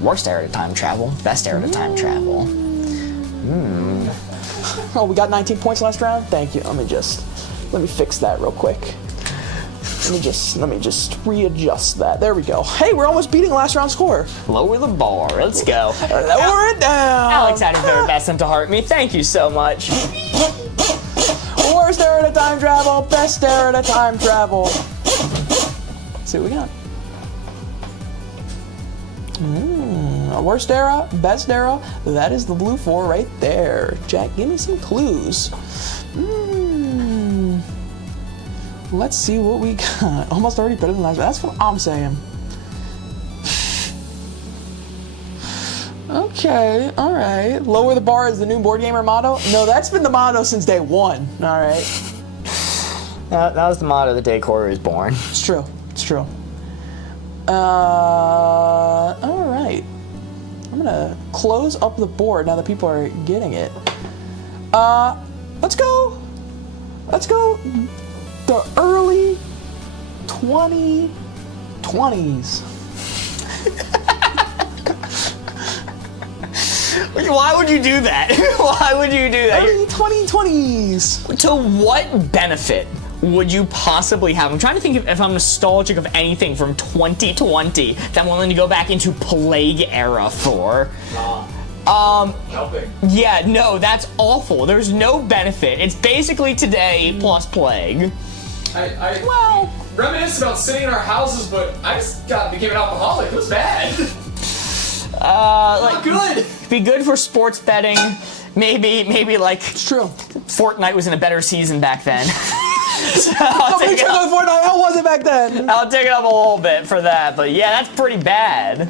Worst era to time travel. Best era to time travel. Oh, we got 19 points last round? Thank you. Let me fix that real quick. Let me just readjust that. There we go. Hey, we're almost beating last round's score. Lower the bar. Let's go. Lower it down. Alex had a very best sent to heart me. Thank you so much. Worst era to time travel, best era to time travel. Let's see what we got. Worst era, best era. That is the blue 4 right there. Jack, give me some clues. Let's see what we got. Almost already better than last. That's what I'm saying. Okay, all right. Lower the bar is the new board gamer motto. No, that's been the motto since day 1. All right. That was the motto the day Corey was born. It's true. All right. I'm gonna close up the board now that people are getting it. Let's go the early 2020s. Why would you do that? Why would you do that? Early 2020s. To what benefit would you possibly have? I'm trying to think if I'm nostalgic of anything from 2020 that I'm willing to go back into Plague era for. Helping. Yeah, no, that's awful. There's no benefit. It's basically today plus Plague. Well, reminisce about sitting in our houses, but I just became an alcoholic. It was bad. Not good. Be good for sports betting. Maybe like It's true. Fortnite was in a better season back then. So Somebody turned on Fortnite. How was it back then? I'll take it up a little bit for that, but yeah, that's pretty bad.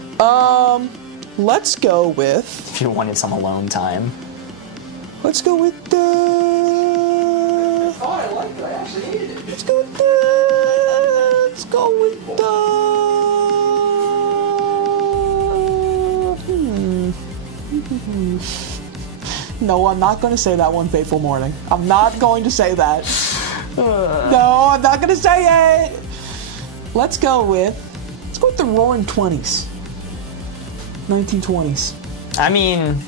Let's go with. If you wanted some alone time. Let's go with the. Oh, I liked it. I actually hated it. Let's go with the. Let's go with the. No, I'm not going to say that one. Fateful Morning. I'm not going to say that. No, I'm not going to say it. Let's go with the Roaring 20s. 1920s. I mean,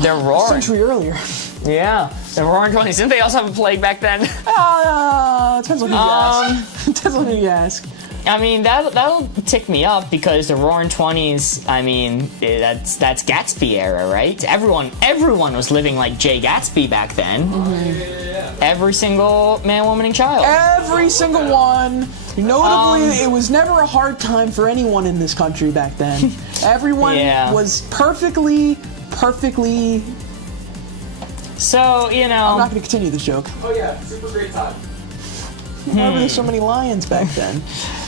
they're roaring. Century earlier. Yeah, they're roaring 20s. Didn't they also have a plague back then? Depends on who you ask. Depends on who you ask. I mean, that'll tick me up because the roaring 20s, I mean, that's Gatsby era, right? Everyone was living like Jay Gatsby back then. Mm-hmm. Every single man, woman, and child. Every single one. Notably, it was never a hard time for anyone in this country back then. Everyone was perfectly. So, you know. I'm not going to continue this joke. Oh yeah, super great time. Why were there so many lions back then?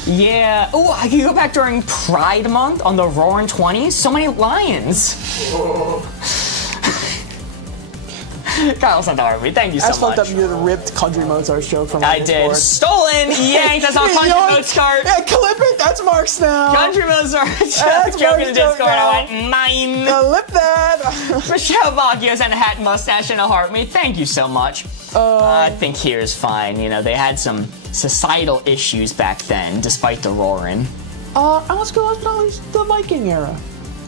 Yeah. Oh, I could go back during Pride Month on the Roaring 20s. So many lions. Kyle sent that over me. Thank you so That's much. fucked up. You ripped Country Mozart's joke from I did. Discord. Stolen. Yanked. That's not Country Mozart. Yeah, clip it. That's Mark's now. Country Mozart. That's Joke in the Mark's joke Discord. now. I went mine. Clip that. Michelle Bacchio sent a hat, mustache, and a heart me. Thank you so much. I think here is fine. You know, they had some societal issues back then, despite the roaring. Let's go with the Viking era.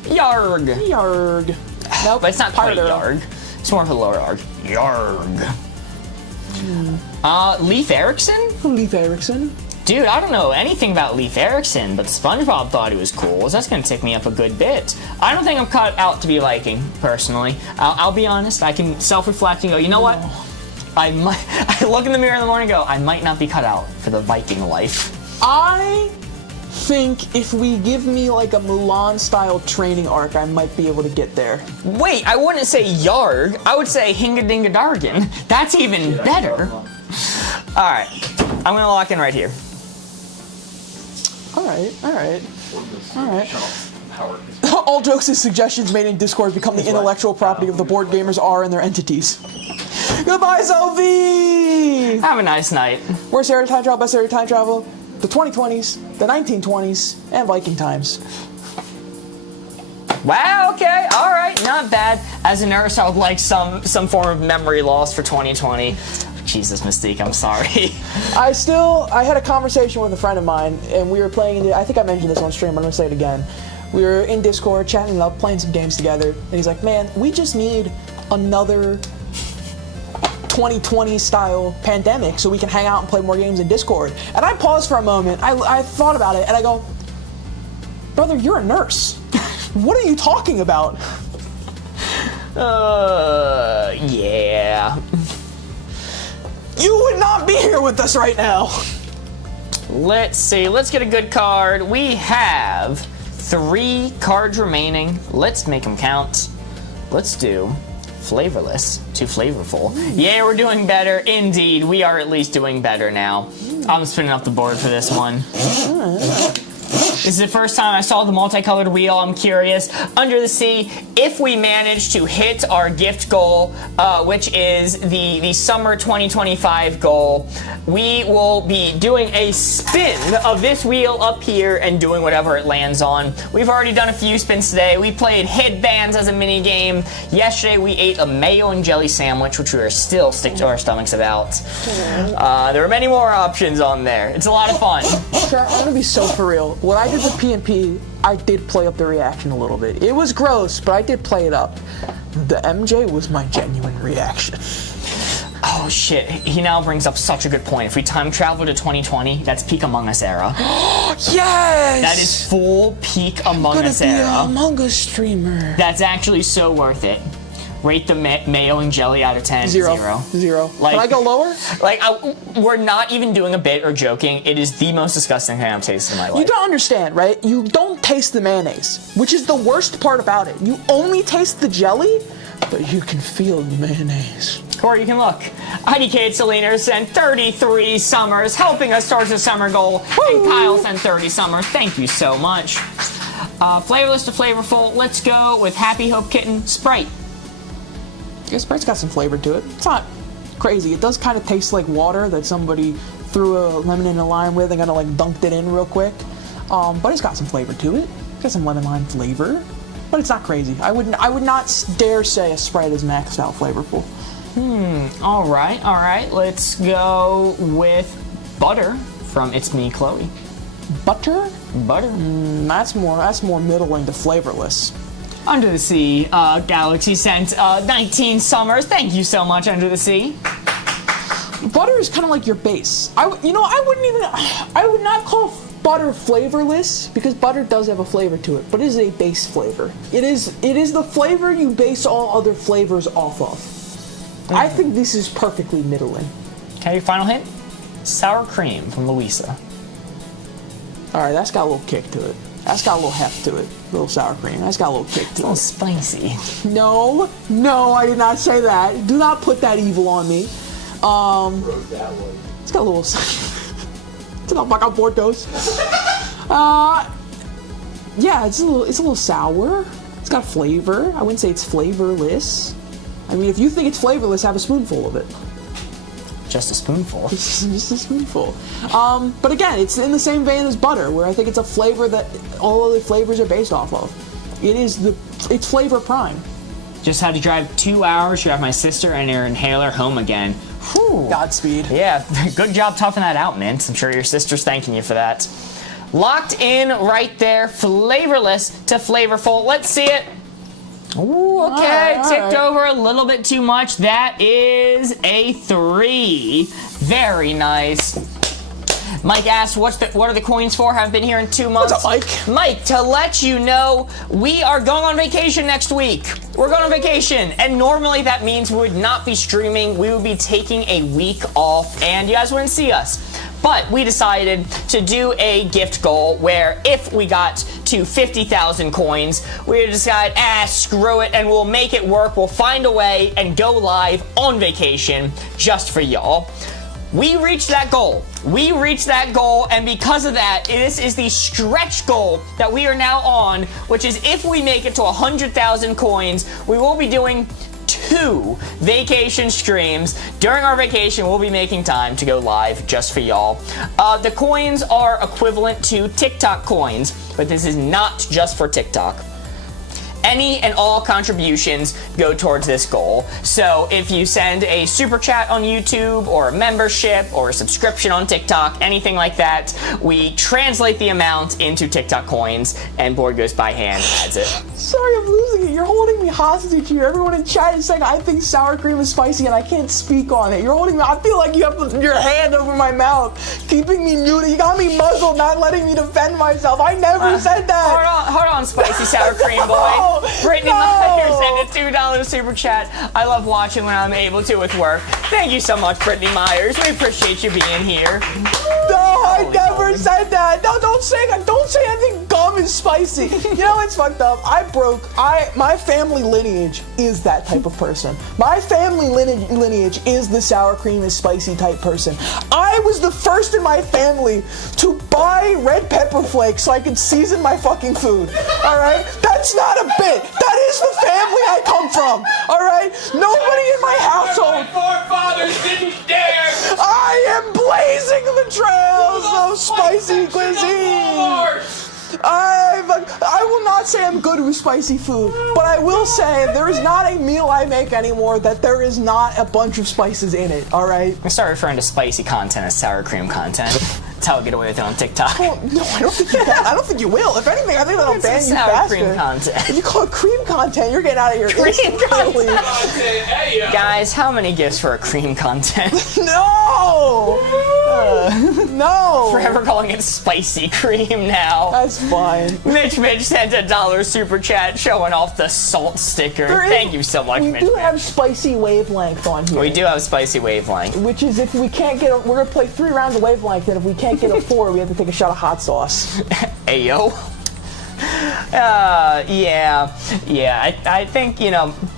Yarg. Yarg. Nope. But it's not quite Harder. Yarg. It's more of a lower Yarg. Yarg. Leif Erikson? Leif Erikson. Dude, I don't know anything about Leif Erikson, but SpongeBob thought he was cool, so that's gonna take me up a good bit. I don't think I'm cut out to be Viking, personally. I'll be honest, I can self-reflect and go, you know what? I look in the mirror in the morning and go, I might not be cut out for the Viking life. I think if we give me like a Mulan-style training arc, I might be able to get there. Wait, I wouldn't say Yarg. I would say Hingadingadargan. That's even better. All right, I'm gonna lock in right here. All right. All jokes and suggestions made in Discord become the intellectual property of the board gamers are and their entities. Goodbye, Sophie! Have a nice night. Worst area of time travel, best area of time travel, the 2020s, the 1920s, and Viking times. Wow, okay, all right, not bad. As a nurse, I would like some form of memory loss for 2020. Jesus, Mystique, I'm sorry. I had a conversation with a friend of mine, and we were playing, I think I mentioned this on stream, but I'm gonna say it again. We were in Discord, chatting it up, playing some games together, and he's like, man, we just need another 2020 style pandemic so we can hang out and play more games in Discord. And I paused for a moment, I thought about it, and I go, brother, you're a nurse. What are you talking about? Yeah. You would not be here with us right now. Let's see, let's get a good card. We have 3 cards remaining. Let's make them count. Let's do flavorless to flavorful. Yeah, we're doing better. Indeed, we are at least doing better now. I'm spinning up the board for this one. This is the first time I saw the multicolored wheel. I'm curious. Under the sea, if we manage to hit our gift goal, which is the summer 2025 goal, we will be doing a spin of this wheel up here and doing whatever it lands on. We've already done a few spins today. We played Headbands as a mini game. Yesterday we ate a mayo and jelly sandwich, which we are still sick to our stomachs about. There are many more options on there. It's a lot of fun. Sure, I'm gonna be so for real. When I did the PNP, I did play up the reaction a little bit. It was gross, but I did play it up. The MJ was my genuine reaction. Oh shit, he now brings up such a good point. If we time travel to 2020, that's peak Among Us era. Yes! That is full peak Among Us I'm gonna be era. an Among Us streamer. That's actually so worth it. Rate the mayo and jelly out of 10. Zero. Like, Can I go lower? Like, we're not even doing a bit or joking. It is the most disgusting thing I've tasted in my life. You don't understand, right? You don't taste the mayonnaise, which is the worst part about it. You only taste the jelly, but you can feel the mayonnaise. Corey, you can look. IDK Selena sent 33 summers, helping us towards the summer goal. Woo! And Kyle sent 30 summers. Thank you so much. Flavorless to flavorful. Let's go with Happy Hope Kitten Sprite. Yeah, Sprite's got some flavor to it. It's not crazy. It does kind of taste like water that somebody threw a lemon and a lime with and kind of like dunked it in real quick. But it's got some flavor to it. It's got some lemon lime flavor, but it's not crazy. I would not dare say a Sprite is maxed out flavorful. All right. Let's go with butter from It's Me, Chloe. Butter? Butter. That's more middling to flavorless. Under the Sea, Galaxy sent 19 summers. Thank you so much, Under the Sea. Butter is kind of like your base. I would not call butter flavorless because butter does have a flavor to it, but it is a base flavor. It is the flavor you base all other flavors off of. I think this is perfectly middling. Okay, your final hint? Sour cream from Louisa. All right, that's got a little kick to it. That's got a little heft to it. A little sour cream. That's got a little kick to it. A little spicy. No, I did not say that. Do not put that evil on me. It's got a little. It's not fuck out Portos. Yeah, it's a little sour. It's got flavor. I wouldn't say it's flavorless. I mean, if you think it's flavorless, have a spoonful of it. Just a spoonful. Just a spoonful. But again, it's in the same vein as butter, where I think it's a flavor that all other flavors are based off of. It's flavor prime. Just had to drive 2 hours to drive my sister and her inhaler home again. Whew. Godspeed. Yeah, good job toughing that out, Mint. I'm sure your sister's thanking you for that. Locked in right there, flavorless to flavorful. Let's see it. Ooh, okay, all ticked right. over a little bit too much. That is a 3. Very nice. Mike asks, what are the coins for? Haven't been here in 2 months. What's up, Mike? Mike, to let you know, we are going on vacation next week. We're going on vacation, and normally that means we would not be streaming. We would be taking a week off, and you guys wouldn't see us. But we decided to do a gift goal where if we got to 50,000 coins, we would decide, screw it, and we'll make it work. We'll find a way and go live on vacation just for y'all. We reached that goal. And because of that, this is the stretch goal that we are now on, which is if we make it to 100,000 coins, we will be doing 2 vacation streams. During our vacation, we'll be making time to go live just for y'all. The coins are equivalent to TikTok coins, but this is not just for TikTok. Any and all contributions go towards this goal. So if you send a super chat on YouTube or a membership or a subscription on TikTok, anything like that, we translate the amount into TikTok coins and Board Goes by hand adds it. Sorry, I'm losing it. You're holding me hostage here. Everyone in chat is saying I think sour cream is spicy and I can't speak on it. You're holding me. I feel like you have your hand over my mouth, keeping me muted. You got me muzzled, not letting me defend myself. I never said that. Hold on, spicy sour cream boy. Brittany Myers sent a $2 super chat. I love watching when I'm able to with work. Thank you so much, Brittany Myers. We appreciate you being here. No, I never said that. No, don't say that. Don't say anything gum is spicy. You know what's fucked up? My family lineage is that type of person. My family lineage is the sour cream is spicy type person. I was the first in my family to buy red pepper flakes so I could season my fucking food. All right? That's not a bit. That is the family I come from. All right? Nobody in my household. My forefathers didn't dare. I am blazing the trails of spicy cuisine. I will not say I'm good with spicy food, but I will say there is not a meal I make anymore that there is not a bunch of spices in it, alright? I start referring to spicy content as sour cream content. That's how I get away with it on TikTok. Oh, no, I don't think you can. I don't think you will. If anything, I think that'll ban you sour faster. cream content. If you call it cream content, you're getting out of here instantly. Hey, Guys, how many gifts for a cream content? No! No! Forever calling it spicy cream now. That's fine. Mitch sent a $1 super chat showing off the salt sticker. Thank you so much, Mitch. We do have spicy Wavelength on here. We do have spicy Wavelength. Which is if we can't get we're going to play 3 rounds of Wavelength, and if we can't get a 4, we have to take a shot of hot sauce. Ayo. I think,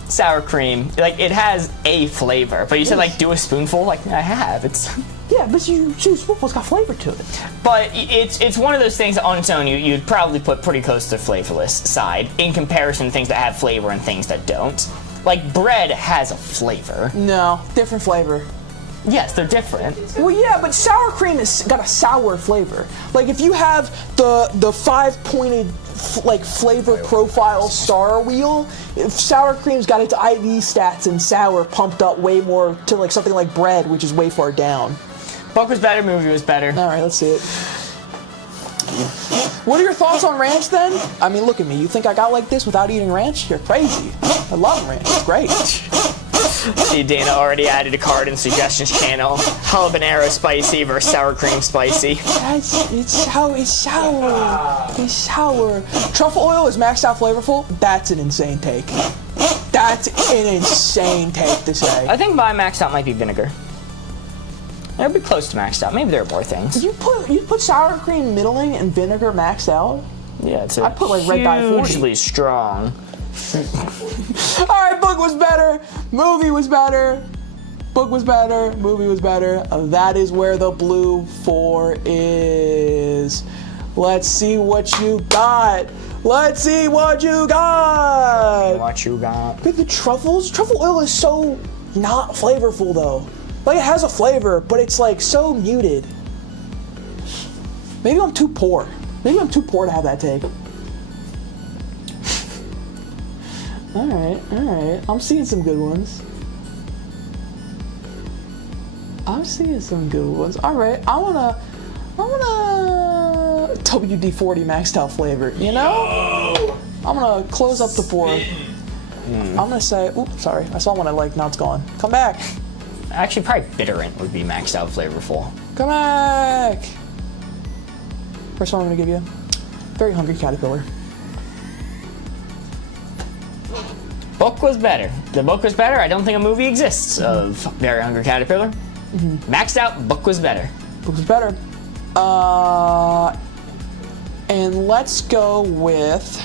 sour cream, like, it has a flavor, but you said, like, do a spoonful, like, I have, it's... Yeah, but you choose spoonful's got flavor to it. But it's one of those things that on its own you'd probably put pretty close to the flavorless side in comparison to things that have flavor and things that don't. Like, bread has a flavor. No, different flavor. Yes, they're different. Well, yeah, but sour cream has got a sour flavor. Like, if you have the 5-pointed flavor profile star wheel, if sour cream's got its IV stats and sour pumped up way more to like something like bread, which is way far down. Book was better, movie was better. All right, let's see it. What are your thoughts on ranch then? I mean, look at me. You think I got like this without eating ranch? You're crazy. I love ranch. It's great. See, Dana already added a card in suggestions channel. Habanero spicy versus sour cream spicy. It's sour. It's sour. Truffle oil is maxed out flavorful. That's an insane take. That's an insane take to say. I think my maxed out might be vinegar. It'll be close to maxed out. Maybe there are more things. You put sour cream middling and vinegar maxed out? Yeah, it's I put like red dye 40. hugely strong. Alright, book was better. Movie was better. Book was better. Movie was better. That is where the blue 4 is. Let's see what you got. Let's see what you got. What you got? Look at the truffles. Truffle oil is so not flavorful though. Like, it has a flavor, but it's like so muted. Maybe I'm too poor. Maybe I'm too poor to have that take. Alright. I'm seeing some good ones. Alright, I wanna WD-40 maxed out flavor, you know? Oh. I'm gonna close up the pour. I'm gonna say, oops, sorry. I saw one I liked, now it's gone. Come back. Actually, probably bitterant would be maxed out flavorful. Come back. First one I'm gonna give you. Very Hungry Caterpillar. Book was better. The book was better. I don't think a movie exists of Very Hungry Caterpillar. Maxed out, book was better. Book was better. And let's go with.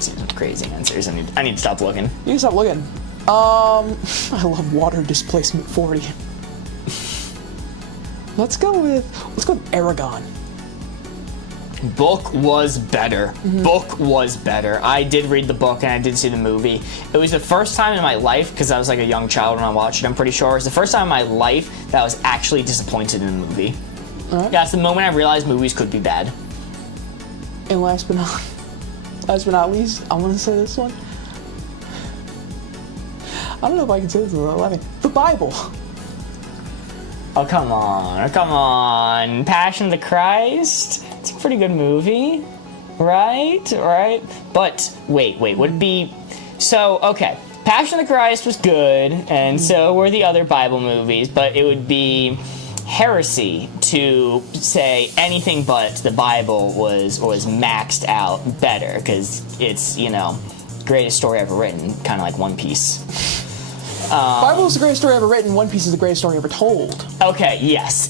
Some crazy answers. I need to stop looking. You can stop looking. I love Water Displacement 40. Let's go with Aragon. Book was better. Book was better. I did read the book and I did see the movie. It was the first time in my life, because I was like a young child when I watched it, I'm pretty sure. It was the first time in my life that I was actually disappointed in a movie. Alright. That's the moment I realized movies could be bad. And last but not least, I'm gonna say this one. I don't know if I can say this without laughing. The Bible. Oh, come on. Oh, come on. Passion of the Christ? It's a pretty good movie. Right? Right? But, wait. Would it be... So, okay. Passion of the Christ was good, and so were the other Bible movies, but it would be heresy to say anything but the Bible was maxed out better, because it's, greatest story ever written, kind of like One Piece. Bible is the greatest story ever written. One Piece is the greatest story ever told. Okay, yes.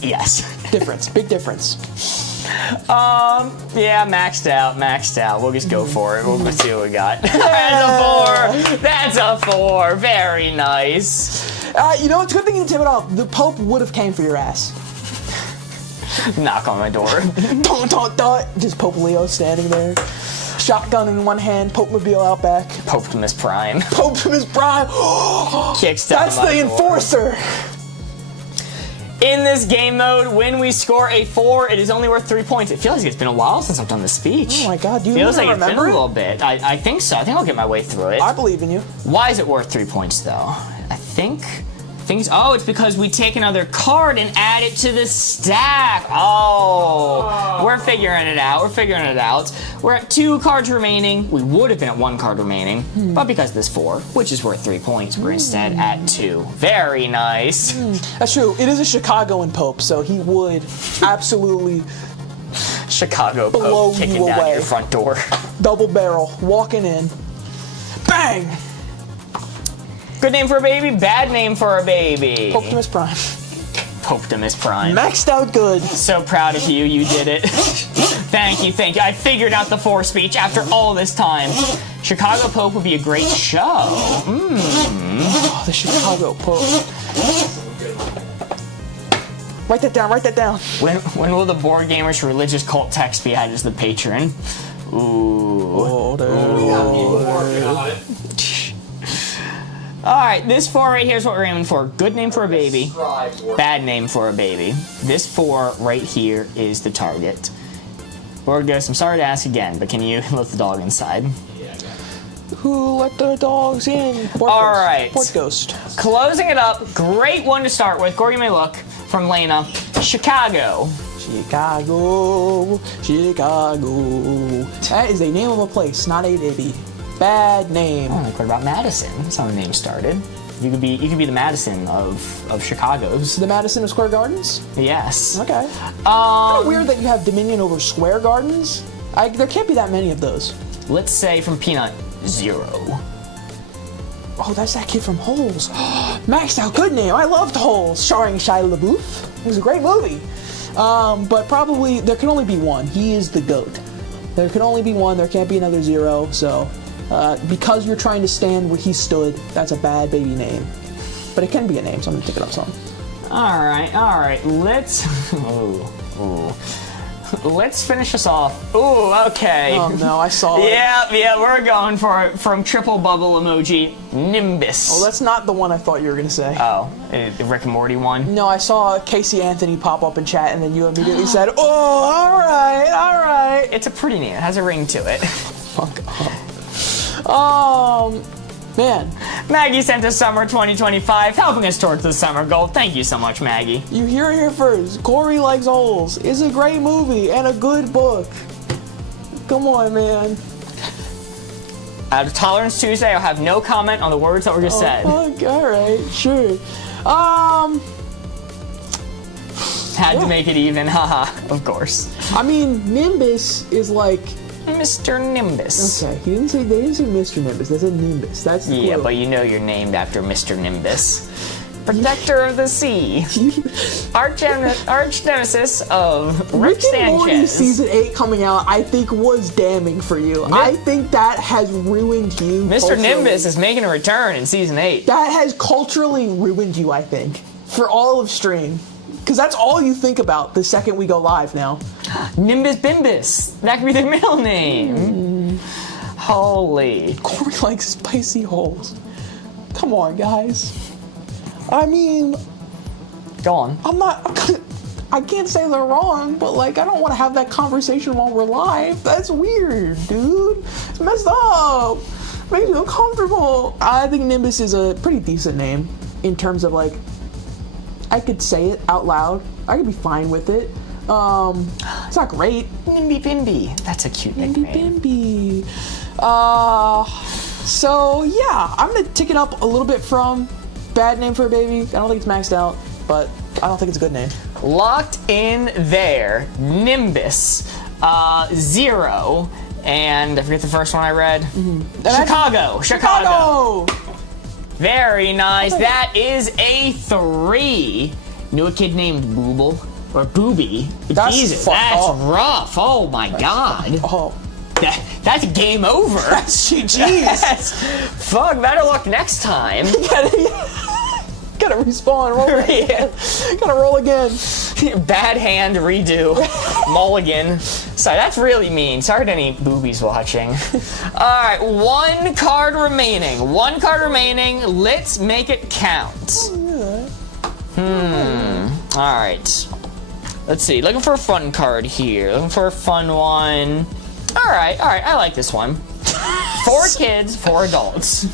Difference. Big difference. Yeah, maxed out. We'll just go for it. We'll see what we got. That's a 4. Very nice. It's a good thing you didn't tip it off. The Pope would have came for your ass. Knock on my door. Don't. Just Pope Leo standing there. Shotgun in one hand, Pope Mobile out back. Poptimus Prime. Poptimus Prime. Kicks down That's the enforcer. In this game mode, when we score a 4, it is only worth 3 points. It feels like it's been a while since I've done this speech. Oh my god, do you feels like remember it's been a it? little bit. I think so. I think I'll get my way through it. I believe in you. Why is it worth 3 points though? I think it's because we take another card and add it to the stack. Oh, we're figuring it out. We're at 2 cards remaining. We would have been at 1 card remaining, but because of this 4, which is worth 3 points, we're instead at 2. Very nice. That's true. It is a Chicagoan Pope, so he would absolutely Chicago blow Pope kicking you down away. your front door. Double barrel, walking in. Bang! Good name for a baby, bad name for a baby. Poptimus Prime. Poptimus Prime. Maxed out good. So proud of you, you did it. Thank you. I figured out the 4 speech after all this time. Chicago Pope would be a great show. Oh, the Chicago Pope. Write that down. When will the Board Gamers religious cult text be added as the patron? Ooh. Working on it. Alright, this 4 right here is what we're aiming for. Good name for a baby. Strive for it. Bad name for a baby. This 4 right here is the target. Board Ghost, I'm sorry to ask again, but can you let the dog inside? Who let the dogs in? All right. Board Ghost. Closing it up, great one to start with. Gordy may look from Lena. Chicago. Chicago. That is a name of a place, not a baby. Bad name. Oh, what about Madison? That's how the name started. You could be the Madison of Chicago's. The Madison of Square Gardens? Yes. Okay. Kind of weird that you have dominion over Square Gardens. There can't be that many of those. Let's say from Peanut, 0. Oh, that's that kid from Holes. Maxed out good name. I loved Holes, starring Shia LaBeouf. It was a great movie. But probably there can only be one. He is the GOAT. There can only be one. There can't be another 0. So, because you're trying to stand where he stood, that's a bad baby name. But it can be a name, so I'm gonna pick it up some. All right. Let's. Let's finish this off. Ooh, okay. Oh no, I saw it. Yeah, we're going for it. From triple bubble emoji, Nimbus. Oh, that's not the one I thought you were gonna say. Oh, the Rick and Morty one? No, I saw Casey Anthony pop up in chat, and then you immediately said, "Oh, all right." It's a pretty name. It has a ring to it. Fuck up. Man, Maggie sent us Summer 2025, helping us towards the summer goal. Thank you so much, Maggie. you hear it here first. Corey Likes Holes is a great movie and a good book. Come on, man. Out of Tolerance Tuesday, I'll have no comment on the words that were just said. Fuck, all right, sure. Had to make it even, haha, of course. I mean, Nimbus is like... Mr. Nimbus. Okay, they didn't say Mr. Nimbus, they said Nimbus. That's the Yeah, clue. but you know you're named after Mr. Nimbus. Protector of the sea. Arch nemesis of Rick Rick and Morty Sanchez. season 8 coming out, I think was damning for you. I think that has ruined you. Mr. culturally. Nimbus is making a return in season 8. That has culturally ruined you, I think, for all of stream. Because that's all you think about the second we go live now. Nimbus Bimbus. That could be their middle name. Holy. Corey likes spicy holes. Come on, guys. I mean, Go on. I can't say they're wrong, but like, I don't want to have that conversation while we're live. That's weird, dude. It's messed up. Makes me uncomfortable. I think Nimbus is a pretty decent name in terms of like, I could say it out loud. I could be fine with it. It's not great. Nimby Bimby. That's a cute nickname. Bimby. So yeah, I'm gonna tick it up a little bit from bad name for a baby. I don't think it's maxed out, but I don't think it's a good name. Locked in there. Nimbus. 0. And I forget the first one I read. Chicago. Very nice. That is a 3. Knew a kid named Booble or Booby. That's Jesus, fucked that's up. rough. Oh my god. Oh, That's game over. that's GG's. Fuck, better luck next time. Gotta respawn, roll again. Gotta roll again. Bad hand, redo. Mulligan. Sorry, that's really mean. Sorry to any boobies watching. Alright, 1 card remaining. 1 card remaining. Let's make it count. Alright. Let's see. Looking for a fun card here. Looking for a fun one. Alright, I like this one. 4 kids, 4 adults.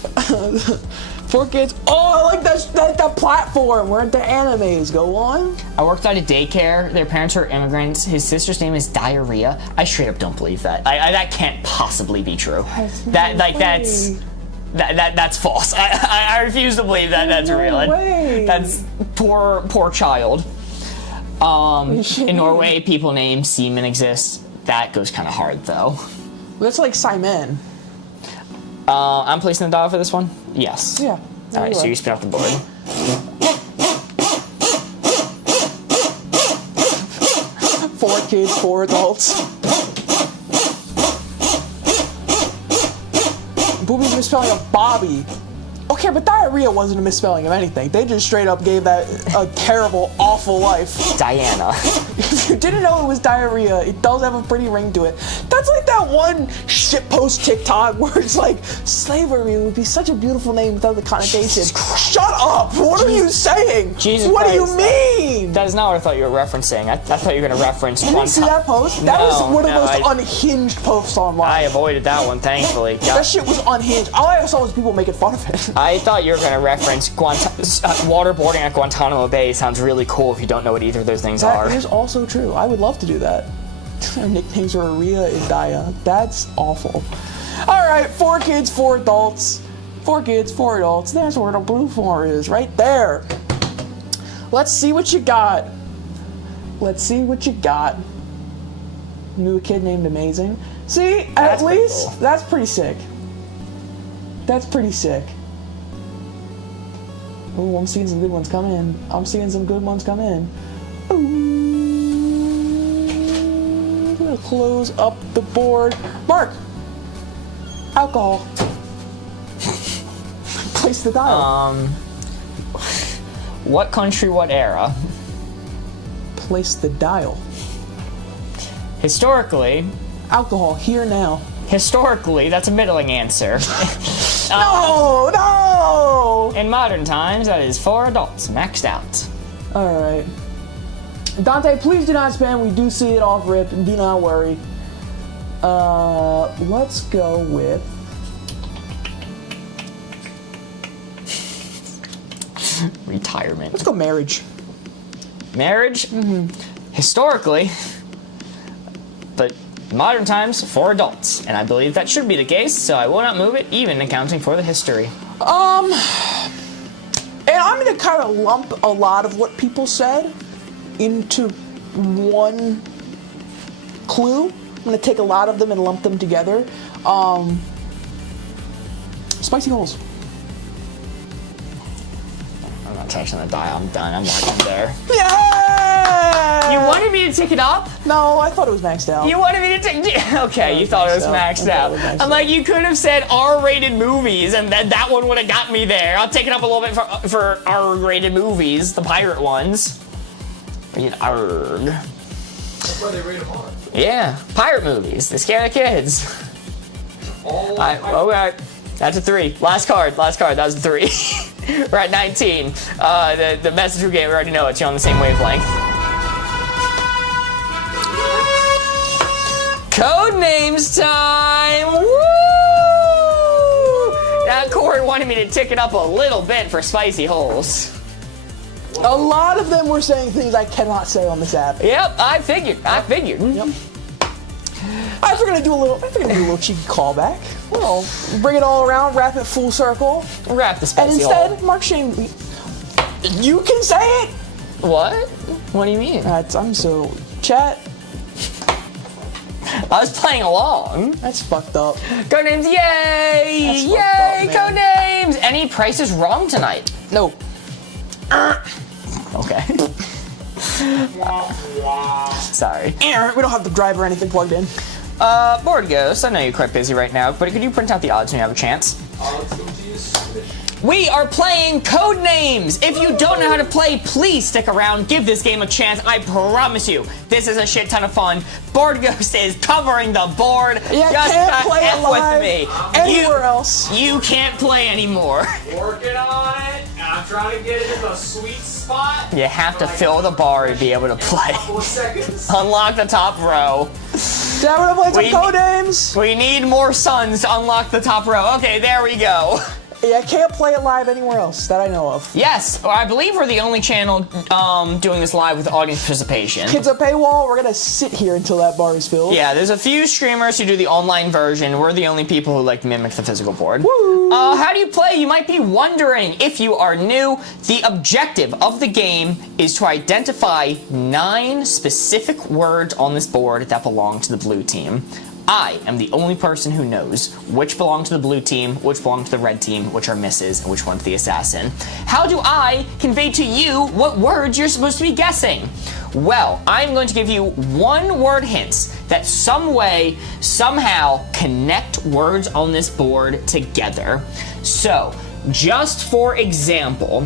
4 kids. Oh, I like that platform where the animes go on. I worked at a daycare. Their parents are immigrants. His sister's name is Diarrhea. I straight up don't believe that. That can't possibly be true. That's false. I refuse to believe that that's real. That's poor child. In Norway, people named semen exist. That goes kind of hard though. That's like Simon. I'm placing the dial for this one. Yes. Yeah. All right. So you spin off the board. 4 kids, 4 adults. Booby's misspelling of Bobby. Okay, but diarrhea wasn't a misspelling of anything. They just straight up gave that a terrible, awful life. Diana. If you didn't know it was diarrhea, it does have a pretty ring to it. That's like that one shitpost TikTok where it's like, slavery would be such a beautiful name without the connotation. Shut up! What are you saying? Jesus what Christ. do you mean? That is not what I thought you were referencing. I thought you were going to reference You didn't see that post? That was one of the most unhinged posts online. I avoided that one, thankfully. That shit was unhinged. All I saw was people making fun of it. I thought you were going to reference waterboarding at Guantanamo Bay. Sounds really cool if you don't know what either of those things are. That is also true. I would love to do that. Our nicknames are Aria and Daya. That's awful. Alright, 4 kids, 4 adults. 4 kids, 4 adults. That's where the blue 4 is, right there. Let's see what you got. Let's see what you got. Knew a kid named Amazing. See, at least, cool. That's pretty sick. That's pretty sick. Ooh, I'm seeing some good ones come in. I'm seeing some good ones come in. Ooh. I'm gonna close up the board. Mark! Alcohol. Place the dial. What country, what era? Place the dial. Historically. Alcohol, here now. Historically, that's a middling answer. No! In modern times, that is 4 adults, maxed out. Alright. Dante, please do not spam. We do see it off rip. Do not worry. Let's go with... Retirement. Let's go marriage. Marriage? Mm-hmm. Historically. But modern times, 4 adults. And I believe that should be the case, so I will not move it, even accounting for the history. And I'm gonna kind of lump a lot of what people said into one clue. I'm gonna take a lot of them and lump them together. Spicy holes. I'm not touching the die. I'm done. I'm locking there. Yeah! You wanted me to tick it up? No, I thought it was maxed out. You wanted me to take... Okay, you thought it was maxed out. I'm like, you could have said R-rated movies, and then that one would have got me there. I'll take it up a little bit for R-rated movies, the pirate ones. Arg. That's why they rate them on. Yeah, pirate movies. They scare the kids. All Okay, that's a 3. Last card. That was a 3. We're at 19. The message we gave, we already know it. You're on the same wavelength. Code names time! Woo! Now, Corey wanted me to tick it up a little bit for spicy holes. A lot of them were saying things I cannot say on this app. Yep, I figured. Yep. I figured I'd do a little cheeky callback. Well, bring it all around, wrap it full circle. Wrap the And spicy instead, hole. Mark Shane, you can say it! What? What do you mean? I'm so... Chat, I was playing along. that's fucked up. Code names, yay! That's Yay! fucked up, Code names! Any prices wrong tonight? No. Okay. Sorry. We don't have the drive or anything plugged in. Board Ghost, I know you're quite busy right now, but could you print out the odds when you have a chance? Let's go to you, Swish. We are playing Code Names! If you don't know how to play, please stick around. Give this game a chance. I promise you, this is a shit ton of fun. Board Ghost is covering the board. Yeah, Just can't to play F it with live me. anywhere else. You can't play anymore. Working on it. I'm trying to get it in the sweet spot. You have to fill the bar to be able to play. Couple of seconds. Unlock the top row. Dad, we're gonna play We- some code names. We need more suns to unlock the top row. Okay, there we go. Yeah, can't play it live anywhere else that I know of. Yes, I believe we're the only channel doing this live with audience participation. Kids, a paywall. We're gonna sit here until that bar is filled. Yeah, there's a few streamers who do the online version. We're the only people who like mimic the physical board. Woo! How do you play? You might be wondering. If you are new, the objective of the game is to identify 9 specific words on this board that belong to the blue team. I am the only person who knows which belong to the blue team, which belong to the red team, which are misses, and which one's the assassin. How do I convey to you what words you're supposed to be guessing? Well, I'm going to give you 1-word hints that some way, somehow connect words on this board together. So, just for example,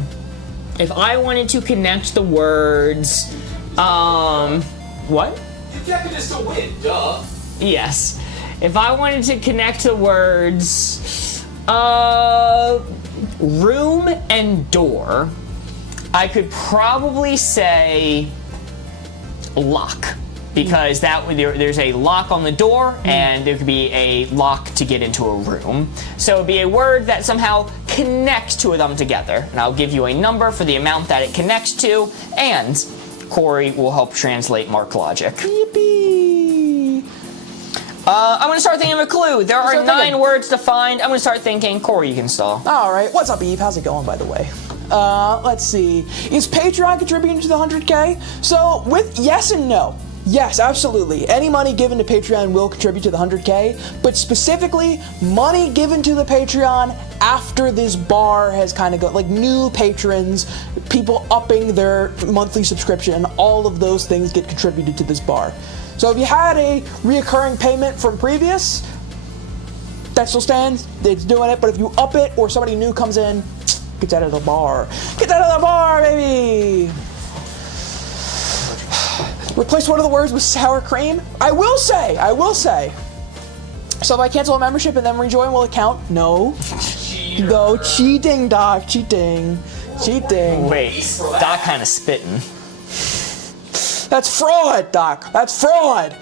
if I wanted to connect the words, what? You objective is to win, duh. Yes. If I wanted to connect the words room and door, I could probably say lock. Because there's a lock on the door and there could be a lock to get into a room. So it'd be a word that somehow connects 2 of them together. And I'll give you a number for the amount that it connects to, and Corey will help translate Mark logic. Yippee! I'm gonna start thinking of a clue. There are 9 words to find. I'm gonna start thinking. Corey, you can stall. All right. What's up, Eve? How's it going, by the way? Let's see. Is Patreon contributing to the 100K? So, with yes and no. Yes, absolutely. Any money given to Patreon will contribute to the 100K, but specifically, money given to the Patreon after this bar has kind of got, like, new patrons, people upping their monthly subscription, all of those things get contributed to this bar. So if you had a reoccurring payment from previous, that still stands, it's doing it, but if you up it or somebody new comes in, gets out of the bar. Get out of the bar, baby! Replace one of the words with sour cream? I will say. So if I cancel a membership and then rejoin, will it count? No. Cheater. No, cheating, Doc, cheating. Wait, Doc kind of spitting. That's fraud, Doc. That's fraud.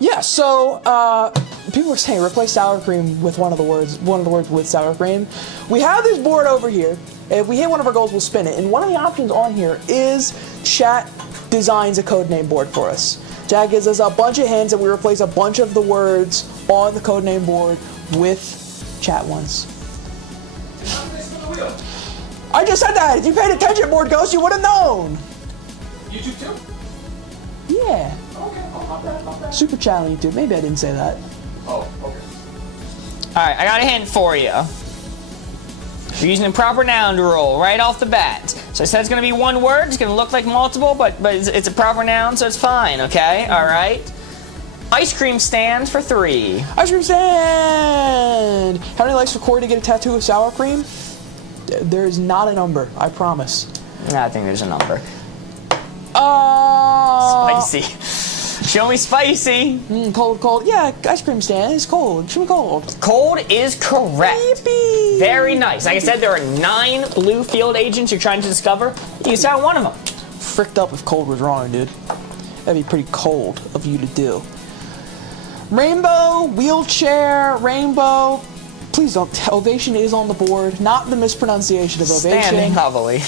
Yeah, so people were saying replace sour cream with one of the words with sour cream. We have this board over here. If we hit one of our goals, we'll spin it. And one of the options on here is chat designs a codename board for us. Chat gives us a bunch of hints and we replace a bunch of the words on the codename board with chat ones. I just said that. If you paid attention, Board Ghost, you would have known. YouTube too? Yeah. Okay, oh, not bad. Super chat on YouTube. Maybe I didn't say that. Oh, okay. Alright, I got a hint for you. We're using the proper noun rule right off the bat. So I said it's going to be one word. It's going to look like multiple, but it's a proper noun, so it's fine, okay? Alright. Ice cream stand for 3. Ice cream stand! How many likes for Corey to get a tattoo of sour cream? There's not a number, I promise. No, I think there's a number. Uh, Spicy. Show me spicy. Cold. Yeah, ice cream stand is cold. Show me cold. Cold is correct. Yippee! Very nice. Like I said, there are 9 blue field agents you're trying to discover. You found one of them. Fricked up if cold was wrong, dude. That'd be pretty cold of you to do. Rainbow, wheelchair, rainbow. Please don't. Ovation is on the board. Not the mispronunciation of ovation. Standing heavily.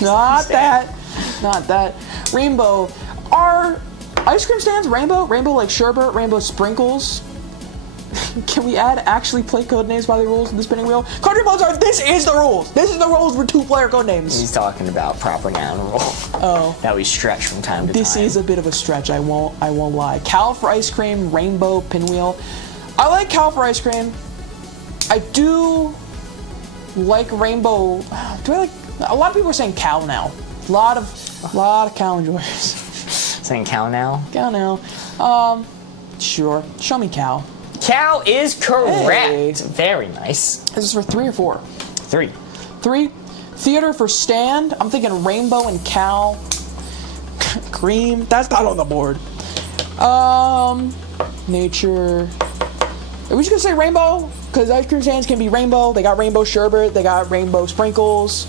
Not that. Not that. Rainbow. Are ice cream stands rainbow? Rainbow like sherbet, rainbow sprinkles. Can we add actually play code names by the rules of the spinning wheel? Country Mozart, this is the rules. This is the rules for 2-player code names. He's talking about proper noun rule. Oh. That we stretch from time to time. This is a bit of a stretch, I won't lie. Cal for ice cream, rainbow, pinwheel. I like Cal for ice cream. I do like rainbow. Do I like? A lot of people are saying Cal now. A lot of Cal enjoyers. Saying cow now? Cal now. Sure. Show me Cal. Cow is correct. Hey. Very nice. Is this for 3 or 4? 3. 3. Theater for stand. I'm thinking rainbow and Cal. Cream. That's not on the board. Nature. Are we just gonna say rainbow? Because ice cream stands can be rainbow. They got rainbow sherbet. They got rainbow sprinkles.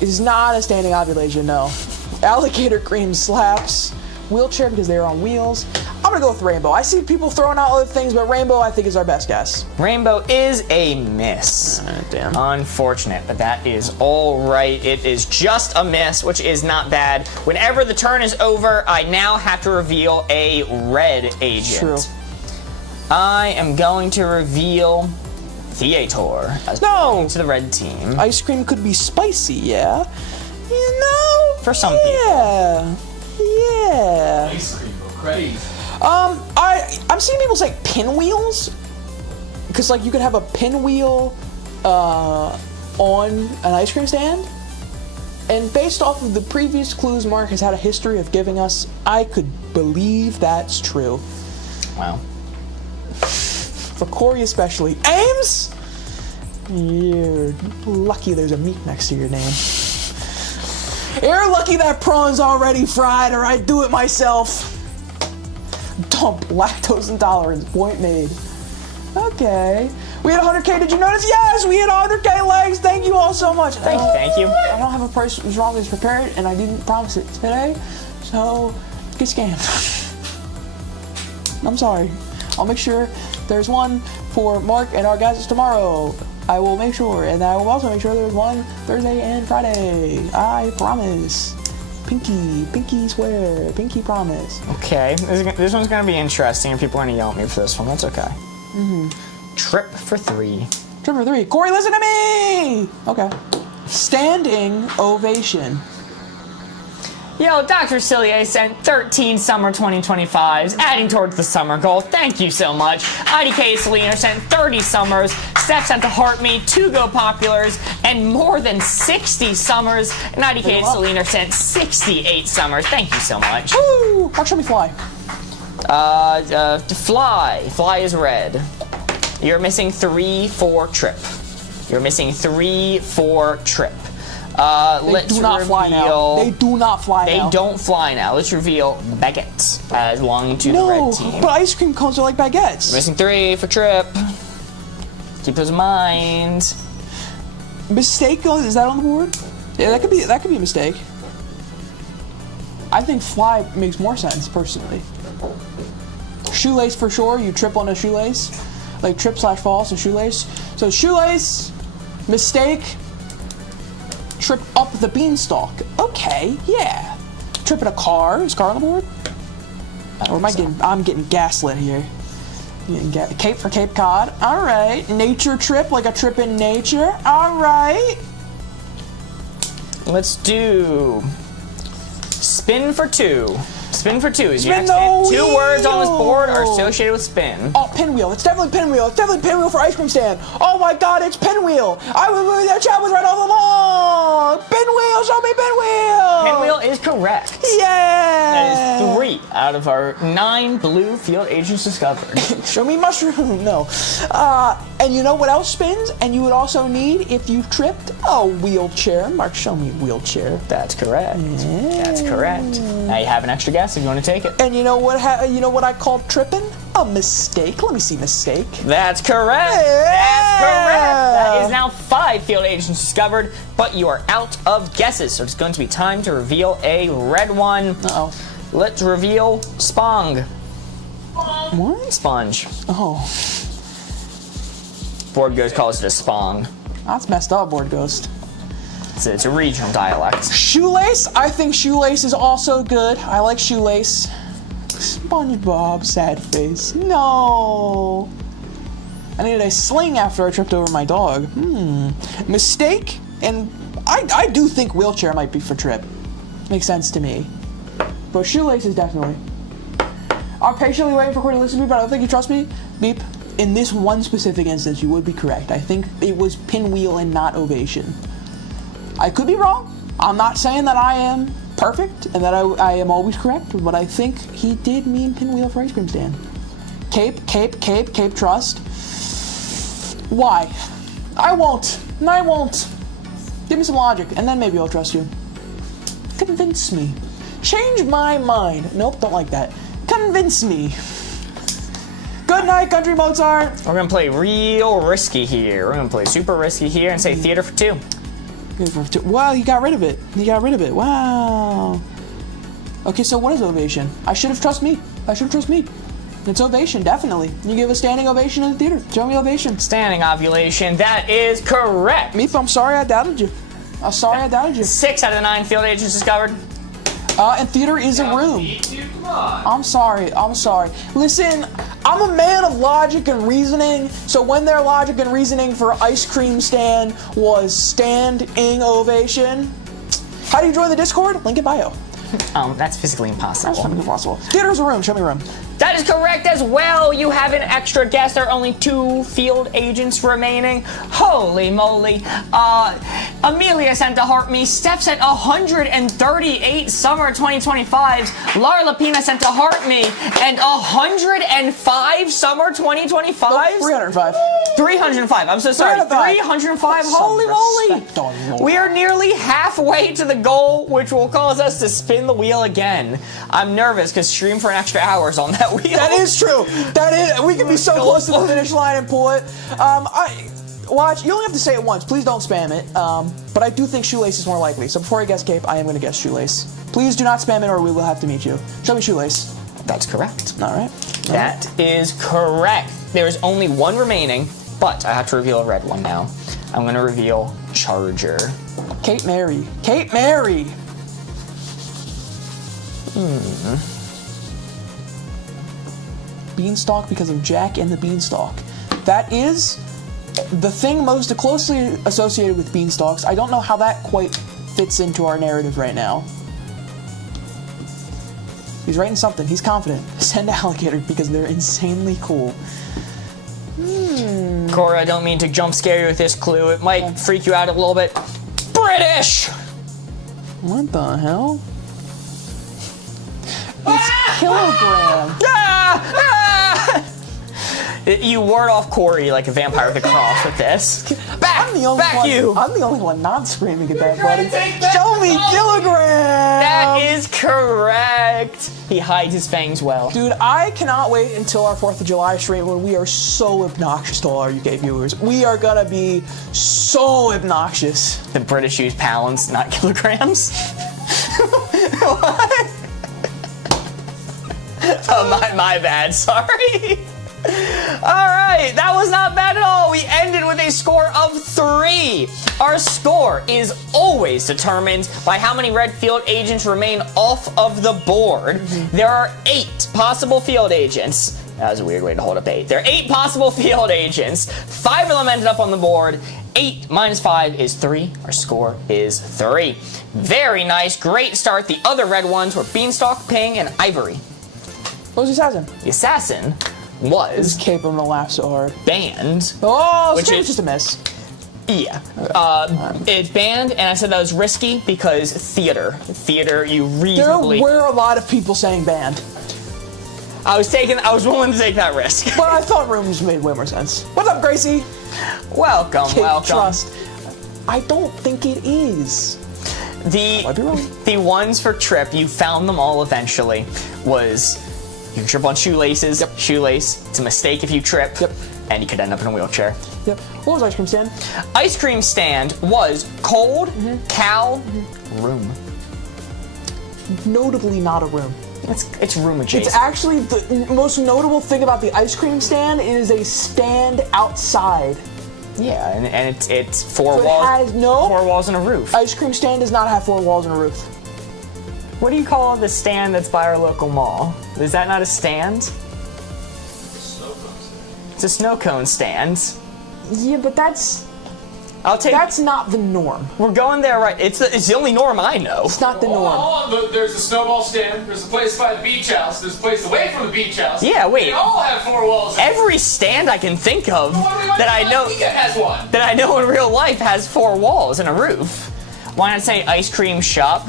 It's not a standing ovulation, no. Alligator cream slaps. Wheelchair because they're on wheels. I'm gonna go with rainbow. I see people throwing out other things, but rainbow I think is our best guess. Rainbow is a miss. Damn. Unfortunate, but that is all right. It is just a miss, which is not bad. Whenever the turn is over, I now have to reveal a red agent. True. I am going to reveal Theator as No! to the red team. Ice cream could be spicy, yeah? You know? For some people. Yeah. Ice cream go crazy. I'm seeing people say pinwheels. Because, like, you could have a pinwheel on an ice cream stand. And based off of the previous clues Mark has had a history of giving us, I could believe that's true. Wow. For Corey especially. Ames? You're lucky there's a meat next to your name. You're lucky that prawn's already fried or I'd do it myself. Dump lactose intolerance. Point made. Okay. We had 100K. Did you notice? Yes, we had 100K legs. Thank you all so much. Thank you. I don't have a price as wrong as prepared, and I didn't promise it today, so get scammed. I'm sorry. I'll make sure there's one for Mark and our guys tomorrow. I will make sure, and I will also make sure there's one Thursday and Friday. I promise. Pinky swear, pinky promise. Okay, this one's gonna be interesting, and people are gonna yell at me for this one. That's okay. Trip for 3. Trip for 3. Corey, listen to me! Okay. Standing ovation. Yo, Dr. Cillier sent 13 summer 2025s, adding towards the summer goal. Thank you so much. IDK Selena sent 30 summers. Steph sent the Heart Me, 2 Go Populars, and more than 60 summers. And IDK Selena sent 68 summers. Thank you so much. Woo! Mark, show me fly. Fly. Fly is red. You're missing 3 for trip. You're missing 3 for trip. They do not fly now. They do not fly now. They don't fly now. Let's reveal baguettes as belonging to the red team. But ice cream cones are like baguettes. Missing 3 for trip. Keep those in mind. Mistake, is that on the board? Yeah, that could be a mistake. I think fly makes more sense personally. Shoelace for sure. You trip on a shoelace, like trip / fall, so shoelace. So shoelace, mistake. Trip up the beanstalk. Okay, yeah. Trip in a car. Is car on the board? Or am I getting? I'm getting gaslit here. Cape for Cape Cod. All right. Nature trip, like a trip in nature. All right. Let's do spin for 2. Spin for 2 is your Spin next hit. the 2 words on this board are wheel. associated with spin. Oh, pinwheel. It's definitely pinwheel. It's definitely pinwheel for ice cream stand. Oh my god, it's pinwheel. I was moving their chat was right all along. Pinwheel, show me pinwheel. Pinwheel is correct. Yeah. That is 3 out of our 9 blue field agents discovered. Show me mushroom. No. And you know what else spins? And you would also need, if you've tripped, a wheelchair. Mark, show me wheelchair. That's correct. That's correct. Now you have an extra guess if you want to take it. And you know what I call tripping? A mistake. Let me see mistake. That's correct. Yeah. That's correct. That is now 5 field agents discovered, but you are out of guesses, so it's going to be time to reveal a red one. Uh-oh. Let's reveal Spong. What? Sponge. Oh. Board Ghost calls it a Spong. That's messed up, Board Ghost. It's a regional dialect. Shoelace? I think shoelace is also good. I like shoelace. SpongeBob, sad face. No. I needed a sling after I tripped over my dog. Mistake? And I do think wheelchair might be for trip. Makes sense to me. But shoelace is definitely. I'm patiently waiting for Corey to listen to me, but I don't think you trust me. Beep. In this one specific instance, you would be correct. I think it was pinwheel and not ovation. I could be wrong. I'm not saying that I am perfect and that I am always correct, but I think he did mean pinwheel for ice cream stand. Cape, trust. Why? I won't. Give me some logic, and then maybe I'll trust you. Convince me. Change my mind. Nope, don't like that. Convince me. Good night, Country Mozart. We're going to play real risky here. We're going to play super risky here and say theater for 2. Wow, he got rid of it. Wow. Okay, so what is ovation? I should have trusted me. It's ovation, definitely. You give a standing ovation in the theater. Show me ovation. Standing ovulation. That is correct. Meep, I'm sorry I doubted you. 6 out of the 9 field agents discovered. And theater is a room. Come on. I'm sorry. Listen, I'm a man of logic and reasoning, so when their logic and reasoning for ice cream stand was standing ovation. How do you join the Discord? Link in bio. That's physically impossible. That's impossible. Theater is a room. Show me a room. That is correct as well. You have an extra guess. There are only 2 field agents remaining. Holy moly. Amelia sent to heart me. Steph sent 138 summer 2025s. Lara Lapina sent to heart me. And 105 summer 2025s? 305. 305. I'm so sorry. 305. Holy moly. We are nearly halfway to the goal, which will cause us to spin the wheel again. I'm nervous because stream for an extra hour is on that wheel. That is true. We can be so close to the finish line and pull it. Watch, you only have to say it once. Please don't spam it. But I do think shoelace is more likely. So before I guess cape, I am going to guess shoelace. Please do not spam it or we will have to meet you. Show me shoelace. That's correct. All right. That is correct. There is only 1 remaining, but I have to reveal a red one now. I'm going to reveal Charger. Kate Mary. Beanstalk because of Jack and the Beanstalk. That is the thing most closely associated with beanstalks. I don't know how that quite fits into our narrative right now. He's writing something. He's confident. Send alligator because they're insanely cool. Cora, I don't mean to jump scare you with this clue. It might freak you out a little bit. British! What the hell? It's kilogram. You ward off Corey like a vampire with a cross with this. Back I'm the only one not screaming at that, buddy. Show me kilogram! That is correct. He hides his fangs well. Dude, I cannot wait until our 4th of July stream when we are so obnoxious to all our UK viewers. We are gonna be so obnoxious. The British use pounds, not kilograms. What? Oh, my bad. Sorry. All right, that was not bad at all. We ended with a score of 3. Our score is always determined by how many red field agents remain off of the board. There are 8 possible field agents. That was a weird way to hold up 8. There are 8 possible field agents. 5 of them ended up on the board. 8 minus 5 is 3. Our score is 3. Very nice. Great start. The other red ones were Beanstalk, Ping, and Ivory. What was the assassin? The assassin This was cape, I'm gonna laugh so hard. banned. Oh, Which which is- just a miss. Yeah. It's banned, and I said that was risky because theater, you There reasonably. were a lot of people saying banned, I was willing to take that risk. but I thought rooms made way more sense. What's up, Gracie? Welcome, Cape welcome. Trust. I don't think it is. Might be wrong. The ones for trip, you found them all eventually. Was you can trip on shoelaces. Yep. Shoelace. It's a mistake if you trip. Yep. And you could end up in a wheelchair. Yep. What was ice cream stand? Ice cream stand was cold, cow, room. Notably not a room. It's room adjacent. It's actually the most notable thing about the ice cream stand is a stand outside. Yeah, and it's 4 So it walls. has no- 4 walls and a roof. Ice cream stand does not have 4 walls and a roof. What do you call the stand that's by our local mall? Is that not a stand? It's a snow cone stand. Yeah, but that's not the norm. We're going there, right? It's the only norm I know. It's not the norm. Hold on. There's a snowball stand. There's a place by the beach house. There's a place away from the beach house. Yeah, wait. They all have 4 walls. Every stand I can think of that I know has one. that I know in real life has 4 walls and a roof. Why not say ice cream shop?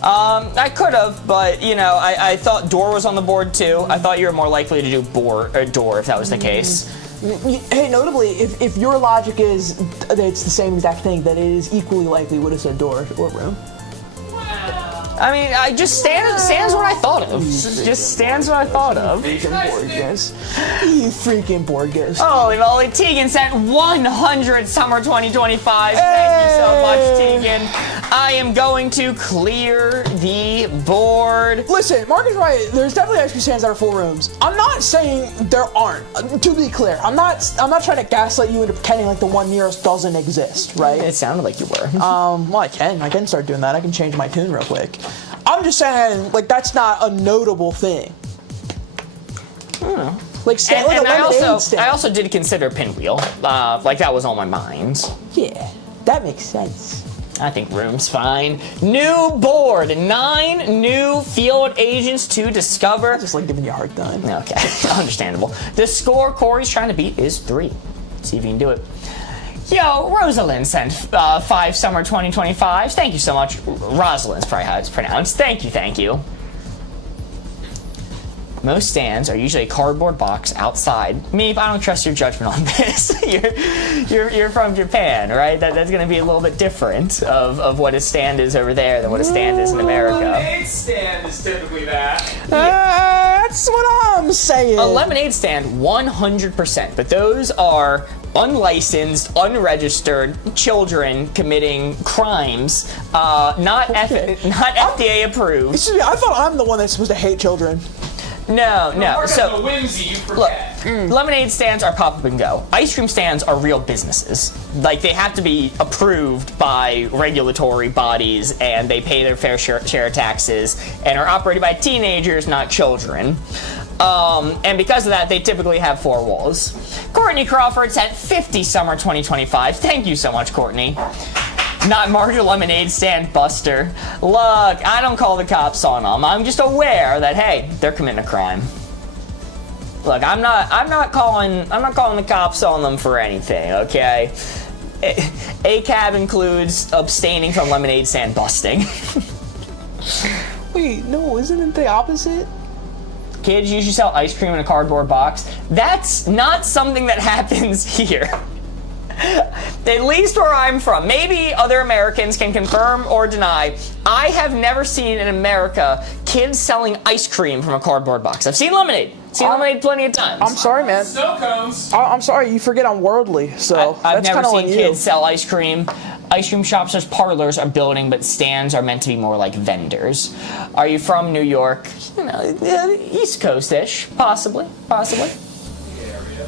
I could have, but you know, I thought door was on the board too. I thought you were more likely to do door if that was the case. Hey, notably, if your logic is that it's the same exact thing, then it is equally likely would have said door or room. I mean, I just stands what I thought of. Just stands what I thought of. Boardgas. You freaking Boardgas. Holy moly, Tegan sent 100 summer 2025. Thank you so much, Tegan. I am going to clear the board. Listen, Mark is right. There's definitely ice cream stands that are full rooms. I'm not saying there aren't. To be clear, I'm not trying to gaslight you into pretending like the one nearest doesn't exist, right? It sounded like you were. Well, I can start doing that. I can change my tune real quick. I'm just saying, like, that's not a notable thing. Like, stand, like a lemonade stand. I also did consider pinwheel. Like that was on my mind. Yeah, that makes sense. I think room's fine. New board, 9 new field agents to discover. Just like giving you a hard time. Okay, understandable. The score Corey's trying to beat is 3. See if you can do it. Yo, Rosalind sent 5 summer 2025s. Thank you so much. Rosalind's probably how it's pronounced. Thank you. Most stands are usually a cardboard box outside. Meep, I don't trust your judgment on this. you're from Japan, right? That's going to be a little bit different of what a stand is over there than what a stand is in America. Lemonade stand is typically that. That's what I'm saying. A lemonade stand, 100%, but those are unlicensed, unregistered children committing crimes, not FDA approved. Excuse me, I thought I'm the one that's supposed to hate children. No. Mark So has a whimsy, you look, forget. lemonade stands are pop up and go. Ice cream stands are real businesses. Like they have to be approved by regulatory bodies, and they pay their fair share of taxes, and are operated by teenagers, not children. And because of that, they typically have 4 walls. Courtney Crawford sent 50 summer 2025. Thank you so much, Courtney. Not Margaret Lemonade Stand Buster. Look, I don't call the cops on them. I'm just aware that hey, they're committing a crime. Look, I'm not calling the cops on them for anything, okay? ACAB includes abstaining from lemonade stand busting. Wait, no, isn't it the opposite? Kids usually sell ice cream in a cardboard box. That's not something that happens here. At least where I'm from. Maybe other Americans can confirm or deny. I have never seen in America kids selling ice cream from a cardboard box. I've seen lemonade. Lemonade plenty of times. I'm sorry, man. Snow cones. I'm sorry, you forget I'm worldly, so I've that's never kind of seen on you. kids sell ice cream. Ice cream shops as parlors are building, but stands are meant to be more like vendors. Are you from New York? You know, East Coast-ish, possibly.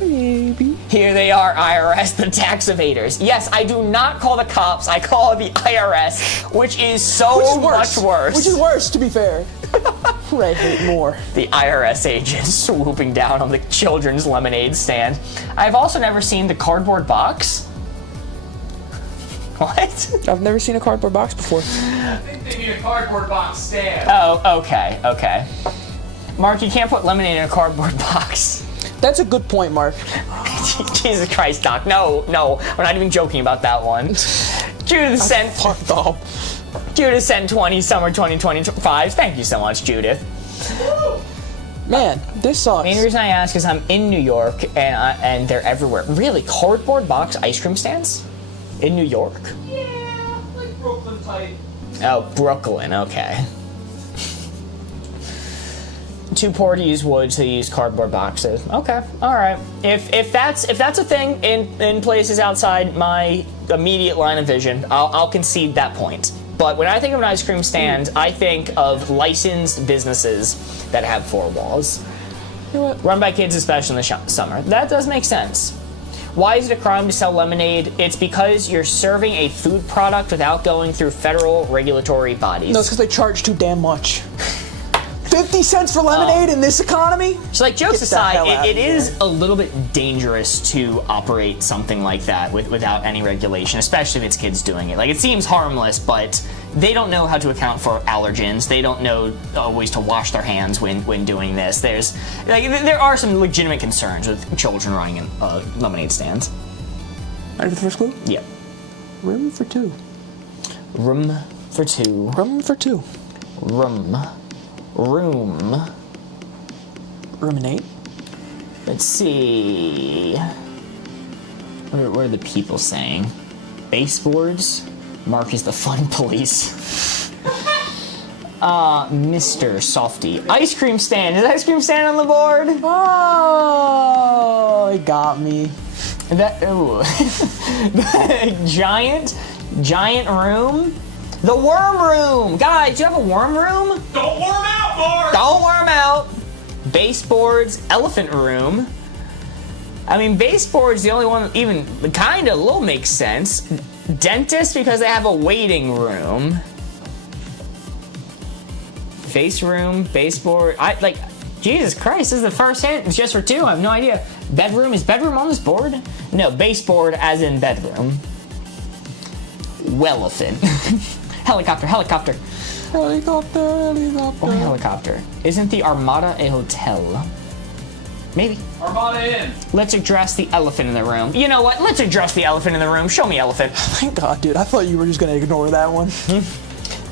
Maybe. Here they are, IRS, the tax evaders. Yes, I do not call the cops, I call the IRS, which is so much worse. Which is worse, to be fair. I hate more. The IRS agents swooping down on the children's lemonade stand. I've also never seen the cardboard box. What? I've never seen a cardboard box before. I think they need a cardboard box stand. Oh, okay. Mark, you can't put lemonade in a cardboard box. That's a good point, Mark. Jesus Christ, Doc. No, we're not even joking about that one. Judith sent Fucked up. 20 summer 2025. Thank you so much, Judith. Man, this sucks. The main reason I ask is I'm in New York and they're everywhere. Really, cardboard box ice cream stands in New York? Yeah, like Brooklyn type. Oh, Brooklyn. Okay. Too poor to use wood, so use cardboard boxes. Okay, all right. If that's a thing in places outside my immediate line of vision, I'll concede that point. But when I think of an ice cream stand, I think of licensed businesses that have four walls, run by kids, especially in the summer. That does make sense. Why is it a crime to sell lemonade? It's because you're serving a food product without going through federal regulatory bodies. No, it's because they charge too damn much. 50 cents for lemonade in this economy? So, like, jokes Get the hell aside, out it of here. is a little bit dangerous to operate something like that without any regulation, especially if it's kids doing it. Like, it seems harmless, but they don't know how to account for allergens. They don't know always to wash their hands when doing this. There are some legitimate concerns with children running in lemonade stands. Ready for the first clue? Yeah. Room for two. Room for two. Room for two. Room. Ruminate. Let's see. What are the people saying? Baseboards? Mark is the fun police. Mr. Softy. Ice cream stand. Is ice cream stand on the board? Oh, it got me. Giant room? The worm room! Guys, do you have a worm room? Don't worm out, Mark! Don't worm out! Baseboards, elephant room. I mean, baseboard's the only one that even kind of a little makes sense. Dentist, because they have a waiting room. Face room, baseboard. Jesus Christ, this is the first hint. It's just for two. I have no idea. Bedroom, is bedroom on this board? No, baseboard as in bedroom. Wellefant. Helicopter. Helicopter. Only helicopter. Isn't the Armada a hotel? Maybe. Armada Inn. Let's address the elephant in the room. You know what? Let's address the elephant in the room. Show me elephant. Thank God, dude. I thought you were just going to ignore that one.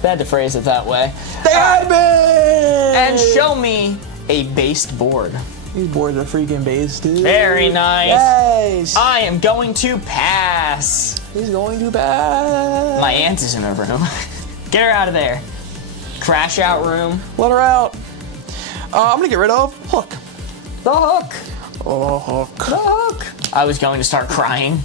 They had to phrase it that way. They had me! And show me a based board. These boards are freaking based, dude. Very nice. Yes. I am going to pass. He's going to bad. My aunt is in the room. Get her out of there. Crash out room. Let her out. I'm going to get rid of Hook. The hook. Oh, Hook. The hook. I was going to start crying.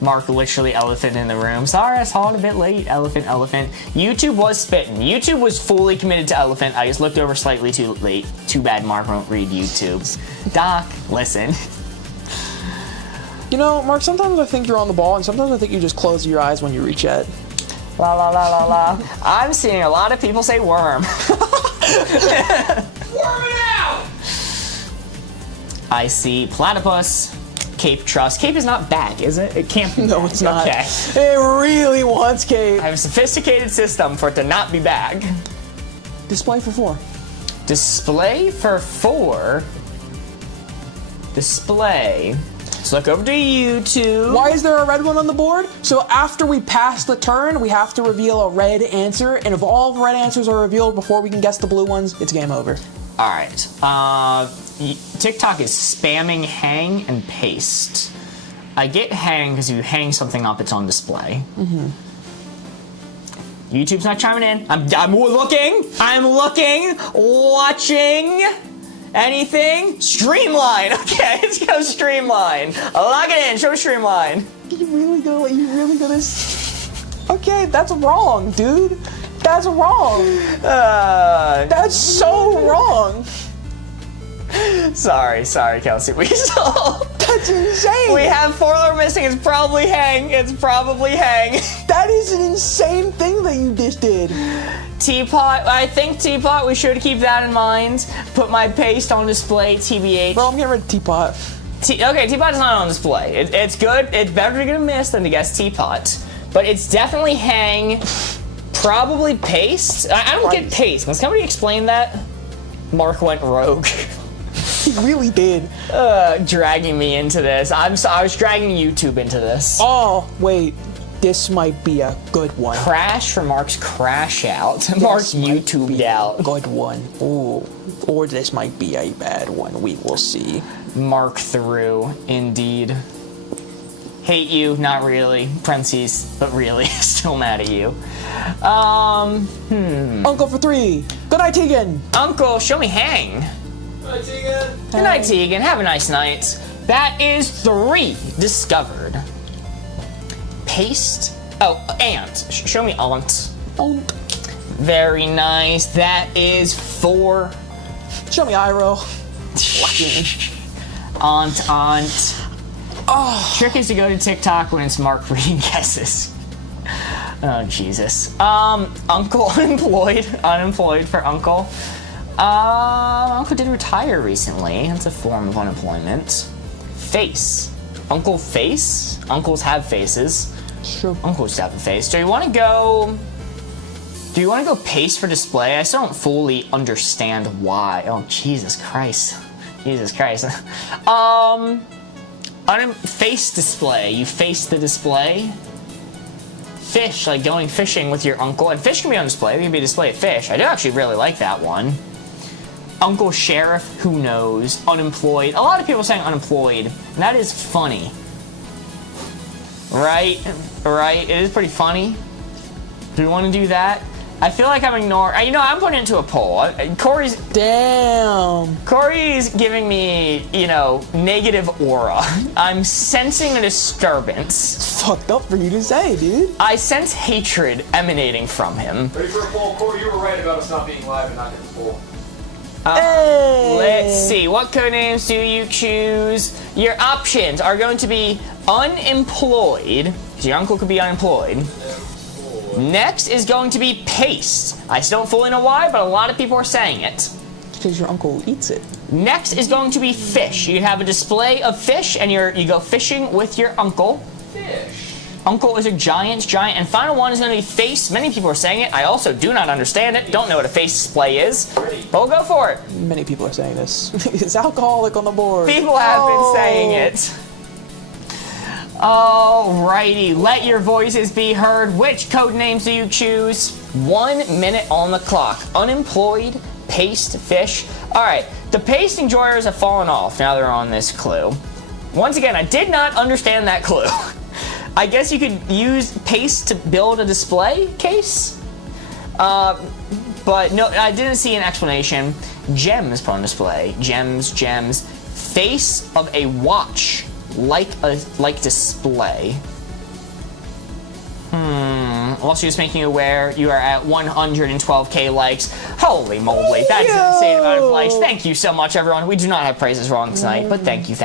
Mark literally elephant in the room. Sorry, I saw it a bit late. Elephant. YouTube was spitting. YouTube was fully committed to elephant. I just looked over slightly too late. Too bad Mark won't read YouTube's. Doc, listen. You know, Mark, sometimes I think you're on the ball, and sometimes I think you just close your eyes when you reach it. La la la la la. I'm seeing a lot of people say worm. Worm it out! I see platypus. Cape truss. Cape is not back, is it? It can't be No, back. it's not. Okay. It really wants Kate. I have a sophisticated system for it to not be back. Display for 4. Display for 4. Display. Let's look over to YouTube. Why is there a red one on the board? So after we pass the turn, we have to reveal a red answer, and if all the red answers are revealed before we can guess the blue ones, it's game over. All right. TikTok is spamming hang and paste. I get hang because you hang something up, it's on display. Mm-hmm. YouTube's not chiming in. I'm looking. Watching. Anything? Streamline. Okay, let's go Streamline. Lock it in. Show Streamline. You really gonna... Okay, that's wrong, dude. That's wrong. That's so wrong. Sorry, Kelsey Weasel. That's insane. We have 4 that we're missing. It's probably hang. It's probably hang. That is an insane thing that you just did. Teapot. I think teapot. We should keep that in mind. Put my paste on display. TBH. Bro, I'm getting rid of teapot. Okay, teapot is not on display. It's good. It's better to get a miss than to guess teapot. But it's definitely hang. Probably paste. I don't get paste. Can somebody explain that? Mark went rogue. He really did. Dragging me into this. I was dragging YouTube into this. Oh, wait. This might be a good one. Crash for Mark's crash out. Mark's YouTubed out. Good one. Ooh. Or this might be a bad one. We will see. Mark through, indeed. Hate you, not really. Parentheses, but really, still mad at you. Uncle for 3. Good night, Tegan. Uncle, show me hang. Hi, Tegan. Good night, Tegan. Have a nice night. That is 3 discovered. Paste. Oh, aunt. Show me aunt. Aunt. Very nice. That is 4. Show me Iro. Aunt. Oh. Trick is to go to TikTok when it's Mark reading guesses. Oh, Jesus. Uncle unemployed. Unemployed for uncle. Uncle did retire recently. That's a form of unemployment. Face. Uncle face? Uncles have faces. Sure. Uncles have a face. Do you want to go paste for display? I still don't fully understand why. Oh, Jesus Christ. Jesus Christ. Face display. You face the display. Fish, like going fishing with your uncle. And fish can be on display. There can be a display of fish. I do actually really like that one. Uncle Sheriff, who knows? Unemployed. A lot of people are saying unemployed. And that is funny. Right? Right? It is pretty funny. Do we want to do that? I feel like I'm ignoring... You know, I'm putting it into a poll. Corey's giving me, you know, negative aura. I'm sensing a disturbance. It's fucked up for you to say, dude. I sense hatred emanating from him. Ready for a poll? Corey, you were right about us not being live and not getting the poll. Hey. Let's see. What code names do you choose? Your options are going to be unemployed. So your uncle could be unemployed. Next is going to be paste. I still don't fully know why, but a lot of people are saying it. Because your uncle eats it. Next is going to be fish. You have a display of fish, and you go fishing with your uncle. Fish. Uncle is a giant. And final one is going to be face. Many people are saying it. I also do not understand it. Don't know what a face display is. But we'll go for it. Many people are saying this. It's alcoholic on the board. People have been saying it. Alrighty, let your voices be heard. Which code names do you choose? 1 minute on the clock. Unemployed, paste, fish. Alright, the paste enjoyers have fallen off now they're on this clue. Once again, I did not understand that clue. I guess you could use paste to build a display case? But no, I didn't see an explanation. Gems put on display. Gems. Face of a watch. Like display. Also just making you aware you are at 112k likes. Holy moly, that's an insane amount of likes. Thank you so much, everyone. We do not have prizes wrong tonight, but thank you.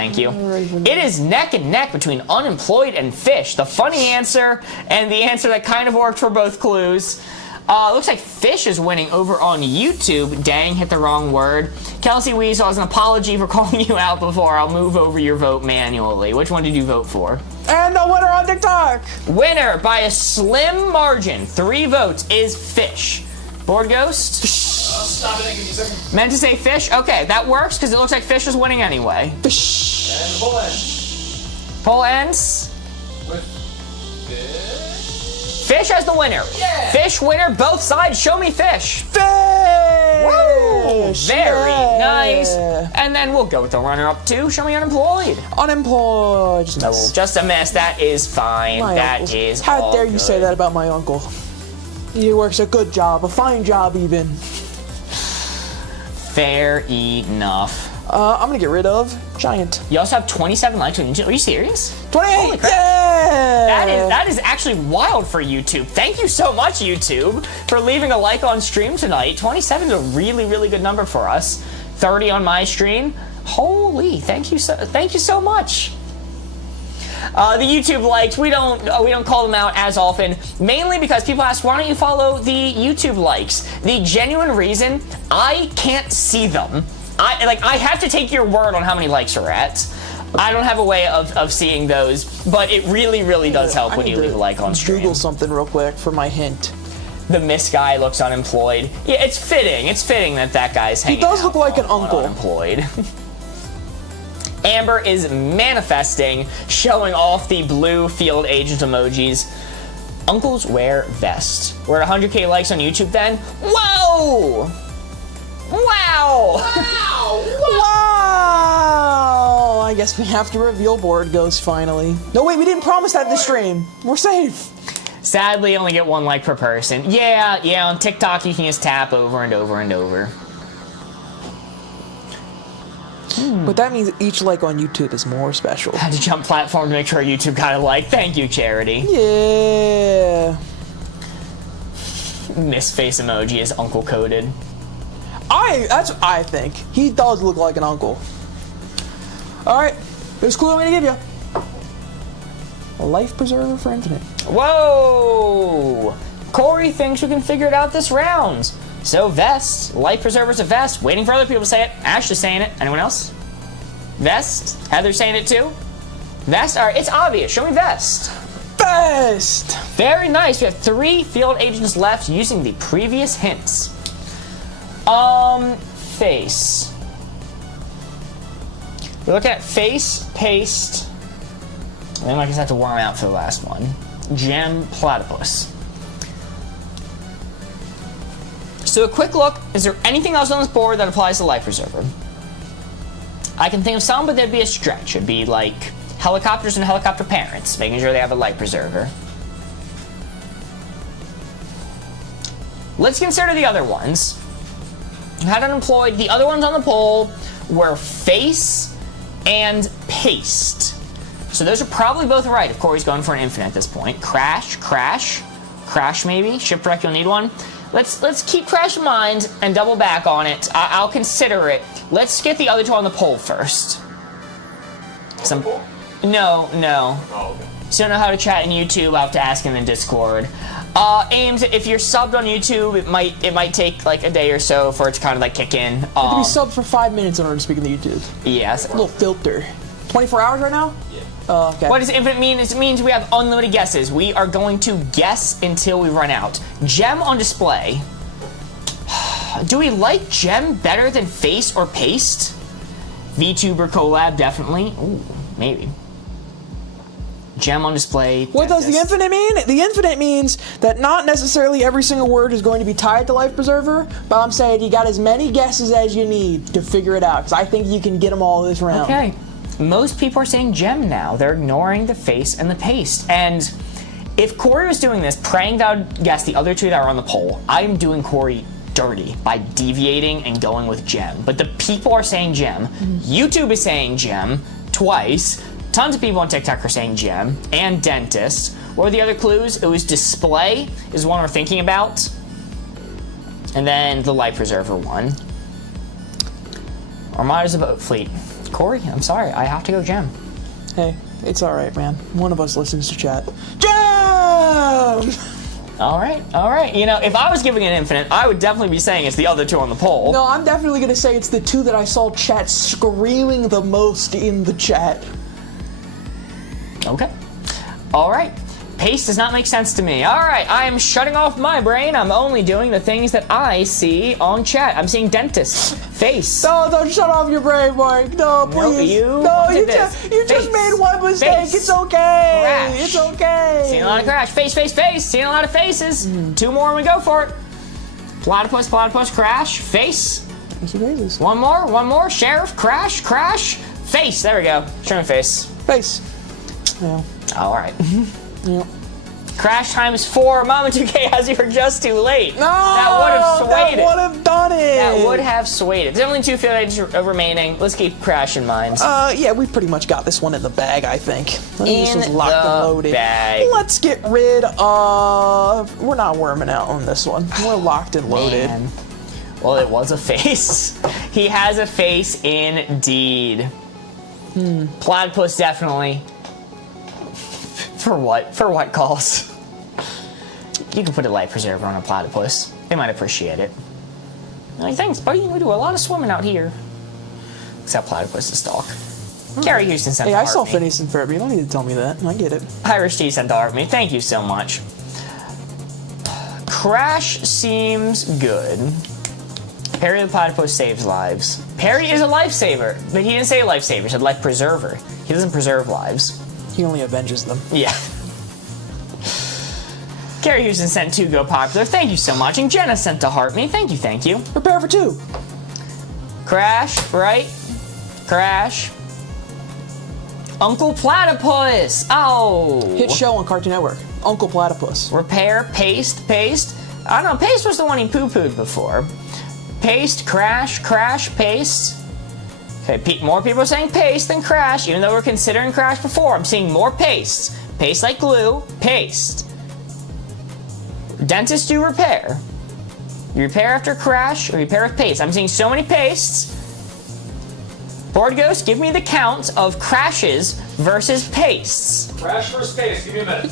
It is neck and neck between unemployed and fish. The funny answer and the answer that kind of worked for both clues. Looks like fish is winning over on YouTube. Dang, hit the wrong word. Kelsey Weasel, as an apology for calling you out before, I'll move over your vote manually. Which one did you vote for? And the winner on TikTok! Winner by a slim margin, 3 votes, is fish. Board Ghost? Stop it and give me a second. Meant to say fish? Okay, that works because it looks like fish is winning anyway. Fish. And the poll ends. Poll ends. With fish. Fish as the winner. Yeah. Fish winner, both sides. Show me fish. Fish. Woo! Very Yeah. nice. And then we'll go with the runner-up too. Show me unemployed. Unemployed. Just a miss. Just a miss. That is fine. My That uncle. is How all dare you good. say that about my uncle? He works a good job, a fine job even. Fair enough. I'm gonna get rid of Giant. You also have 27 likes on YouTube. Are you serious? 28! Holy crap. Yeah! That is actually wild for YouTube. Thank you so much, YouTube, for leaving a like on stream tonight. 27 is a really, really good number for us. 30 on my stream. Holy, thank you so much. The YouTube likes, we don't call them out as often, mainly because people ask, why don't you follow the YouTube likes? The genuine reason, I can't see them. I have to take your word on how many likes are at. I don't have a way of seeing those, but it really, really does help when you leave a like on stream. Google something real quick for my hint. The Miss guy looks unemployed. Yeah, it's fitting. It's fitting that guy's hanging out. He does look like an uncle. Unemployed. Amber is manifesting, showing off the blue field agent emojis. Uncles wear vest. We're at 100k likes on YouTube then. Whoa! Wow! Wow! Wow! I guess we have to reveal board goes finally. No, wait, we didn't promise that in the stream. We're safe. Sadly, only get 1 like per person. Yeah, on TikTok you can just tap over and over and over. But that means each like on YouTube is more special. Had to jump platform to make sure YouTube got a like. Thank you, Charity. Yeah. Miss face emoji is uncle coded. That's what I think. He does look like an uncle. Alright, here's a clue I'm gonna give you. A life preserver for infinite. Whoa! Corey thinks we can figure it out this round. So vest, life preserver's a vest. Waiting for other people to say it. Ashley's saying it. Anyone else? Vest. Heather's saying it too. Vest. All right, it's obvious. Show me vest. Vest. Very nice. We have 3 field agents left using the previous hints. Face. We're looking at face, paste. Then I just have to warm out for the last one. Gem, platypus. So a quick look, is there anything else on this board that applies to life preserver? I can think of some, but there'd be a stretch. It'd be like helicopters and helicopter parents, making sure they have a life preserver. Let's consider the other ones. You had unemployed. The other ones on the poll were face and paste. So those are probably both right if Corey's going for an infinite at this point. Crash maybe. Shipwreck, you'll need one. Let's keep Crash in mind and double back on it. I'll consider it. Let's get the other 2 on the poll first. No. Oh, okay. So you don't know how to chat in YouTube, I'll have to ask in the Discord. Ames, if you're subbed on YouTube, it might take like a day or so for it to kind of like kick in. You have to be subbed for 5 minutes in order to speak in the YouTube. Yes. A little filter. 24 hours right now? Yeah. Oh, okay. What does infinite mean? It means we have unlimited guesses. We are going to guess until we run out. Gem on display. Do we like gem better than face or paste? VTuber collab, definitely. Ooh, maybe. Gem on display. What does the infinite mean? The infinite means that not necessarily every single word is going to be tied to life preserver, but I'm saying you got as many guesses as you need to figure it out, because I think you can get them all this round. Okay. Most people are saying gem now. They're ignoring the face and the paste. And if Corey was doing this, praying that I would guess the other 2 that are on the poll, I'm doing Corey dirty by deviating and going with gem. But the people are saying gem. YouTube is saying gem twice. Tons of people on TikTok are saying gem and dentist. What were the other clues? It was display is one we're thinking about. And then the life preserver one. Armada's a boat fleet. Corey, I'm sorry, I have to go gem. Hey, it's alright, man. One of us listens to chat. Gem! Alright. You know, if I was giving it infinite, I would definitely be saying it's the other 2 on the poll. No, I'm definitely gonna say it's the 2 that I saw chat screaming the most in the chat. Okay. Alright. Paste does not make sense to me. Alright, I am shutting off my brain. I'm only doing the things that I see on chat. I'm seeing dentist, face. No, don't shut off your brain, Mark. No, please. You just made one mistake. Face. It's okay. Crash. It's okay. Seeing a lot of crash. Face. Seeing a lot of faces. 2 more and we go for it. Platypus, crash, face. One more. Sheriff, crash. Face. There we go. Show me face. Face. Yeah. Alright. Yep. Crash times 4. Mama 2K has you for just too late. No, that would have swayed that would have done it. That would have swayed it. There's only 2 field agents remaining. Let's keep Crash in mind. Yeah, we pretty much got this one in the bag, I think. This was locked and loaded. Bag. Let's get rid of... We're not worming out on this one. We're locked and loaded. Man. Well, it was a face. He has a face indeed. Platypus definitely. For what? For what cause? You can put a life preserver on a platypus. They might appreciate it. Like, thanks, buddy. We do a lot of swimming out here. Except platypus talk. Gary Houston sent Hey, to I saw heart me. Phineas and Ferb. You don't need to tell me that. I get it. Irish T sent to heart me. Thank you so much. Crash seems good. Perry the platypus saves lives. Perry is a lifesaver, but he didn't say lifesaver. He said life preserver. He doesn't preserve lives. He only avenges them. Yeah. Gary Houston sent 2 Go Popular. Thank you so much. And Jenna sent to heart me. Thank you, thank you. Prepare for 2. Crash, right? Crash. Uncle Platypus. Oh. Hit show on Cartoon Network. Uncle Platypus. Repair, paste, paste. I don't know, paste was the one he poo-pooed before. Paste, crash, crash, paste. Okay, more people are saying paste than crash, even though we're considering crash before. I'm seeing more paste. Paste like glue, paste. Dentist do repair. You repair after crash or repair with paste. I'm seeing so many pastes. Board Ghost, give me the count of crashes versus pastes. Crash first pace. Give me a minute.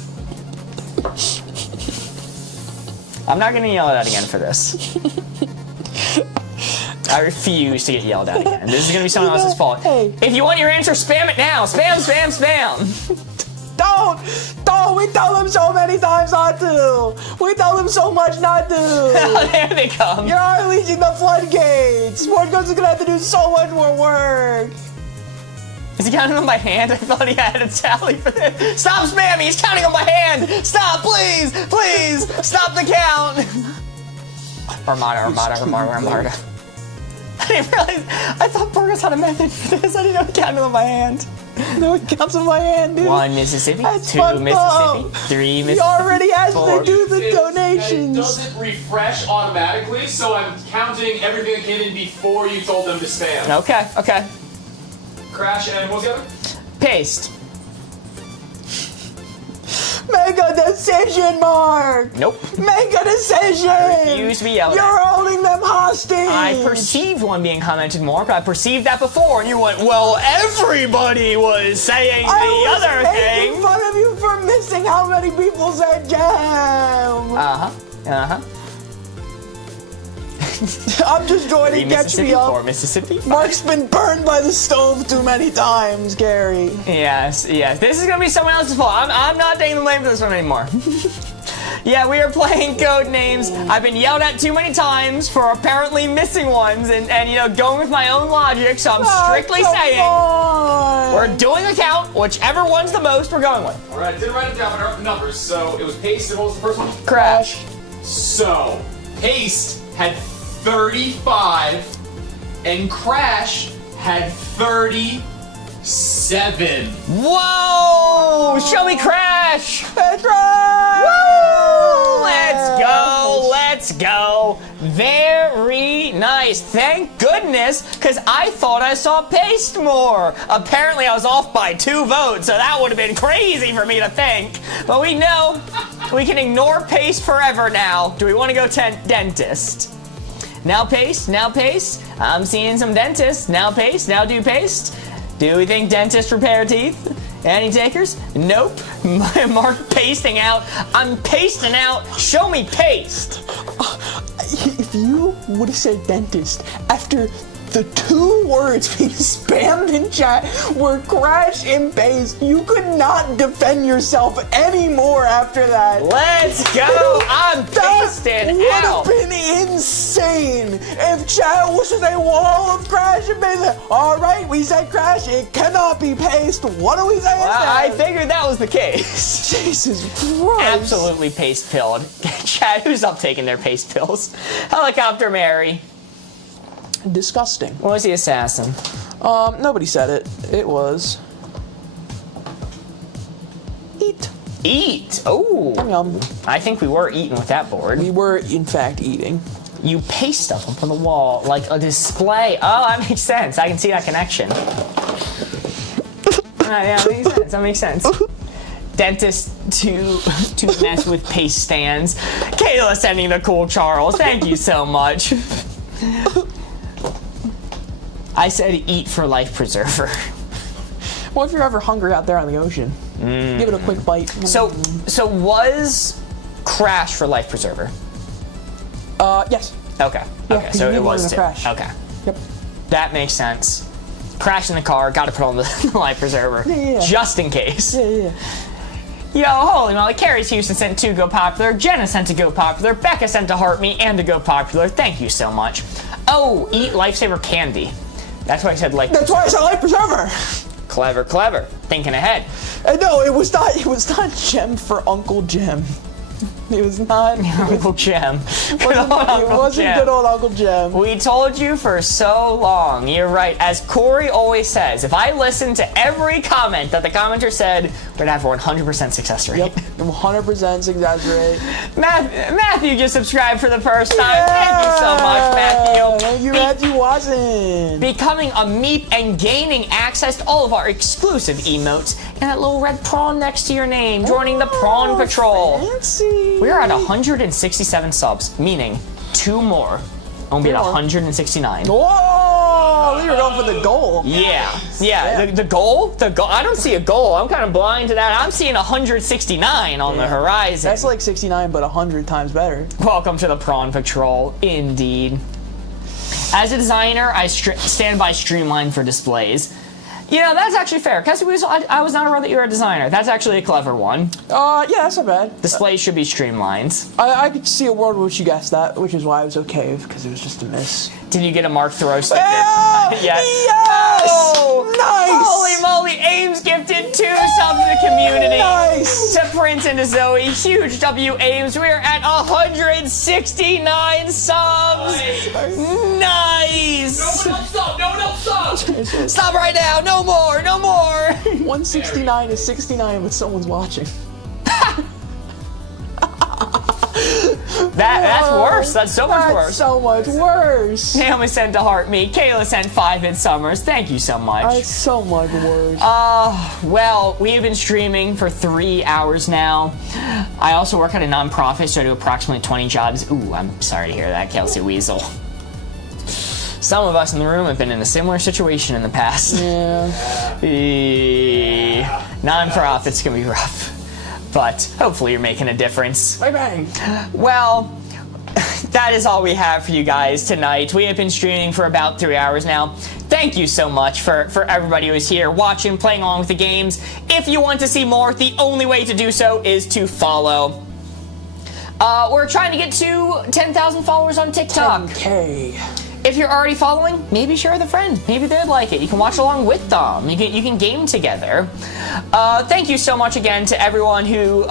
I'm not gonna yell at again for this. I refuse to get yelled at again. This is gonna be someone else's fault. Hey. If you want your answer, spam it now. Spam, spam, spam. Don't! We tell them so many times not to! We tell them so much not to! Oh, there they come. You're unleashing the floodgates! Sport Ghost is gonna have to do so much more work! Is he counting them by hand? I thought he had a tally for this. Stop spamming! He's counting them by hand! Stop, please! Please! Stop the count! Armada. I didn't realize. I thought Burgos had a method for this. I didn't know he counted them by hand. No, it counts in my hand, dude. 1 Mississippi, That's 2 fucked Mississippi, up. 3 Mississippi. He already has 4. to do the It donations. doesn't refresh automatically, so I'm counting everything that came in before you told them to spam. Okay. Crash and what was the other? Paste. Make a decision, Mark! Nope. Make a decision! refuse to be yelled You're at. holding them hostage! I perceived one being commented more, but I perceived that before, and you went, well, everybody was saying the other making thing. fun of you for missing how many people said jam! I'm just joining Catch Me Up. 4 Mississippi. Mark's been burned by the stove too many times, Gary. Yes. This is gonna be someone else's fault. I'm not taking the blame for this one anymore. Yeah, we are playing code names. I've been yelled at too many times for apparently missing ones, and you know, going with my own logic. So I'm strictly saying we're doing a count. Whichever one's the most, we're going with. All right, I didn't write it down, but I wrote the numbers. So it was Paste, and what was the first one? Crash. So Paste had 35, and Crash had 37. Whoa! Show me Crash. That's right! Woo! Let's go. Very nice. Thank goodness, because I thought I saw Paste more. Apparently, I was off by 2 votes, so that would have been crazy for me to think. But we know we can ignore Paste forever now. Do we want to go dentist? Now Paste. I'm seeing some dentists. Now Paste. Now do Paste. Do we think dentists repair teeth? Any takers? Nope. Mark pasting out. I'm pasting out. Show me Paste. If you would have said dentist after the 2 words being spammed in chat were Crash and Paste, you could not defend yourself anymore after that. Let's go. I'm pasting would out. have been insane if chat was just a wall of Crash and Paste. All right, we said Crash. It cannot be Paste. What do we say Well, instead? I figured that was the case. Jesus Christ. Absolutely paste pilled. Chad, who's up taking their paste pills? Helicopter Mary. Disgusting. What was the assassin? Nobody said it. It was eat. Eat. Oh. Yum. I think we were eating with that board. We were, in fact, eating. You paste stuff up on the wall like a display. Oh, that makes sense. I can see that connection. Yeah, that makes sense. Dentist to mess with paste stands. Kayla sending the cool Charles. Thank you so much. I said eat for life preserver. Well, if you're ever hungry out there on the ocean, give it a quick bite. So was Crash for life preserver? Yes. Okay. Yeah, Okay. 'cause So you it need one was in the too. Crash. Okay. Yep. That makes sense. Crash in the car, gotta put on the life preserver. Yeah. Just in case. Yeah. Yo, holy moly, Carrie's Houston sent 2 Go Popular, Jenna sent to Go Popular, Becca sent to Heart Me and to Go Popular. Thank you so much. Oh, eat Lifesaver candy. That's why I said life. That's why I said life preserver. Clever, clever. Thinking ahead. No, it was not. It was not Gem for Uncle Jim. It was not. Uncle Jim. It wasn't good old Uncle Jim. We told you for so long. You're right. As Corey always says, if I listen to every comment that the commenter said, we'd have a 100% success rate. Yep, 100% success rate. Matthew just subscribed for the first time. Thank you so much, Matthew. Thank you, Matthew Watson. Becoming a Meep and gaining access to all of our exclusive emotes and that little red prawn next to your name, joining the Prawn Patrol. Fancy. We're at 167 subs, meaning 2 more. I'll be at 169. Whoa! We were going for the goal. Yeah. The goal? I don't see a goal. I'm kind of blind to that. I'm seeing 169 on the horizon. That's like 69, but 100 times better. Welcome to the Prawn Patrol, indeed. As a designer, I stand by Streamline for displays. You know, that's actually fair. Because I was not aware that you were a designer. That's actually a clever one. Yeah, that's not bad. Displays should be streamlined. I could see a world in which you guessed that, which is why I was okay, because it was just a miss. Did you get a Mark Throw sticker? Yeah! Yes. Yes! Oh, Nice! Holy moly, Ames gifted 2 subs to the community. Nice! To Prince and to Zoe. Huge W, Ames. We're at 169 subs. Nice! No one else stop! No one else stop! Stop right now. No more. No more. 169 is 69, but someone's watching. That's worse. That's so much That's worse. so much worse. Naomi sent to Heart Me. Kayla sent 5 in Summers. Thank you so much. That's so much worse. Well, we have been streaming for 3 hours now. I also work at a nonprofit, so I do approximately 20 jobs. Ooh, I'm sorry to hear that, Kelsey Weasel. Some of us in the room have been in a similar situation in the past. Yeah. Nonprofits can be rough, but hopefully you're making a difference. Bang bang. Well, that is all we have for you guys tonight. We have been streaming for about 3 hours now. Thank you so much for everybody who is here watching, playing along with the games. If you want to see more, the only way to do so is to follow. We're trying to get to 10,000 followers on TikTok. 10K. If you're already following, maybe share with a friend. Maybe they'd like it. You can watch along with them. You can game together. Thank you so much again to everyone who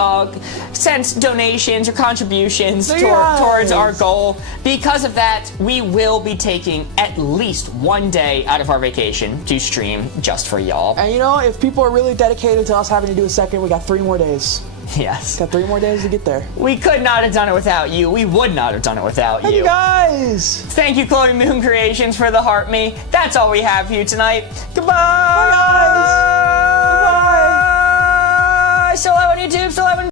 sent donations or contributions towards our goal. Because of that, we will be taking at least 1 day out of our vacation to stream just for y'all. And you know, if people are really dedicated to us having to do a second, we got 3 more days. Yes. Got 3 more days to get there. We could not have done it without you. We would not have done it without Hey you. guys! Thank you, Chloe Moon Creations, for the Heart Me. That's all we have for you tonight. Goodbye! Bye guys! Bye! Still live on YouTube, still live on